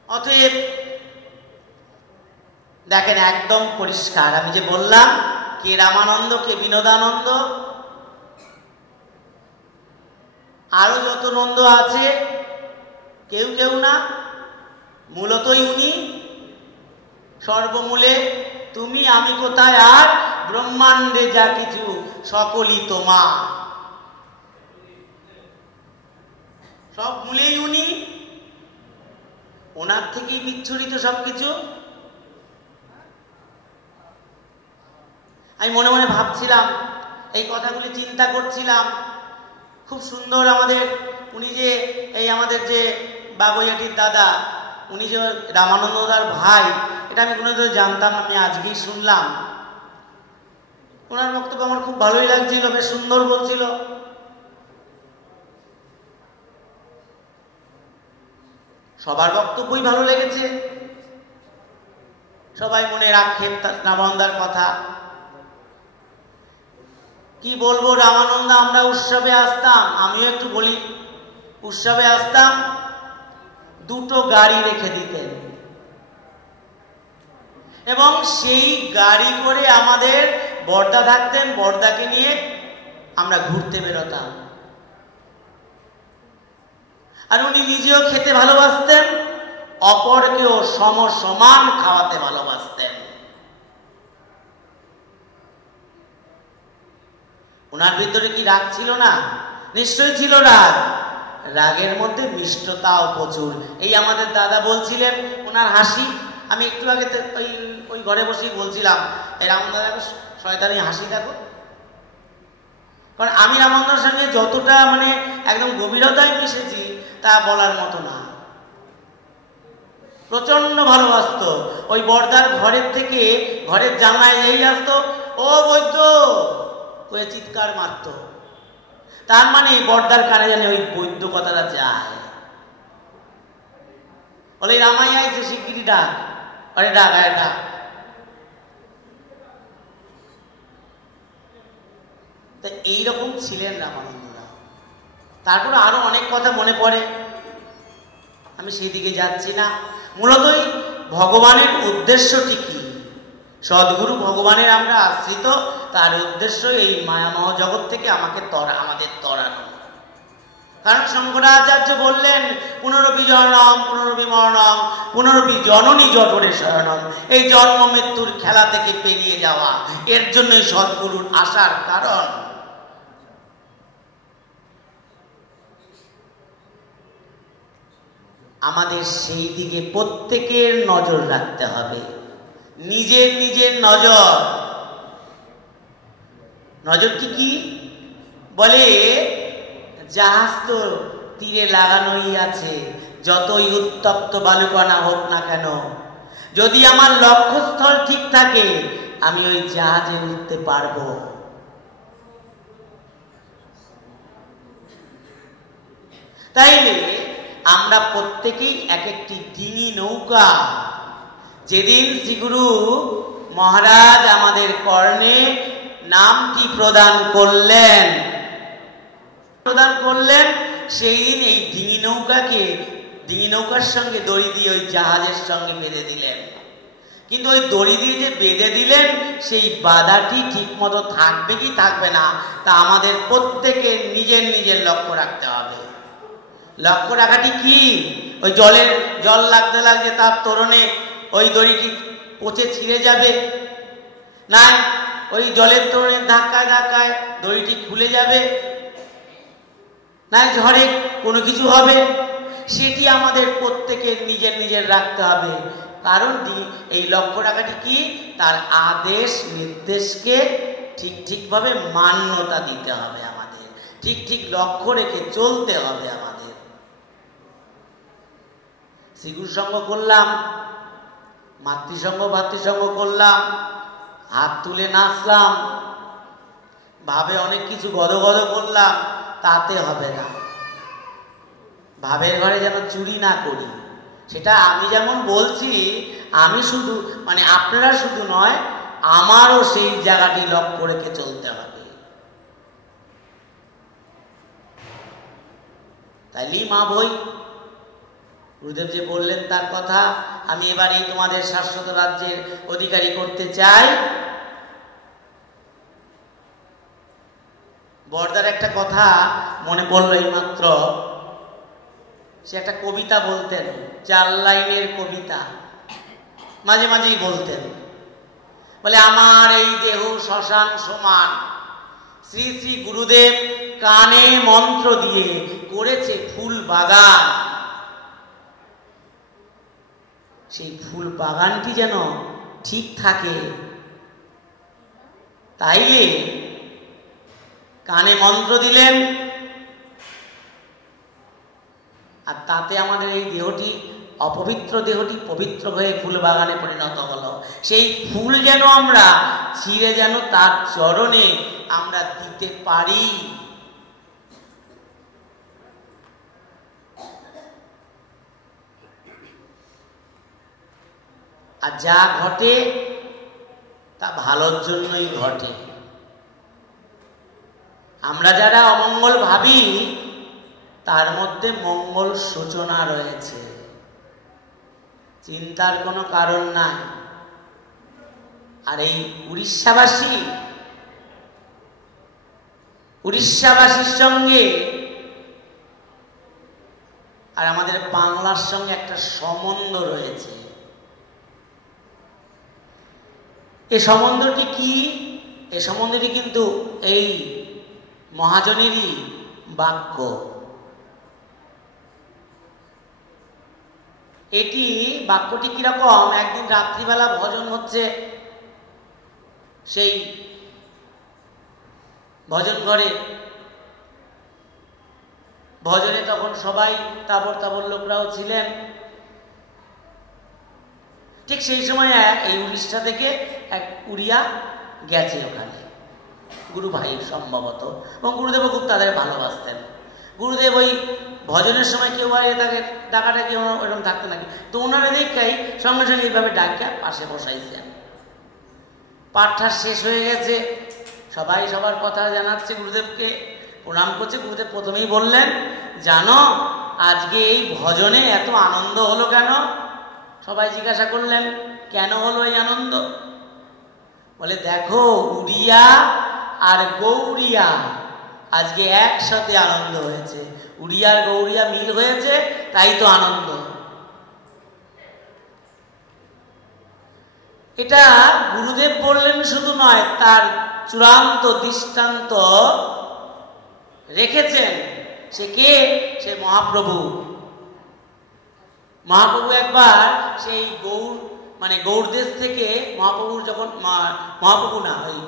অতএব দেখেন একদম পরিষ্কার, আমি যে বললাম কে রামানন্দ কে বিনোদানন্দ, আরো যত নন্দ আছে কেউ কেউ না, মূলতই উনি সর্বমূলে। তুমি আমি কোথায় আর ব্রহ্মাণ্ডে যা কিছু সকলই তোমার, সব মূলেই উনি, ওনার থেকেই বিচ্ছুরিত সবকিছু। আমি মনে মনে ভাবছিলাম, এই কথাগুলি চিন্তা করছিলাম, খুব সুন্দর আমাদের উনি যে এই আমাদের যে বাবুইয়াটির দাদা, উনি যে রামানন্দদার ভাই, এটা আমি কোনোদিন জানতাম না, আমি আজকেই শুনলাম। ওনার বক্তব্য আমার খুব ভালোই লাগছিল, বেশ সুন্দর বলছিল। সবার বক্তব্যই ভালো লেগেছে, সবাই মনে রাখেন রামানন্দার কথা। কি বলবো, রামানন্দা আমরা উৎসবে আসতাম, আমিও একটু বলি, উৎসবে আসতাম, দুটো গাড়ি রেখে দিতেন এবং সেই গাড়ি করে আমাদের বর্দা থাকতেন, বর্দাকে নিয়ে আমরা ঘুরতে বেরোতাম। আর উনি নিজেও খেতে ভালোবাসতেন, অপরকেও সমসমান খাওয়াতে ভালোবাসতেন। ওনার ভিতরে কি রাগ ছিল না? নিশ্চয়ই ছিল রাগ। রাগের মধ্যে মিষ্টতাও প্রচুর। এই আমাদের দাদা বলছিলেন ওনার হাসি, আমি একটু আগে ওই ঘরে বসেই বলছিলাম, এই রামন দাদা শয়তানি হাসি দেখো। কারণ আমি রামনদার সঙ্গে যতটা মানে একদম গভীরতায় মিশেছি তা বলার মতো না। প্রচন্ড ভালোবাসতো। ওই বর্দার ঘরের থেকে ঘরের জানলায় এই আসতো, ও বৈদ্য কয়ে চিৎকার মারত। তার মানে বর্দার কানে জানে ওই বৈদ্য কথাটা যায়। বলে রামাই আইছে, শিগগিরি ডাক, আরে ডাক, আরে ডাক। তা এইরকম ছিলেন রামানন্দরা। তারপরে আরো অনেক কথা মনে পড়ে, আমি সেই দিকে যাচ্ছি না। মূলতই ভগবানের উদ্দেশ্যটি কি? সদ্গুরু ভগবানের আমরা আশ্রিত, তার উদ্দেশ্য এই মায়ামহ জগৎ থেকে আমাদের তরানো। কারণ শঙ্করাচার্য বললেন, পুনরপি জননম পুনরপি মরণম পুনরপি জননী জঠরে শয়নম। এই জন্ম মৃত্যুর খেলা থেকে পেরিয়ে যাওয়া, এর জন্যই সদ্গুরুর আসার কারণ। আমাদের সেই দিকে প্রত্যেকের নজর রাখতে হবে, নিজের নিজের নজর। নজরটি কি? বলে জাহাজ তো তীরে লাগানোই আছে, যতই উত্তপ্ত বালুকণা হোক না কেন, যদি আমার লক্ষ্যস্থল ঠিক থাকে আমি ওই জাহাজে উঠতে পারবো। তাইলে আমরা প্রত্যেকেই এক একটি ডিঙি নৌকা। যেদিন শ্রীগুরু মহারাজ আমাদের কর্ণে নামটি প্রদান করলেন, সেই দিন এই ডিঙি নৌকার সঙ্গে দড়ি দিয়ে ওই জাহাজের সঙ্গে বেঁধে দিলেন। কিন্তু ওই দড়ি দিয়ে যে বেঁধে দিলেন সেই বাধাটি ঠিক মতো থাকবে কি থাকবে না তা আমাদের প্রত্যেকের নিজের নিজের লক্ষ্য রাখতে হবে। লক্ষ্য রাখাটি কি? ওই জল লাগতে লাগতে তার তোরণে ওই দড়িটি পচে ছিঁড়ে যাবে, না ওই জলের তোরণের ধাক্কায় ধাক্কায় দড়িটি খুলে যাবে, না ঝড়ে কোনো কিছু হবে, সেটি আমাদের প্রত্যেকের নিজের নিজের রাখতে হবে। কারণ এই লক্ষ্য রাখাটি কি? তার আদেশ নির্দেশকে ঠিকভাবে মান্যতা দিতে হবে, আমাদের ঠিক লক্ষ্য রেখে চলতে হবে। আমাদের শ্রীগুরু সঙ্গ করলাম, মাতৃসঙ্গ ভাতৃসঙ্গ করলাম, হাত তুলে নাচলাম, ভাবে অনেক কিছু গদগদ করলাম, তাতে হবে না। ভাবের ঘরে যেন চুরি না করি। সেটা আমি যেমন বলছি, আমি শুধু আপনারা শুধু নয়, আমারও সেই জায়গাটি লক্ষ্য রেখে চলতে হবে। তাইলেই মা বই গুরুদেব যে বললেন তার কথা আমি এবার এই তোমাদের শাশ্বত রাজ্যের অধিকারী করতে চাই। বড়দার একটা কথা মনে পড়লো এই মাত্র। সে একটা কবিতা বলতেন, 4 লাইনের কবিতা, মাঝে মাঝেই বলতেন। বলে, আমার এই দেহ শ্মশান সমান, শ্রী শ্রী গুরুদেব কানে মন্ত্র দিয়ে করেছে ফুল বাগান। সেই ফুল বাগানটি যেন ঠিক থাকে, তাইলে কানে মন্ত্র দিলেন, আর তাতে আমাদের এই দেহটি, অপবিত্র দেহটি পবিত্র হয়ে ফুল বাগানে পরিণত হলো। সেই ফুল যেন আমরা ছিঁড়ে যেন তার চরণে আমরা দিতে পারি। আর যা ঘটে তা ভালোর জন্যই ঘটে। আমরা যারা অমঙ্গল ভাবি, তার মধ্যে মঙ্গল সূচনা রয়েছে, চিন্তার কোনো কারণ নাই। আর এই উড়িষ্যাবাসীর সঙ্গে আর আমাদের বাংলার সঙ্গে একটা সম্বন্ধ রয়েছে। এই সম্বন্ধটি কি? এই সম্বন্ধটি কিন্তু এই মহাজনেরই বাক্য। এটি বাক্যটি কিরকম? একদিন রাত্রিবেলা ভজন হচ্ছে, সেই ভজন ঘরে ভজনে তখন সবাই তাবর লোকরাও ছিলেন। ঠিক সেই সময় এই উড়িষ্যা থেকে এক উড়িয়া গেছে ওখানে, গুরু ভাই সম্ভবত, এবং গুরুদেবও খুব তাদের ভালোবাসতেন। গুরুদেব ওই ভজনের সময় কেউ তাকে ডাকাডাকি ওরকম থাকতে নাকি, তো ওনারা দেখাই সঙ্গে সঙ্গে এইভাবে ডাকা পাশে বসাইছেন। পাঠটা শেষ হয়ে গেছে, সবাই সবার কথা জানাচ্ছে, গুরুদেবকে প্রণাম করছে। গুরুদেব প্রথমেই বললেন, জানো আজকে এই ভজনে এত আনন্দ হলো কেন? সবাই জিজ্ঞাসা করলেন, কেন হলো এই আনন্দ? বলে, দেখো উড়িয়া আর গৌড়িয়া আজকে একসাথে আনন্দ হয়েছে, উড়িয়ার গৌড়িয়া মিল হয়েছে, তাই তো আনন্দ। এটা গুরুদেব বললেন শুধু নয়, তার চূড়ান্ত দৃষ্টান্ত রেখেছেন। সে কে? সে মহাপ্রভু। মহাপ্রভু একবার সেই গৌড় দেশ থেকে মহাপ্রভুর যখন মহাপ্রভু না, ওই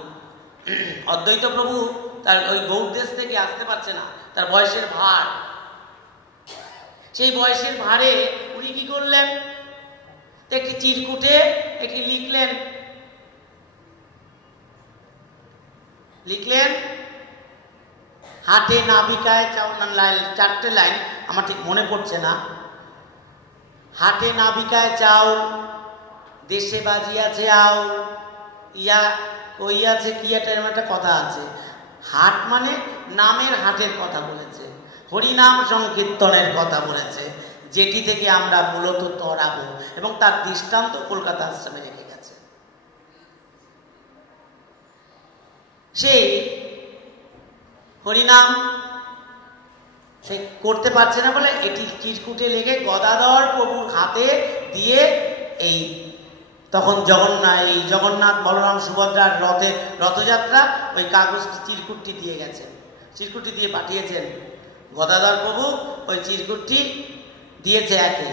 অদ্বৈত প্রভু তার ওই গৌড় দেশ থেকে আসতে পারছে না, তার বয়সের ভার। সেই বয়সের ভারে উনি কি করলেন? একটি চিরকুটে একটি লিখলেন হাটে নাবিকায় চারটে লাইন আমার ঠিক মনে পড়ছে না। হাটে নাবিকায় চাউল, দেশে বাজিয়াছে আউল, ইয়া কইয়াছে কি একটা কথা আছে। হাট মানে নামের হাটের কথা বলেছে। হরিনাম সংকীর্তনের কথা বলেছে, যেটি থেকে আমরা মূলত তরাবো, এবং তার দৃষ্টান্ত কলকাতা আশ্রমে রেখে গেছে। সেই হরিনাম সে করতে পারছে না বলে এটি চিরকুটে লেগে গদাধর প্রভুর হাতে দিয়ে এই তখন জগন্নাথ বলরাম সুভদ্রার রথযাত্রা ওই কাগজটি চিরকুটটি দিয়ে গেছেন, চিরকুটটি দিয়ে পাঠিয়েছেন গদাধর প্রভু। ওই চিরকুটটি দিয়েছে একে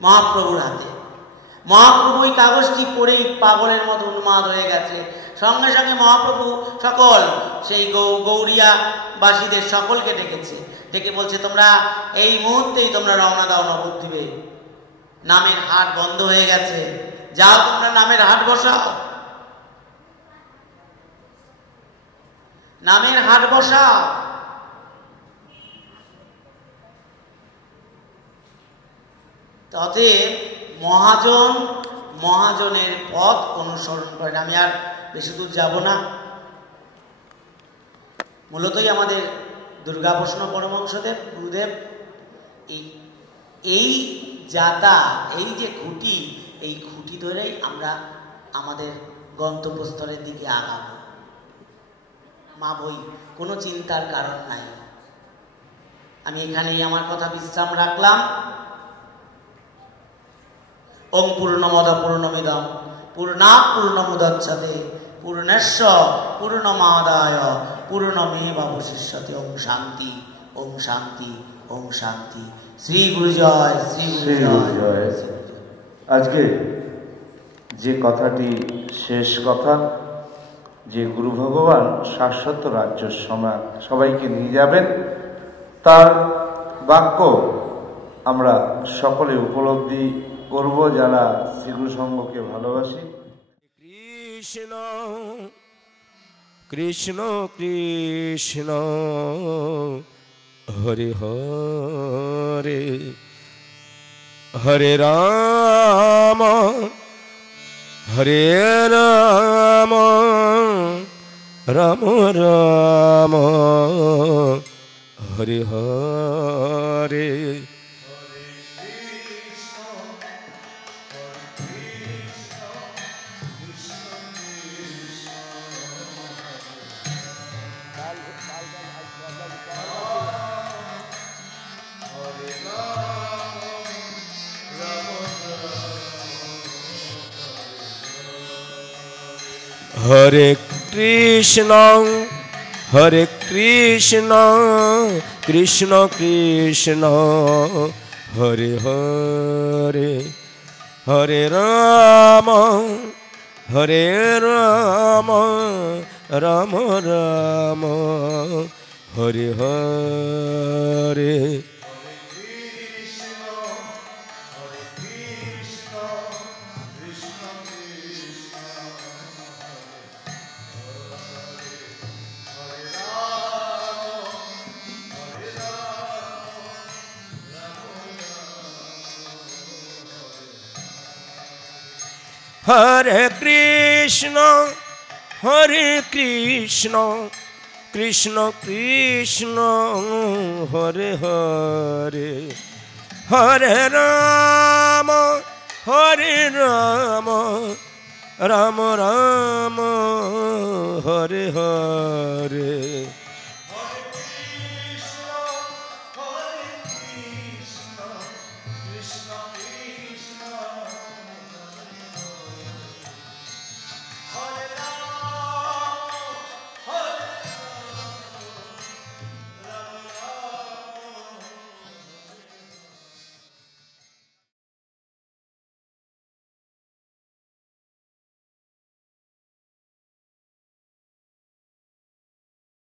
মহাপ্রভুর হাতে। মহাপ্রভু ওই কাগজটি পড়েই পাগলের মতো উন্মাদ হয়ে গেছে। সঙ্গে সঙ্গে মহাপ্রভু সকল সেই গৌরিয়াবাসীদের সকলকে ডেকেছে, ডেকে বলছে তোমরা এই মুহূর্তেই তোমরা রওনা দাও নবদ্বীপে, নামের হাট বন্ধ হয়ে গেছে, যাও তোমরা নামের হাট বসাও, নামের হাট বসাও। অতএব মহাজনের পথ অনুসরণ করেন। আমি আর বেশি দূর যাব না। মূলতই আমাদের দুর্গাপ্রশ্ন পরমহংসদেব গুরুদেব এই যাতা, এই যে খুঁটি, এই খুঁটি ধরেই আমরা আমাদের গন্তব্যস্থলের দিকে আগাবো। মা বই, কোনো চিন্তার কারণ নাই। আমি এখানেই আমার কথা বিশ্রাম রাখলাম। ওম পূর্ণমদ পূর্ণমিদম পূর্ণাৎ পূর্ণমুদচ্যতে পূর্ণস্য পূর্ণমাদায় পূর্ণমেবাবশিষ্যতে। ওম শান্তি, ওম শান্তি, ওম শান্তি। শ্রী গুরু জয়, শ্রী গুরু জয়। আজকে যে কথাটি শেষ কথা, যে গুরু ভগবান শাশ্বত রাজ্য সবাইকে নিয়ে যাবেন, তার বাক্য আমরা সকলে উপলব্ধি করব যারা শ্রীগুরু সঙ্গকে ভালোবাসি। কৃষ্ণ কৃষ্ণ কৃষ্ণ হরে হরে, হরে রাম হরে রাম, রাম রাম হরে হরে। হরে কৃষ্ণ হরে কৃষ্ণ কৃষ্ণ কৃষ্ণ হরে হরে, হরে রাম হরে রাম, রাম রাম হরে হরে। হরে কৃষ্ণ হরে কৃষ্ণ কৃষ্ণ কৃষ্ণ হরে হরে, হরে রাম হরে রাম, রাম রাম হরে হরে।